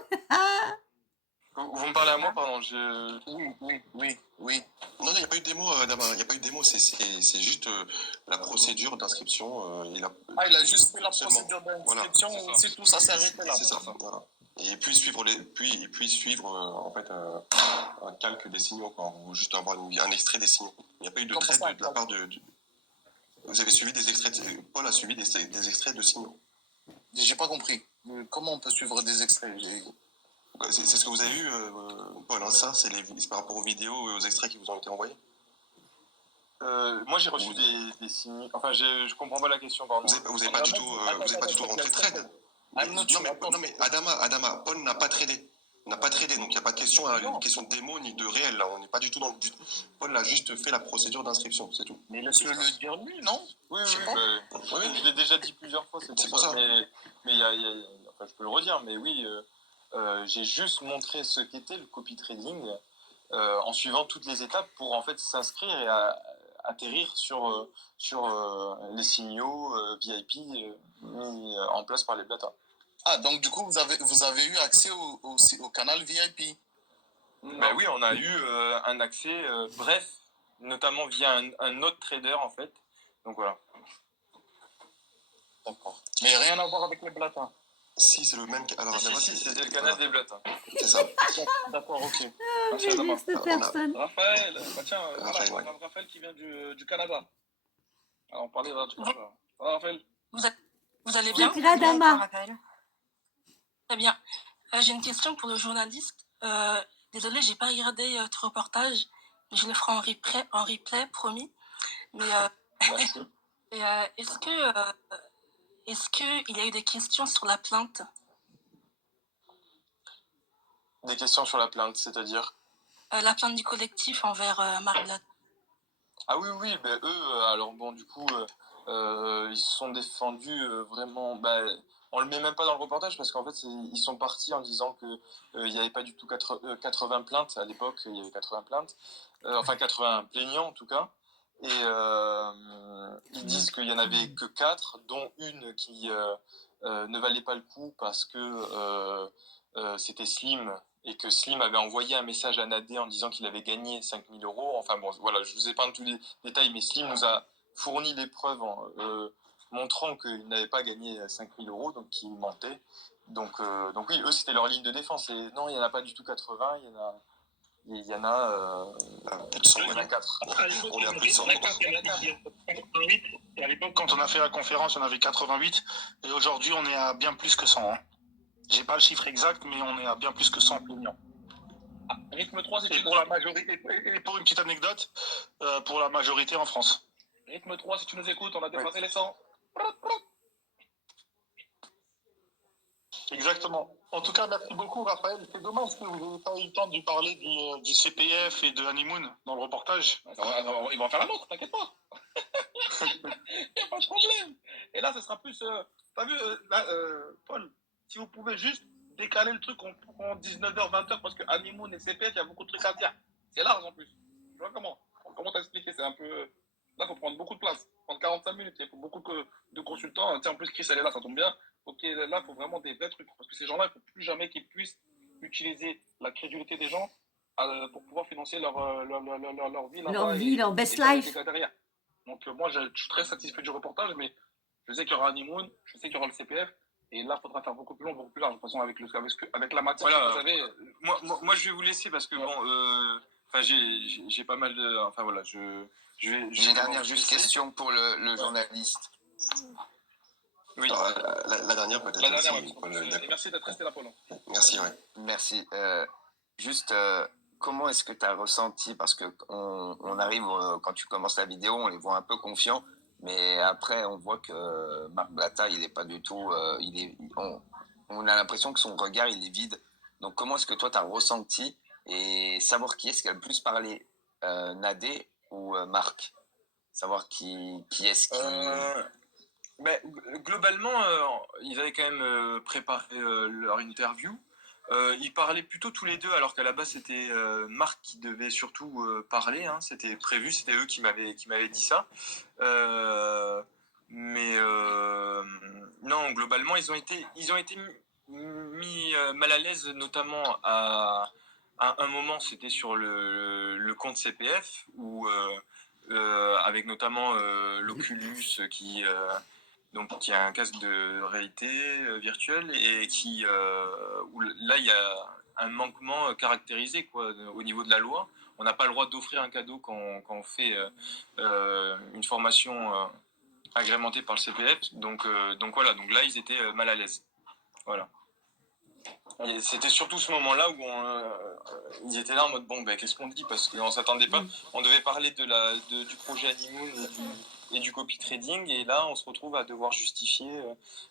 Vous me parlez à moi, pardon. Oui. Non, il n'y a pas eu de démo, Adama. Il n'y a pas eu de démo. C'est juste la procédure d'inscription. Il a juste fait la procédure d'inscription, voilà. c'est tout, ça s'est arrêté là. C'est ça, voilà. Et puis suivre en fait un calque des signaux, quoi, ou juste avoir un extrait des signaux. Il n'y a pas eu de trait de la part de. Vous avez suivi des extraits. Paul a suivi des extraits de signaux. J'ai pas compris. Comment on peut suivre des extraits? C'est ce que vous avez eu, Paul. Hein, ça, c'est par rapport aux vidéos et aux extraits qui vous ont été envoyés. Moi, j'ai reçu des signaux. Enfin, je comprends pas la question, pardon. Vous n'avez pas du tout rentré trade. Non, mais Adama, Paul n'a pas tradé. On n'a pas tradé, donc il n'y a pas de question, une question de démo ni de réel. Là. On n'est pas du tout dans le but. Paul a juste fait la procédure d'inscription, c'est tout. Mais laisse-le le dire lui, non? Oui, je l'ai déjà dit plusieurs fois, c'est pour ça. Mais enfin, je peux le redire, mais oui, j'ai juste montré ce qu'était le copy trading en suivant toutes les étapes pour en fait s'inscrire et atterrir sur les signaux VIP mis en place par les Blata. Ah, donc du coup, vous avez eu accès au canal VIP? Ben oui, on a eu un accès bref, notamment via un autre trader en fait. Donc voilà. D'accord. Mais rien à voir avec les Blata. Si, c'est le même. Alors, si, c'était le canal des Blata. C'est ça. D'accord, ok. Cette personne. Raphaël, bah tiens, Raphaël, voilà, on a Raphaël qui vient du Canada. Alors, on parlait du Canada. Ça va, Raphaël? Vous allez bien? Gradama. Très bien. J'ai une question pour le journaliste. Désolée, j'ai pas regardé votre reportage, mais je le ferai en replay, promis. Mais est-ce que il y a eu des questions sur la plainte? Des questions sur la plainte, c'est-à-dire la plainte du collectif envers Marc Blatt. Ah oui, ben eux, alors bon, du coup, ils se sont défendus vraiment. On le met même pas dans le reportage parce qu'en fait, ils sont partis en disant que il n'y avait pas du tout 80 plaintes à l'époque. Il y avait 80 plaintes, enfin 80 plaignants en tout cas. Et ils disent qu'il y en avait que 4, dont une qui ne valait pas le coup parce que c'était Slim et que Slim avait envoyé un message à Nadé en disant qu'il avait gagné 5 000 €. Enfin bon, voilà, je vous épargne tous les détails, mais Slim nous a fourni des preuves montrant qu'il n'avait pas gagné 5 000 €, donc qu'il mentait. Donc oui, eux, c'était leur ligne de défense. Et non, il n'y en a pas du tout 80, il y en a plus de 100, il y en a 4. On est à plus de 100. Et à l'époque, quand on a fait la conférence, on avait 88. Et aujourd'hui, on est à bien plus que 100. Hein. J'ai pas le chiffre exact, mais on est à bien plus que 100 plaignants. Rythme 3, c'est et pour la majorité. Et pour une petite anecdote, pour la majorité en France. Rythme 3, si tu nous écoutes, on a dépassé les 100. Exactement. En tout cas, merci beaucoup, Raphaël. C'est dommage que vous n'ayez pas eu le temps de parler du CPF et de Honeymoon dans le reportage. Ils vont faire la nôtre, t'inquiète pas. Il n'y a pas de problème. Et là, ce sera plus... T'as vu, Paul, si vous pouvez juste décaler le truc, on prend 19h, 20h, parce que Honeymoon et CPF, il y a beaucoup de trucs à dire. C'est large en plus. Tu vois comment t'expliquer? C'est un peu... Là, il faut prendre beaucoup de place. Prendre 45 minutes, il faut beaucoup de consultants. Tiens, en plus, Chris, elle est là, ça tombe bien. Ok, là, il faut vraiment des vrais trucs. Parce que ces gens-là, il ne faut plus jamais qu'ils puissent utiliser la crédulité des gens pour pouvoir financer leur vie. Leur vie, leur best life. Derrière. Donc, moi, je suis très satisfait du reportage, mais je sais qu'il y aura Honeymoon, je sais qu'il y aura le CPF. Et là, il faudra faire beaucoup plus long, beaucoup plus large. De toute façon, avec la matière que vous avez. Moi, je vais vous laisser parce que bon, j'ai pas mal de. Enfin voilà, J'ai une dernière juste question pour le journaliste. Oui. La dernière peut-être. La dernière, oui. Merci d'être resté là, Paul. Merci, oui. Merci. Juste, comment est-ce que tu as ressenti, parce que on arrive, quand tu commences la vidéo, on les voit un peu confiants, mais après, on voit que Marc Blatta, il n'est pas du tout... on a l'impression que son regard, il est vide. Donc, comment est-ce que toi, tu as ressenti et savoir qui est-ce qui a le plus parlé, Nadé ou Marc? Savoir qui est-ce qui... Mais globalement, ils avaient quand même préparé leur interview. Ils parlaient plutôt tous les deux, alors qu'à la base c'était Marc qui devait surtout parler. Hein, c'était prévu, c'était eux qui m'avaient dit ça. Mais non, globalement, ils ont été mis mal à l'aise, notamment à un moment, c'était sur le compte CPF où avec notamment l'Oculus qui est un casque de réalité virtuelle et où là il y a un manquement caractérisé au niveau de la loi. On n'a pas le droit d'offrir un cadeau quand on fait une formation agrémentée par le CPF. Donc voilà, donc là ils étaient mal à l'aise. Voilà. Et c'était surtout ce moment-là où ils étaient là en mode bon, qu'est-ce qu'on dit, parce qu'on s'attendait pas. On devait parler du projet Honeymoon et du copy trading, et là on se retrouve à devoir justifier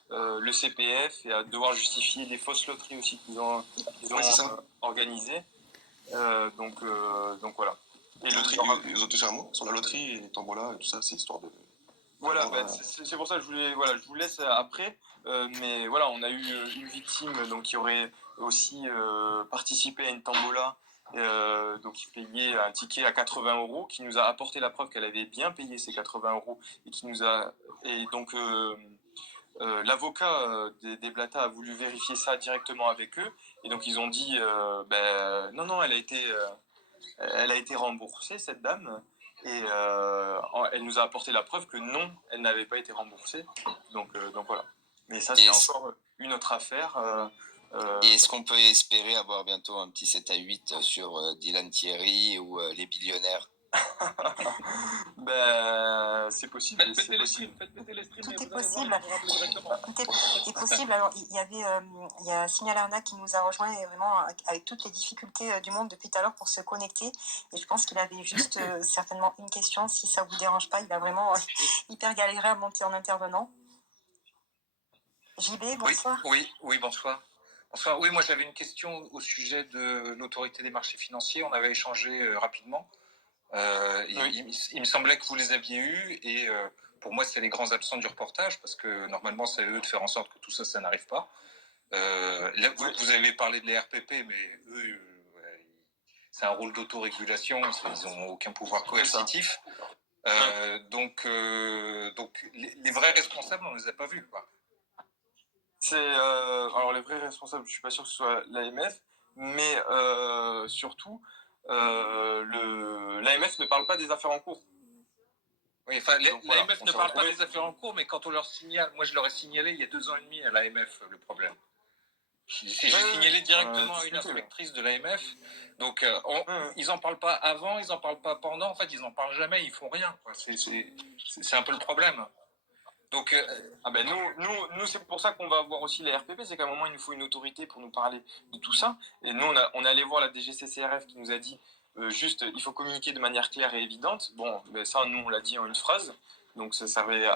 le CPF et à devoir justifier les fausses loteries aussi qu'ils ont Ouais, c'est ça. organisé. Donc voilà. Et Ils ont touché un mot sur la loterie et Tombola et tout ça, c'est histoire de... Voilà, c'est pour ça que je vous laisse après. Mais voilà, on a eu une victime donc, qui aurait aussi participé à une tombola, donc qui payait un ticket à 80 €, qui nous a apporté la preuve qu'elle avait bien payé ces 80 € et qui nous a et donc l'avocat des Blata a voulu vérifier ça directement avec eux et donc ils ont dit non, elle a été remboursée, cette dame. Et elle nous a apporté la preuve que non, elle n'avait pas été remboursée. Donc voilà. Mais ça, c'est encore une autre affaire. Et est-ce qu'on peut espérer avoir bientôt un petit 7 à 8 sur Dylan Thierry ou les billionnaires? C'est possible. Faites péter les streams. Tout est possible. Tout est possible. Alors, il y a Signal Arnaque qui nous a rejoint et vraiment avec toutes les difficultés du monde depuis tout à l'heure pour se connecter. Et je pense qu'il avait juste certainement une question. Si ça vous dérange pas, il a vraiment hyper galéré à monter en intervenant. JB, bonsoir. Oui, bonsoir. Bonsoir. Oui, moi j'avais une question au sujet de l'autorité des marchés financiers. On avait échangé rapidement. Il me semblait que vous les aviez eus et pour moi c'est les grands absents du reportage parce que normalement c'est à eux de faire en sorte que tout ça, ça n'arrive pas. Là, vous avez parlé de les RPP, mais eux, c'est un rôle d'autorégulation, ils n'ont aucun pouvoir coercitif. Donc les vrais responsables, on ne les a pas vus, quoi. Alors les vrais responsables, je suis pas sûr que ce soit l'AMF, mais surtout l'AMF ne parle pas des affaires en cours. Oui, enfin, l'AMF ne parle pas des affaires en cours, mais quand on leur signale, moi je leur ai signalé il y a 2 ans et demi à l'AMF le problème. J'ai signalé directement à une inspectrice de l'AMF. Donc ils n'en parlent pas avant, ils n'en parlent pas pendant, en fait ils n'en parlent jamais, ils font rien. C'est un peu le problème. Donc, nous c'est pour ça qu'on va voir aussi les RPP, c'est qu'à un moment il nous faut une autorité pour nous parler de tout ça. Et nous on est allé voir la DGCCRF qui nous a dit juste il faut communiquer de manière claire et évidente. Bon, ça nous on l'a dit en une phrase, donc ça servait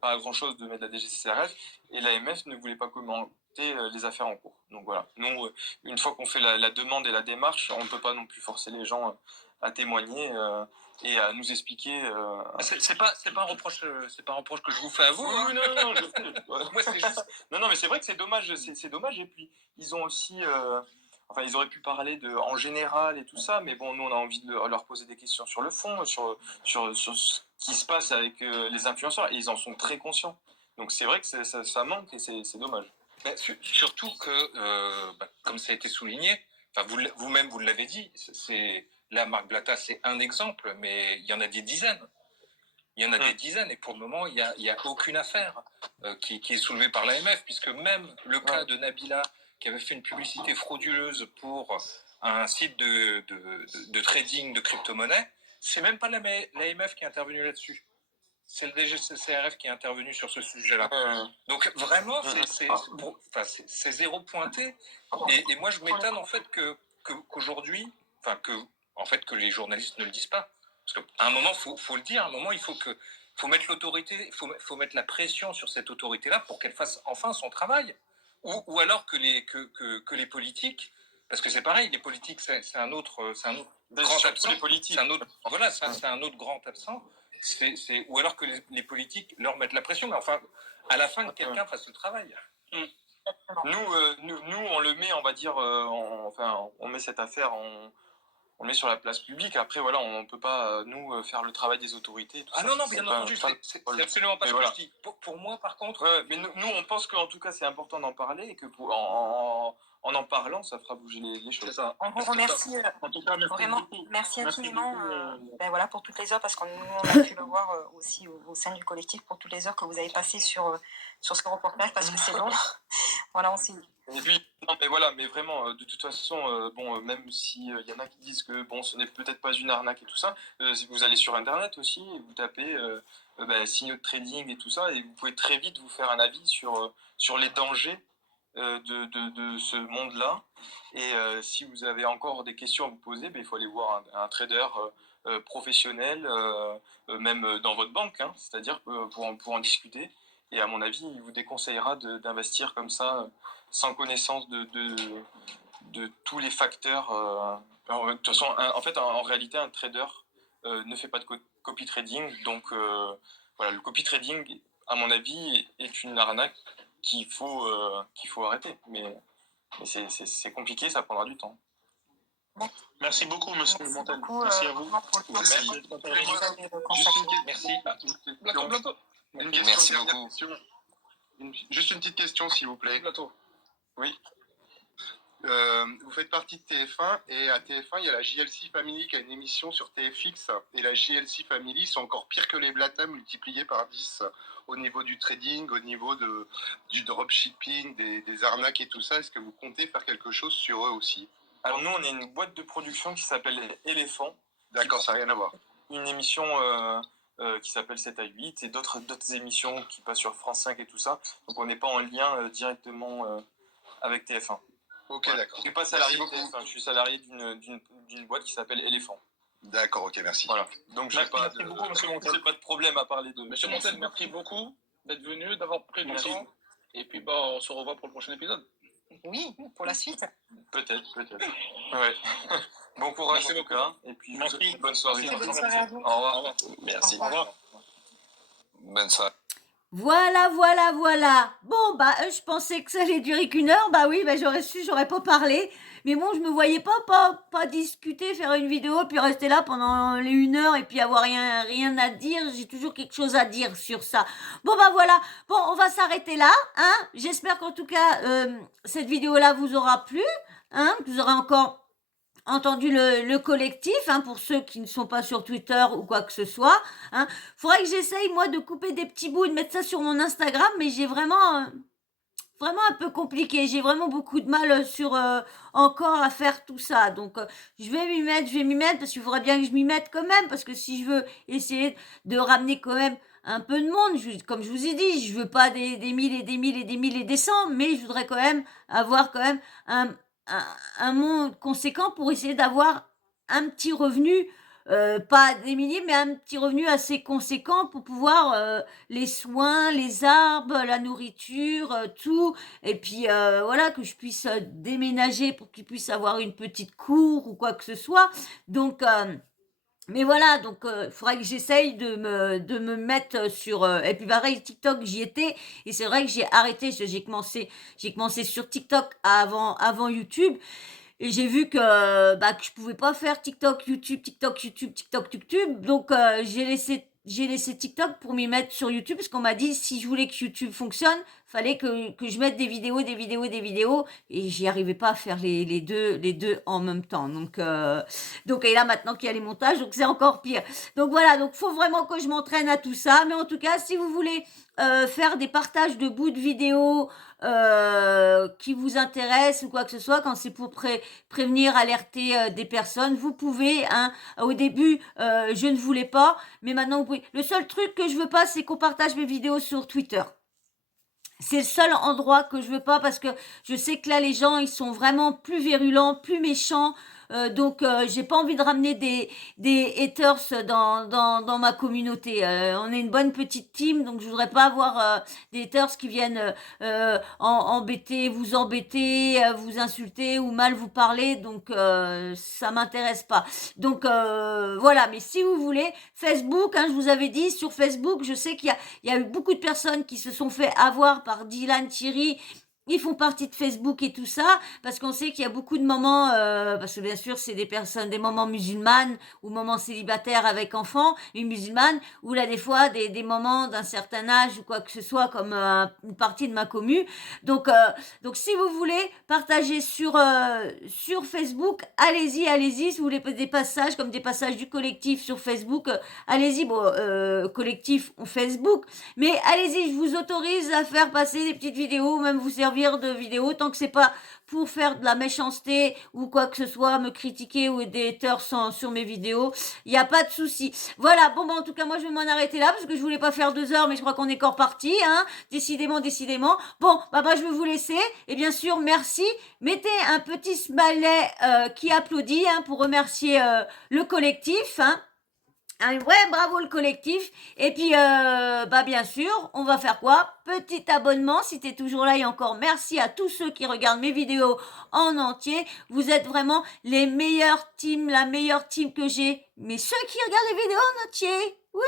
pas à grand chose de mettre la DGCCRF. Et l'AMF ne voulait pas commenter les affaires en cours. Donc voilà, nous une fois qu'on fait la demande et la démarche, on ne peut pas non plus forcer les gens à témoigner. Et à nous expliquer. C'est pas un reproche que je vous fais à vous. Oui, non, je sais. Moi, c'est juste... Non, mais c'est vrai que c'est dommage. C'est dommage. Et puis, ils ont aussi. Ils auraient pu parler en général et tout ça, mais bon, nous, on a envie de leur poser des questions sur le fond, sur ce qui se passe avec les influenceurs, et ils en sont très conscients. Donc, c'est vrai que ça manque et c'est dommage. Surtout que, comme ça a été souligné, vous-même, vous l'avez dit, là, Marc Blatta, c'est un exemple, mais il y en a des dizaines. Il y en a des dizaines, et pour le moment, il n'y a aucune affaire qui est soulevée par l'AMF, puisque même le cas de Nabila, qui avait fait une publicité frauduleuse pour un site de trading de crypto-monnaie, c'est même pas l'AMF qui est intervenu là-dessus. C'est le DGCCRF qui est intervenu sur ce sujet-là. Donc vraiment, c'est zéro pointé. Et moi, je m'étonne en fait qu'aujourd'hui, que les journalistes ne le disent pas. Parce qu'à un moment, faut le dire, à un moment, il faut mettre l'autorité, faut mettre la pression sur cette autorité-là pour qu'elle fasse enfin son travail. Ou alors que les politiques, parce que c'est pareil, les politiques, c'est un autre grand absent. Les politiques. C'est un autre grand absent. Ou alors que les politiques leur mettent la pression, mais enfin, à la fin, que quelqu'un fasse le travail. Nous, on le met, on va dire, on met cette affaire, on le met sur la place publique. Après, voilà, on ne peut pas, nous, faire le travail des autorités. Et tout ça. Non, bien entendu, c'est absolument pas ce que je dis. Pour moi, par contre... mais nous, on pense qu'en tout cas, c'est important d'en parler et que en en parlant, ça fera bouger les choses. On vous remercie, vraiment, merci infiniment pour toutes les heures, parce qu'on a pu le voir aussi au sein du collectif, pour toutes les heures que vous avez passées sur ce reportage, parce que c'est long. Voilà, on s'est... Et puis, mais vraiment, de toute façon, même s'il y en a qui disent que ce n'est peut-être pas une arnaque et tout ça, si vous allez sur Internet aussi, et vous tapez signaux de trading et tout ça, et vous pouvez très vite vous faire un avis sur les dangers de ce monde-là. Et si vous avez encore des questions à vous poser, il faut aller voir un trader professionnel, même dans votre banque, c'est-à-dire pour en discuter. Et à mon avis, il vous déconseillera d'investir comme ça, sans connaissance tous les facteurs. De toute façon, en réalité, un trader ne fait pas de copy trading. Donc, voilà, le copy trading, à mon avis, est une arnaque qu'il faut arrêter. Mais c'est compliqué, ça prendra du temps. Merci beaucoup, monsieur Montel. Beaucoup, Merci à vous. merci. Merci. Une question, Merci dernière beaucoup. question. Juste une petite question, s'il vous plaît. Oui. Vous faites partie de TF1 et à TF1 il y a la JLC Family qui a une émission sur TFX et la JLC Family sont encore pire que les Blata multipliés par 10 au niveau du trading, au niveau du dropshipping, des arnaques et tout ça. Est-ce que vous comptez faire quelque chose sur eux aussi? Alors nous on est une boîte de production qui s'appelle Éléphant. D'accord, ça n'a rien à voir. Une émission qui s'appelle 7 à 8 et d'autres émissions qui passent sur France 5 et tout ça. Donc on n'est pas en lien directement avec TF1. Ok, voilà. D'accord. Je suis pas salarié de TF1, je suis salarié d'une boîte qui s'appelle Éléphant. D'accord, ok, merci. Voilà. Donc Merci beaucoup, monsieur Montel. j'ai pas de problème à parler de... Monsieur Montel, merci beaucoup d'être venu, d'avoir pris du temps. Et puis, on se revoit pour le prochain épisode. Oui, pour la suite. Peut-être. Ouais. Bon courage en tout cas. Et puis, Merci. Bonne soirée. Bonne soirée à vous. Au revoir. Merci. Au revoir. Bonne soirée. Voilà. Bon, je pensais que ça allait durer qu'1 heure. Bah oui, j'aurais su, j'aurais pas parlé. Mais bon, je me voyais pas discuter, faire une vidéo, puis rester là pendant les 1 heure et puis avoir rien à dire. J'ai toujours quelque chose à dire sur ça. Bon, voilà. Bon, on va s'arrêter là, hein. J'espère qu'en tout cas, cette vidéo-là vous aura plu, hein. Que vous aurez encore entendu le collectif, hein, pour ceux qui ne sont pas sur Twitter ou quoi que ce soit, hein. Faudrait que j'essaye, moi, de couper des petits bouts et de mettre ça sur mon Instagram, mais j'ai vraiment un peu compliqué. J'ai vraiment beaucoup de mal encore à faire tout ça. Donc, je vais m'y mettre parce qu'il faudrait bien que je m'y mette quand même, parce que si je veux essayer de ramener quand même un peu de monde, comme je vous ai dit, je veux pas des mille et des mille et des mille et des cents, mais je voudrais quand même avoir quand même un monde conséquent pour essayer d'avoir un petit revenu, pas des milliers, mais un petit revenu assez conséquent pour pouvoir les soins, les arbres, la nourriture, tout. Et puis voilà, que je puisse déménager pour qu'ils puissent avoir une petite cour ou quoi que ce soit. Donc... mais voilà, donc il faudrait que j'essaye de me mettre sur... et puis pareil, TikTok, j'y étais. Et c'est vrai que j'ai arrêté, j'ai commencé sur TikTok avant YouTube. Et j'ai vu que je pouvais pas faire TikTok, YouTube. Donc j'ai laissé TikTok pour m'y mettre sur YouTube, parce qu'on m'a dit si je voulais que YouTube fonctionne, fallait que je mette des vidéos, et j'y arrivais pas à faire les deux en même temps. Donc et là maintenant qu'il y a les montages, donc c'est encore pire. Donc voilà, donc faut vraiment que je m'entraîne à tout ça. Mais en tout cas, si vous voulez faire des partages de bouts de vidéos qui vous intéressent ou quoi que ce soit, quand c'est pour prévenir, alerter des personnes, vous pouvez, hein. Au début, je ne voulais pas, mais maintenant vous pouvez. Le seul truc que je veux pas, c'est qu'on partage mes vidéos sur Twitter. C'est le seul endroit que je veux pas, parce que je sais que là, les gens, ils sont vraiment plus virulents, plus méchants. Donc, j'ai pas envie de ramener des haters dans ma communauté. On est une bonne petite team, donc je voudrais pas avoir des haters qui viennent vous embêter, vous insulter ou mal vous parler. Donc, ça m'intéresse pas. Donc, voilà. Mais si vous voulez, Facebook, hein, je vous avais dit, sur Facebook, je sais qu'il y a eu beaucoup de personnes qui se sont fait avoir par Dylan, Thierry. Ils font partie de Facebook et tout ça, parce qu'on sait qu'il y a beaucoup de mamans, parce que bien sûr c'est des mamans musulmanes ou mamans célibataires avec enfants, une musulmane, ou là des fois des mamans d'un certain âge ou quoi que ce soit, comme une partie de ma commu. Donc si vous voulez partager sur Facebook, allez-y. Si vous voulez des passages comme des passages du collectif sur Facebook, allez-y. Collectif on Facebook, mais allez-y, je vous autorise à faire passer des petites vidéos, même vous servir de vidéos, tant que c'est pas pour faire de la méchanceté ou quoi que ce soit, me critiquer ou des haters sur mes vidéos, il n'y a pas de souci. Voilà, bon, en tout cas, moi, je vais m'en arrêter là, parce que je voulais pas faire 2 heures, mais je crois qu'on est encore parti, hein, décidément. Bon, je vais vous laisser, et bien sûr, merci. Mettez un petit smiley qui applaudit, hein, pour remercier le collectif, hein. un vrai bravo le collectif. Et puis, bien sûr, on va faire quoi? Petit abonnement, si t'es toujours là, et encore merci à tous ceux qui regardent mes vidéos en entier. Vous êtes vraiment les meilleures teams, la meilleure team que j'ai. Mais ceux qui regardent les vidéos en entier, oui.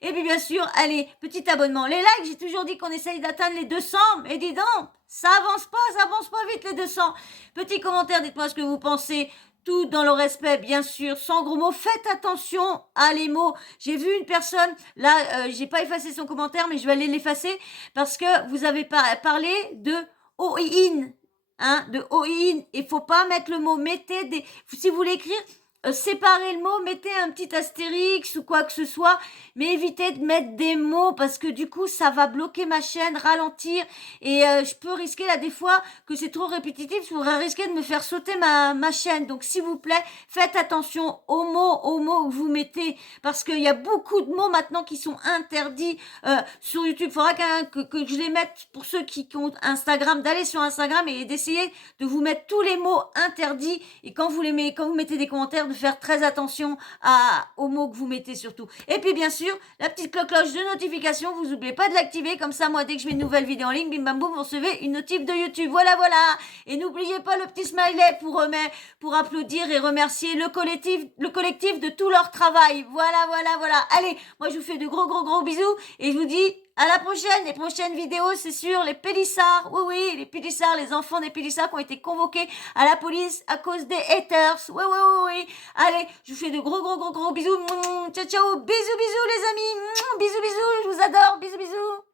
Et puis bien sûr, allez, petit abonnement. Les likes, j'ai toujours dit qu'on essaye d'atteindre les 200. Mais dis donc, ça avance pas vite les 200. Petit commentaire, dites-moi ce que vous pensez. Tout dans le respect, bien sûr, sans gros mots. Faites attention à les mots. J'ai vu une personne, là, j'ai pas effacé son commentaire, mais je vais aller l'effacer parce que vous avez parlé de all-in, hein, de all-in. Il faut pas mettre le mot. Mettez des, si vous voulez écrire, séparez le mot, mettez un petit astérix ou quoi que ce soit, mais évitez de mettre des mots parce que du coup ça va bloquer ma chaîne, ralentir et je peux risquer là des fois que c'est trop répétitif, je pourrais risquer de me faire sauter ma chaîne. Donc s'il vous plaît, faites attention aux mots que vous mettez parce qu'il y a beaucoup de mots maintenant qui sont interdits sur YouTube. Il faudra que je les mette pour ceux qui ont Instagram, d'aller sur Instagram et d'essayer de vous mettre tous les mots interdits et quand vous mettez des commentaires, de faire très attention aux mots que vous mettez surtout. Et puis bien sûr, la petite cloche de notification, vous n'oubliez pas de l'activer, comme ça moi dès que je mets une nouvelle vidéo en ligne, bim bam boum, vous recevez une notif de YouTube. Voilà. Et n'oubliez pas le petit smiley pour applaudir et remercier le collectif de tout leur travail. Voilà. Allez, moi je vous fais de gros bisous et je vous dis à la prochaine. Les prochaines vidéos, c'est sur les Pélissards. Oui, les Pélissards, les enfants des Pélissards qui ont été convoqués à la police à cause des haters. Oui. Allez, je vous fais de gros bisous. Ciao. Bisous les amis. Bisous. Je vous adore. Bisous.